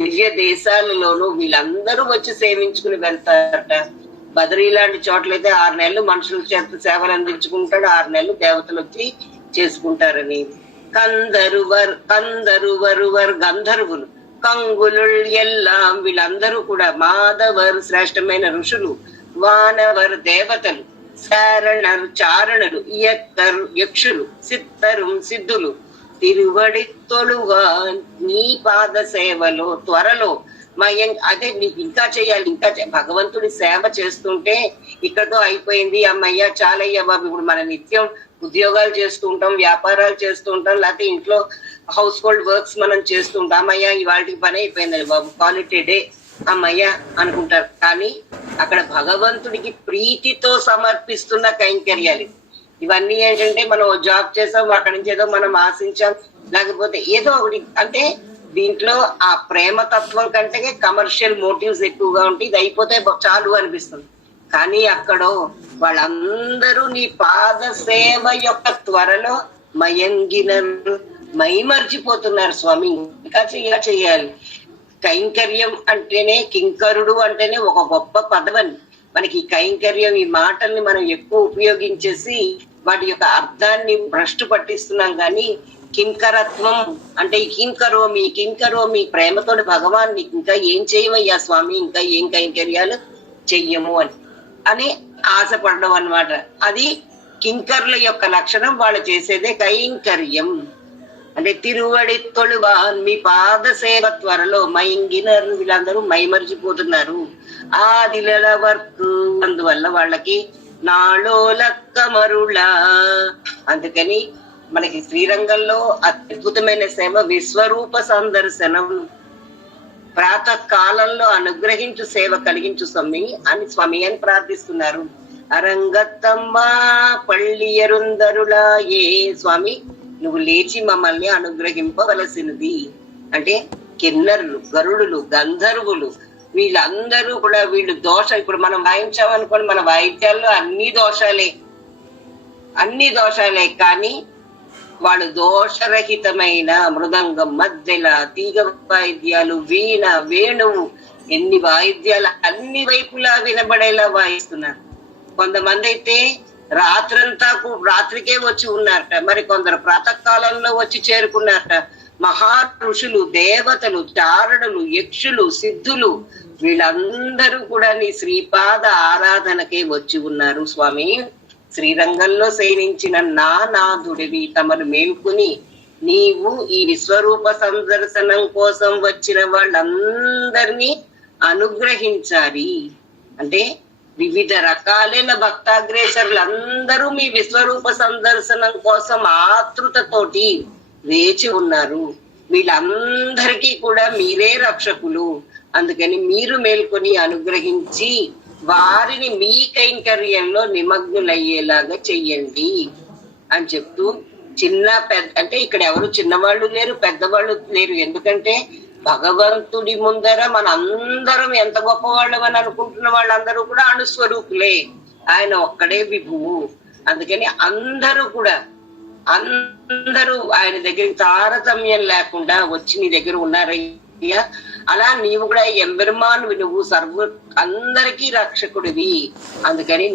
దివ్య దేశాలలోనూ వీళ్ళందరూ వచ్చి సేవించుకుని వెళ్తారట. బదరీ లాంటి చోట్లయితే 6 నెలలు మనుషుల చేత సేవలు అందించుకుంటాడు, 6 నెలలు దేవతలు వచ్చి చేసుకుంటారని. కందరు వరువర్ గంధర్వులు, కంగులు ఎల్లాం, వీళ్ళందరూ కూడా మాధవర్ శ్రేష్టమైన ఋషులు, వానవర్ దేవతలు, శారణర్ చారణులు, ఎక్కర్ యక్షులు, సిత్తరు సిద్ధులు, తిరువడి తొలువా నీ పాద సేవలో త్వరలో అదే నీకు ఇంకా చేయాలి, ఇంకా భగవంతుడి సేవ చేస్తుంటే ఇక్కడతో అయిపోయింది అమ్మయ్య చాలయ్య బాబు. ఇప్పుడు మన నిత్యం ఉద్యోగాలు చేస్తూ ఉంటాం, వ్యాపారాలు చేస్తూ ఉంటాం, లేకపోతే ఇంట్లో హౌస్ హోల్డ్ వర్క్స్ మనం చేస్తూ ఉంటాం. అమ్మయ్య ఇవాళకి పని అయిపోయింది బాబు, క్వాలిటీ డే అమ్మయ్య అనుకుంటారు. కానీ అక్కడ భగవంతుడికి ప్రీతితో సమర్పిస్తున్న కైంకర్యాలు. ఇవన్నీ ఏంటంటే మనం జాబ్ చేసాం, అక్కడి నుంచి ఏదో మనం ఆశించాం, లేకపోతే ఏదో ఒకటి. అంటే దీంట్లో ఆ ప్రేమ తత్వం కంటే కమర్షియల్ మోటివ్స్ ఎక్కువగా ఉంటాయి. ఇది అయిపోతే చాలు అనిపిస్తుంది. కానీ అక్కడ వాళ్ళందరూ నీ పాద సేవ యొక్క త్వరలో మయంగినరు, మైమర్చిపోతున్నారు. స్వామి ఇంకా చెయ్యాలి. కైంకర్యం అంటేనే, కింకరుడు అంటేనే ఒక గొప్ప పదవని. మనకి కైంకర్యం ఈ మాటల్ని మనం ఎక్కువ ఉపయోగించేసి వాటి యొక్క అర్థాన్ని భ్రష్టు పట్టిస్తున్నాం. కానీ కింకరత్వం అంటే కింకరోమి ప్రేమతోటి భగవాన్ నీకు ఇంకా ఏం చేయవయ్యా స్వామి, ఇంకా ఏం కైంకర్యాలు చెయ్యము అని ఆశపడడం అన్నమాట. అది కింకర్ల యొక్క లక్షణం. వాళ్ళు చేసేదే కైంకర్యం. అంటే తిరువడి తొలువాన్ మీ పాద సేవ త్వరలో మయంగినరు, వీళ్ళందరూ మైమరిచిపోతున్నారు. ఆదిల వర్క్ అందువల్ల వాళ్ళకి నాలో లక్క మరుళా. అందుకని మనకి శ్రీరంగంలో అద్భుతమైన సేవ విశ్వరూప సందర్శనం. ప్రాతః కాలంలో అనుగ్రహించు సేవ కలిగించు స్వామి అని ప్రార్థిస్తున్నారు. అరంగత్తమ్మ పళ్ళియరుందరులా ఏ స్వామి నువ్వు లేచి మమ్మల్ని అనుగ్రహింపవలసినది. అంటే కిన్నరులు, గరుడులు, గంధర్వులు వీళ్ళందరూ కూడా వీళ్ళు ఇప్పుడు మనం వాయించామనుకోండి, మన వాయిద్యాల్లో అన్ని దోషాలే. కానీ వాళ్ళు దోషరహితమైన మృదంగం, మద్దెల, తీగ వాయిద్యాలు, వీణ, వేణువు, ఎన్ని వాయిద్యాలు అన్ని వైపులా వినబడేలా వాయిస్తున్నారు. కొంతమంది అయితే రాత్రికే వచ్చి ఉన్నారట, మరి కొందరు ప్రాతకాలంలో వచ్చి చేరుకున్నారట. మహా ఋషులు, దేవతలు, చారణులు, యక్షులు, సిద్ధులు వీళ్ళందరూ కూడా నీ శ్రీపాద ఆరాధనకే వచ్చి ఉన్నారు. స్వామి శ్రీరంగంలో శయనించిన నా నాథుడివి తమను మేల్కొని నీవు ఈ విశ్వరూప సందర్శనం కోసం వచ్చిన వాళ్ళందరినీ అనుగ్రహించాలి. అంటే వివిధ రకాలైన భక్తాగ్రేసరులందరూ మీ విశ్వరూప సందర్శనం కోసం ఆతృతతోటి వేచి ఉన్నారు. వీళ్ళందరికీ కూడా మీరే రక్షకులు. అందుకని మీరు మేల్కొని అనుగ్రహించి వారిని మీ కైంకర్యంలో నిమగ్నులయ్యేలాగా చెయ్యండి అని చెప్తూ, చిన్న పెద్ద అంటే ఇక్కడ ఎవరు చిన్నవాళ్ళు లేరు, పెద్దవాళ్ళు లేరు. ఎందుకంటే భగవంతుడి ముందర మన అందరం ఎంత గొప్పవాళ్ళం అని అనుకుంటున్న వాళ్ళందరూ కూడా అణుస్వరూపులే. ఆయన ఒక్కడే విభువు. అందుకని అందరూ ఆయన దగ్గరికి తారతమ్యం లేకుండా వచ్చి నీ దగ్గర ఉన్నారయ్యా. అలా నీవు కూడా ఎంబెరుమాను, నువ్వు అందరికీ రక్షకుడివి. అందుకని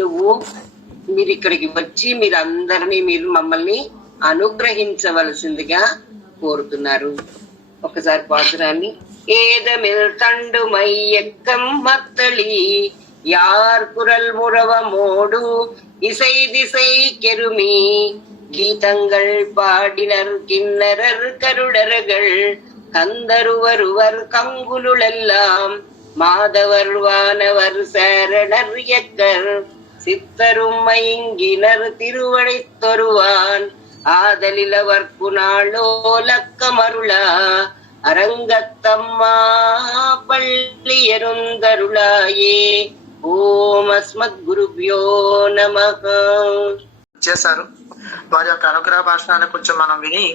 మీరు ఇక్కడికి వచ్చి మీరు మమ్మల్ని అనుగ్రహించవలసిందిగా కోరుతున్నారు. ఒకసారి పాసురాన్ని. ఏదమిల్ తండు மையக்கம் மத்தளி யார் குரல் முறவ மோடு இசை திசை கெருமி கீதங்கள் பாடினர் கிண்ணரர் கருடர்கள் கந்தருவருவர் கங்குலுளெல்லாம் மாதவர் வானவர் சேரணர் எக்கர் சித்தரும் மயங்கினர் திருவடை தொருவான் ஆதலிலவர்க்கு நாளோ லக்கமருளா అరంగత్తమ్మా పళ్ళియరుందరులాయే. ఓం అస్మద్గురుభ్యో నమః. చేశారు. వారి యొక్క అనుగ్రహ భాషణాన్ని కొంచెం మనం విని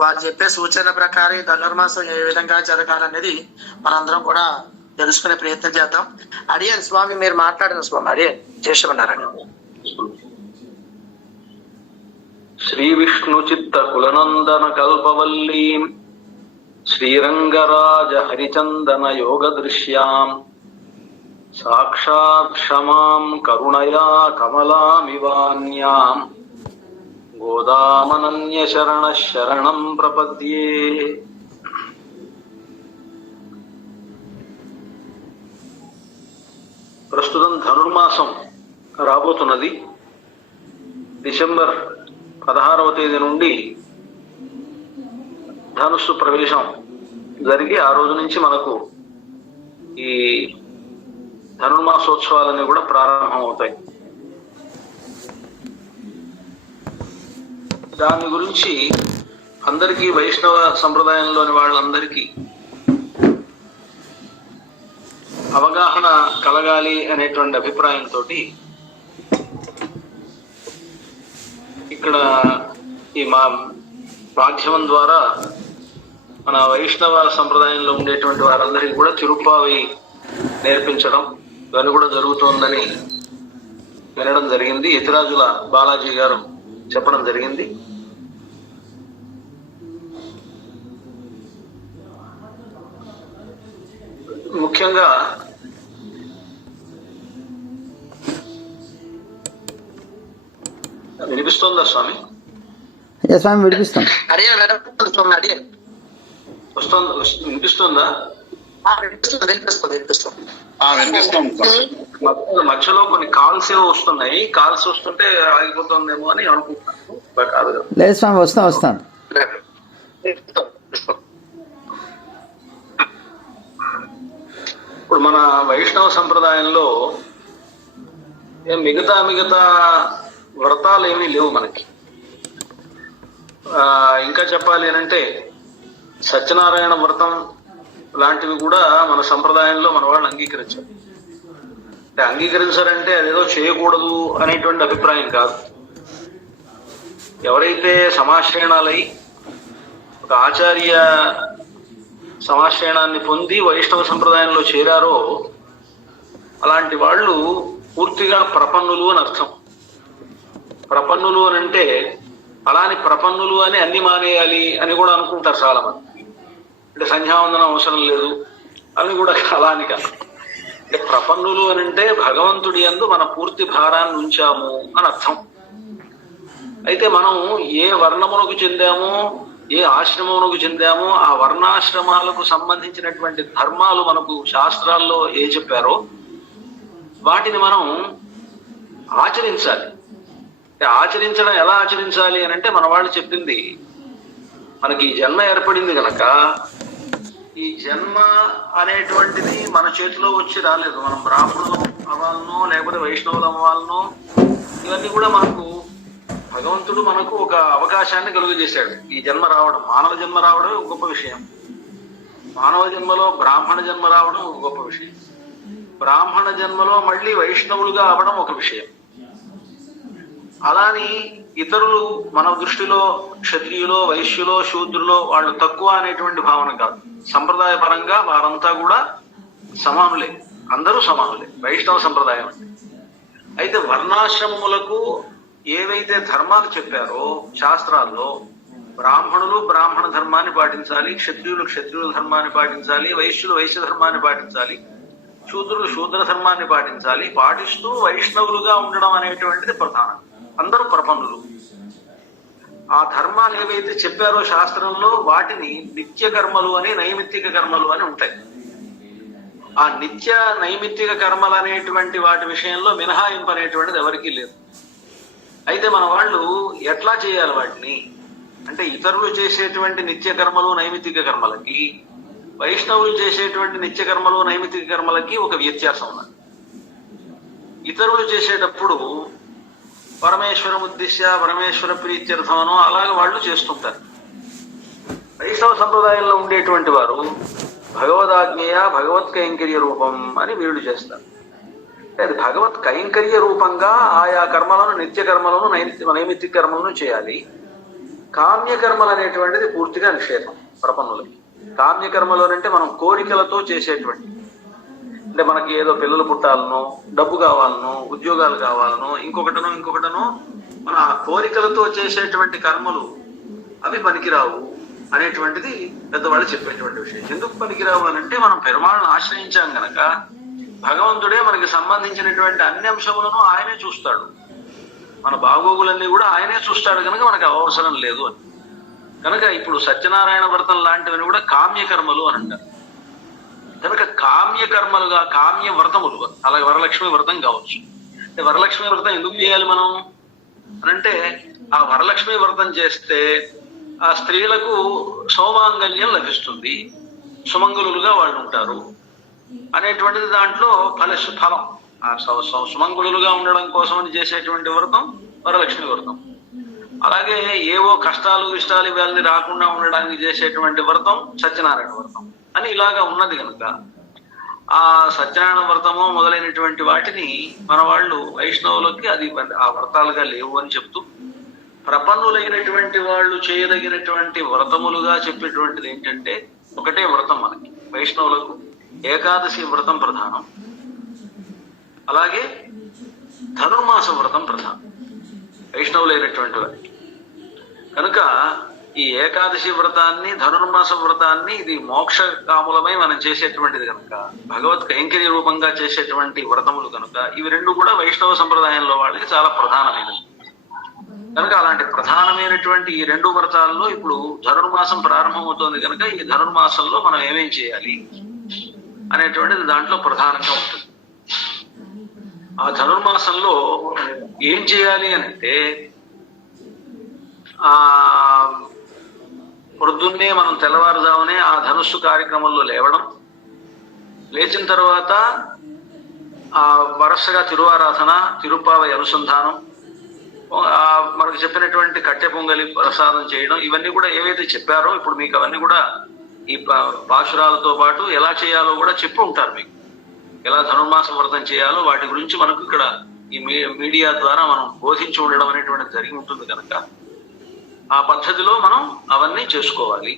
వారు చెప్పే సూచన ప్రకారం ధనుర్మాసం ఏ విధంగా జరగాలనేది మనందరం కూడా తెలుసుకునే ప్రయత్నం చేద్దాం. అడియన్ స్వామి మీరు మాట్లాడిన స్వామి అడియన్ చేసామన్నారండి. శ్రీ విష్ణు చిత్త కులనందన కల్పవల్లీం శ్రీరంగరాజ హరిచందన యోగ దృశ్యాం సాక్షాత్ క్షమాం కరుణయా కమలామివాన్యాం గోదామనన్య శరణ శరణం ప్రపద్యే. ప్రస్తుతం ధనుర్మాసం రాబోతున్నది. డిసెంబర్ 16వ తేదీ నుండి ధనుస్సు ప్రవేశం జరిగి ఆ రోజు నుంచి మనకు ఈ ధనుర్మాసోత్సవాలన్నీ కూడా ప్రారంభం అవుతాయి. దాని గురించి అందరికీ వైష్ణవ సంప్రదాయంలోని వాళ్ళందరికీ అవగాహన కలగాలి అనేటువంటి అభిప్రాయంతో ఇక్కడ ఈ మా మాధ్యమం ద్వారా మన వైష్ణవ సంప్రదాయంలో ఉండేటువంటి వారందరికీ కూడా తిరుప్పావి నేర్పించడం ఇవన్నీ కూడా జరుగుతోందని వినడం జరిగింది. యతిరాజుల బాలాజీ గారు చెప్పడం జరిగింది. ముఖ్యంగా వినిపిస్తోందా స్వామి? స్వామి విడిపిస్తాం. వినిపిస్తుందా? మధ్యలో కొన్ని కాల్స్ ఏవో వస్తున్నాయి. కాల్స్ వస్తుంటే ఆగిపోతుందేమో అని అనుకుంటున్నాను. కాదు లేదు స్వామి, వస్తాను. ఇప్పుడు మన వైష్ణవ సంప్రదాయంలో మిగతా వ్రతాలు ఏమీ లేవు మనకి. ఇంకా చెప్పాలి అంటే సత్యనారాయణ వ్రతం లాంటివి కూడా మన సంప్రదాయంలో మన వాళ్ళు అంగీకరించారు. అంగీకరించారంటే అదేదో చేయకూడదు అనేటువంటి అభిప్రాయం కాదు. ఎవరైతే సమాశ్రయణాలై ఒక ఆచార్య సమాశ్రయణాన్ని పొంది వైష్ణవ సంప్రదాయంలో చేరారో అలాంటి వాళ్ళు పూర్తిగా ప్రపన్నులు అని అర్థం. ప్రపన్నులు అని అంటే అలాని ప్రపన్నులు అని అన్ని మానేయాలి అని కూడా అనుకుంటారు చాలా మంది. అంటే సంధ్యావందనం అవసరం లేదు అని కూడా అలా అని కాదు. అంటే ప్రపన్నులు అని అంటే భగవంతుడి యందు మన పూర్తి భారాన్ని ఉంచాము అని అర్థం. అయితే మనం ఏ వర్ణమునకు చెందామో ఏ ఆశ్రమమునకు చెందామో ఆ వర్ణాశ్రమాలకు సంబంధించినటువంటి ధర్మాలు మనకు శాస్త్రాల్లో ఏ చెప్పారో వాటిని మనం ఆచరించాలి. ఆచరించడం ఎలా ఆచరించాలి అని అంటే మన వాళ్ళు చెప్పింది, మనకి ఈ జన్మ ఏర్పడింది కనుక ఈ జన్మ అనేటువంటిది మన చేతిలో వచ్చి రాలేదు. మనం బ్రాహ్మణులు అవ్వాలనో లేకపోతే వైష్ణవులు అవ్వాలనో ఇవన్నీ కూడా మనకు భగవంతుడు మనకు ఒక అవకాశాన్ని కలుగజేశాడు. ఈ జన్మ రావడం, మానవ జన్మ రావడం ఒక గొప్ప విషయం. మానవ జన్మలో బ్రాహ్మణ జన్మ రావడం ఒక గొప్ప విషయం. బ్రాహ్మణ జన్మలో మళ్ళీ వైష్ణవులుగా అవడం ఒక విషయం. అలాని ఇతరులు మన దృష్టిలో క్షత్రియులో వైశ్యులో శూద్రులో వాళ్ళు తక్కువ అనేటువంటి భావన కాదు. సంప్రదాయ పరంగా వారంతా కూడా సమానులే, అందరూ సమానులే వైష్ణవ సంప్రదాయం అంటే. అయితే వర్ణాశ్రమములకు ఏవైతే ధర్మాలు చెప్పారో శాస్త్రాల్లో బ్రాహ్మణులు బ్రాహ్మణ ధర్మాన్ని పాటించాలి, క్షత్రియులు క్షత్రియుల ధర్మాన్ని పాటించాలి, వైశ్యులు వైశ్య ధర్మాన్ని పాటించాలి, శూద్రులు శూద్ర ధర్మాన్ని పాటించాలి. పాటిస్తూ వైష్ణవులుగా ఉండడం అనేటువంటిది ప్రధానం. అందరూ ప్రపన్నులు. ఆ ధర్మాలు ఏవైతే చెప్పారో శాస్త్రంలో వాటిని నిత్య కర్మలు అని నైమిత్తిక కర్మలు అని ఉంటాయి. ఆ నిత్య నైమిత్తిక కర్మలు అనేటువంటి వాటి విషయంలో మినహాయింపు అనేటువంటిది ఎవరికీ లేదు. అయితే మన వాళ్ళు ఎట్లా చేయాలి వాటిని అంటే ఇతరులు చేసేటువంటి నిత్య కర్మలు నైమిత్తిక కర్మలకి వైష్ణవులు చేసేటువంటి నిత్య కర్మలు నైమిత్తిక కర్మలకి ఒక వ్యత్యాసం ఉన్నది. ఇతరులు చేసేటప్పుడు పరమేశ్వరం ఉద్దేశ్య పరమేశ్వర ప్రీత్యర్థమనో అలాగే వాళ్ళు చేస్తుంటారు. వైష్ణవ సంప్రదాయంలో ఉండేటువంటి వారు భగవదాజ్ఞేయ భగవత్ కైంకర్య రూపం అని వీళ్ళు చేస్తారు. అది భగవత్ కైంకర్య రూపంగా ఆయా కర్మలను నిత్య కర్మలను నైమిత్తిక కర్మలను చేయాలి. కామ్యకర్మలు అనేటువంటిది పూర్తిగా నిషేధం ప్రపన్నులకి. కామ్యకర్మలు అంటే మనం కోరికలతో చేసేటువంటి, అంటే మనకి ఏదో పిల్లలు పుట్టాలనో డబ్బు కావాలనో ఉద్యోగాలు కావాలనో ఇంకొకటనో మన కోరికలతో చేసేటువంటి కర్మలు అవి పనికిరావు అనేటువంటిది పెద్దవాళ్ళు చెప్పేటువంటి విషయం. ఎందుకు పనికిరావు అని అంటే మనం పెరుమాళ్ళను ఆశ్రయించాం గనక భగవంతుడే మనకి సంబంధించినటువంటి అన్ని అంశములను ఆయనే చూస్తాడు. మన బాగోగులన్నీ కూడా ఆయనే చూస్తాడు కనుక మనకు అవసరం లేదు అని. కనుక ఇప్పుడు సత్యనారాయణ వ్రతం లాంటివన్నీ కూడా కామ్యకర్మలు అని అంటారు. కనుక కామ్యకర్మలుగా కామ్య వ్రతములు, అలాగే వరలక్ష్మి వ్రతం కావచ్చు. అంటే వరలక్ష్మి వ్రతం ఎందుకు చేయాలి మనం అనంటే ఆ వరలక్ష్మి వ్రతం చేస్తే ఆ స్త్రీలకు సౌమాంగల్యం లభిస్తుంది, సుమంగళులుగా వాళ్ళు ఉంటారు అనేటువంటిది దాంట్లో ఫలం. ఆ సుమంగళులుగా ఉండడం కోసమని చేసేటువంటి వ్రతం వరలక్ష్మి వ్రతం. అలాగే ఏవో కష్టాలు ఇష్టాలు ఇవన్నీ రాకుండా ఉండడానికి చేసేటువంటి వ్రతం సత్యనారాయణ వ్రతం అని ఇలాగా ఉన్నది కనుక ఆ సత్యనారాయణ వ్రతము మొదలైనటువంటి వాటిని మన వాళ్ళు వైష్ణవులకి అది ఆ వ్రతాలుగా లేవు అని చెప్తూ, ప్రపన్నులైనటువంటి వాళ్ళు చేయదగినటువంటి వ్రతములుగా చెప్పేటువంటిది ఏంటంటే ఒకటే వ్రతం మనకి వైష్ణవులకు ఏకాదశి వ్రతం ప్రధానం, అలాగే ధనుర్మాస వ్రతం ప్రధానం వైష్ణవులైనటువంటి వారికి. కనుక ఈ ఏకాదశి వ్రతాన్ని ధనుర్మాస వ్రతాన్ని ఇది మోక్ష కాములమై మనం చేసేటువంటిది కనుక, భగవత్ కైంకర్య రూపంగా చేసేటువంటి వ్రతములు కనుక ఇవి రెండు కూడా వైష్ణవ సంప్రదాయంలో వాళ్ళకి చాలా ప్రధానమైనవి. కనుక అలాంటి ప్రధానమైనటువంటి ఈ రెండు వ్రతాల్లో ఇప్పుడు ధనుర్మాసం ప్రారంభమవుతోంది కనుక ఈ ధనుర్మాసంలో మనం ఏమేం చేయాలి అనేటువంటిది దాంట్లో ప్రధానంగా ఉంటుంది. ఆ ధనుర్మాసంలో ఏం చేయాలి అంటే ఆ పొద్దున్నే మనం తెల్లవారుజామునే ఆ ధనుస్సు కార్యక్రమంలో లేవడం, లేచిన తర్వాత ఆ వరుసగా తిరువారాధన, తిరుప్పావై అనుసంధానం, మనకు చెప్పినటువంటి కట్టె పొంగలి ప్రసాదం చేయడం, ఇవన్నీ కూడా ఏవైతే చెప్పారో ఇప్పుడు మీకు అవన్నీ కూడా ఈ పాశురాలతో పాటు ఎలా చేయాలో కూడా చెప్పి ఉంటారు. మీకు ఎలా ధనుర్మాస వ్రతం చేయాలో వాటి గురించి మనకు ఇక్కడ ఈ మీడియా ద్వారా మనం బోధించి ఉండడం అనేటువంటిది జరిగి ఉంటుంది కనుక ఆ పద్ధతిలో మనం అవన్నీ చేసుకోవాలి.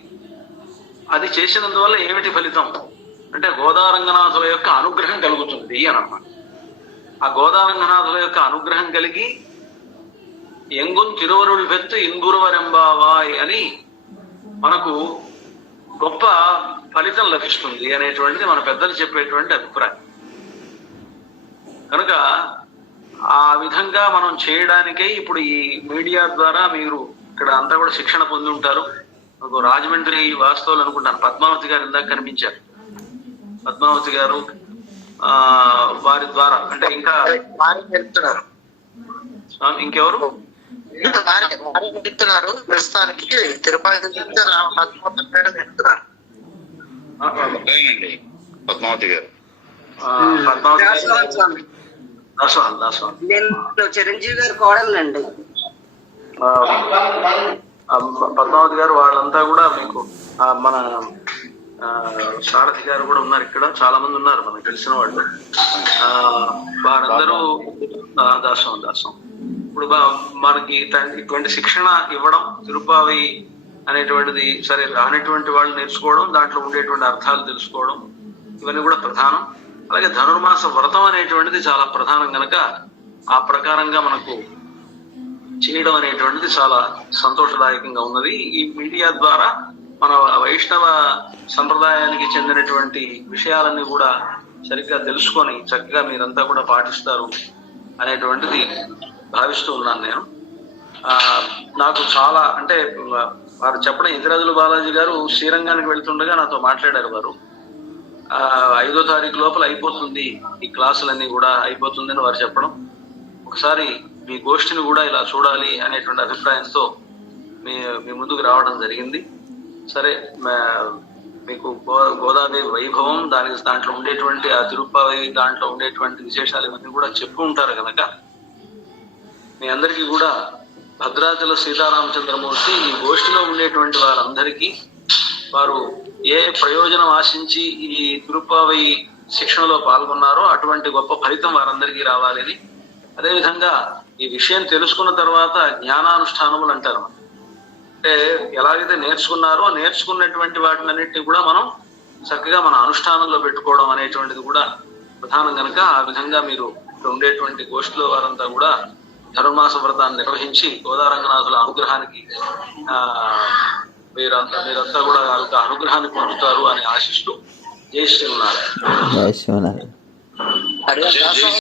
అది చేసినందువల్ల ఏమిటి ఫలితం అంటే గోదారంగనాథుల యొక్క అనుగ్రహం కలుగుతుంది అని అన్నమాట. ఆ గోదారంగనాథుల యొక్క అనుగ్రహం కలిగి ఎంగున్ తిరువరుల్ పెత్తు ఇంగురువరెంబావాయ్ అని మనకు గొప్ప ఫలితం లభిస్తుంది అనేటువంటిది మన పెద్దలు చెప్పేటువంటి అభిప్రాయం. కనుక ఆ విధంగా మనం చేయడానికే ఇప్పుడు ఈ మీడియా ద్వారా మీరు ఇక్కడ అంతా కూడా శిక్షణ పొంది ఉంటారు. రాజమండ్రి వాస్తవులు అనుకుంటాను పద్మావతి గారు ఇందాక కనిపించారు. పద్మావతి గారు వారి ద్వారా అంటే ఇంకా ఇంకెవరు చెప్తున్నారు ప్రస్తుతానికి తిరుపతి పద్మావతి గారు. నేను చిరంజీవి గారు కోడలండి. పద్మావతి గారు వాళ్ళంతా కూడా మీకు మన సారథి గారు కూడా ఉన్నారు, ఇక్కడ చాలా మంది ఉన్నారు మనకు తెలిసిన వాళ్ళు. వారందరూ దాసం ఇప్పుడు మనకి ఇటువంటి శిక్షణ ఇవ్వడం, తిరుపావై అనేటువంటిది సరే రానటువంటి వాళ్ళు నేర్చుకోవడం, దాంట్లో ఉండేటువంటి అర్థాలు తెలుసుకోవడం, ఇవన్నీ కూడా ప్రధానం. అలాగే ధనుర్మాస వ్రతం అనేటువంటిది చాలా ప్రధానం కనుక ఆ ప్రకారంగా మనకు చేయడం అనేటువంటిది చాలా సంతోషదాయకంగా ఉన్నది. ఈ మీడియా ద్వారా మన వైష్ణవ సంప్రదాయానికి చెందినటువంటి విషయాలన్నీ కూడా సరిగ్గా తెలుసుకొని చక్కగా మీరంతా కూడా పాటిస్తారు అనేటువంటిది భావిస్తూ ఉన్నాను నేను. నాకు చాలా అంటే వారు చెప్పడం ఇంద్రాజుల బాలాజీ గారు శ్రీరంగానికి వెళ్తుండగా నాతో మాట్లాడారు. వారు 5వ తారీఖు లోపల అయిపోతుంది ఈ క్లాసులన్నీ కూడా అయిపోతుందని వారు చెప్పడం, ఒకసారి మీ గోష్ఠిని కూడా ఇలా చూడాలి అనేటువంటి అభిప్రాయంతో మీ ముందుకు రావడం జరిగింది. సరే మీకు గోదాదేవి వైభవం దాంట్లో ఉండేటువంటి ఆ తిరుప్పావై దాంట్లో ఉండేటువంటి విశేషాలు ఇవన్నీ కూడా చెప్పు ఉంటారు కనుక మీ అందరికీ కూడా భద్రాచల సీతారామచంద్రమూర్తి ఈ గోష్ఠిలో ఉండేటువంటి వారందరికీ వారు ఏ ప్రయోజనం ఆశించి ఈ తిరుప్పావై శిక్షణలో పాల్గొన్నారో అటువంటి గొప్ప ఫలితం వారందరికీ రావాలని, అదేవిధంగా ఈ విషయం తెలుసుకున్న తర్వాత జ్ఞానానుష్ఠానములు అంటారు. అంటే ఎలాగైతే నేర్చుకున్నారో నేర్చుకున్నటువంటి వాటినన్నింటినీ కూడా మనం చక్కగా మన అనుష్ఠానంలో పెట్టుకోవడం అనేటువంటిది కూడా ప్రధానం కనుక ఆ విధంగా మీరు ఇక్కడ ఉండేటువంటి గోష్ఠిలో వారంతా కూడా ధనుర్మాస వ్రతాన్ని నిర్వహించి గోదారంగనాథుల అనుగ్రహానికి మీరంతా కూడా అనుగ్రహాన్ని పొందుతారు అని ఆశిస్తూ జై శ్రీనారాయణ. జై శ్రీనారాయణ.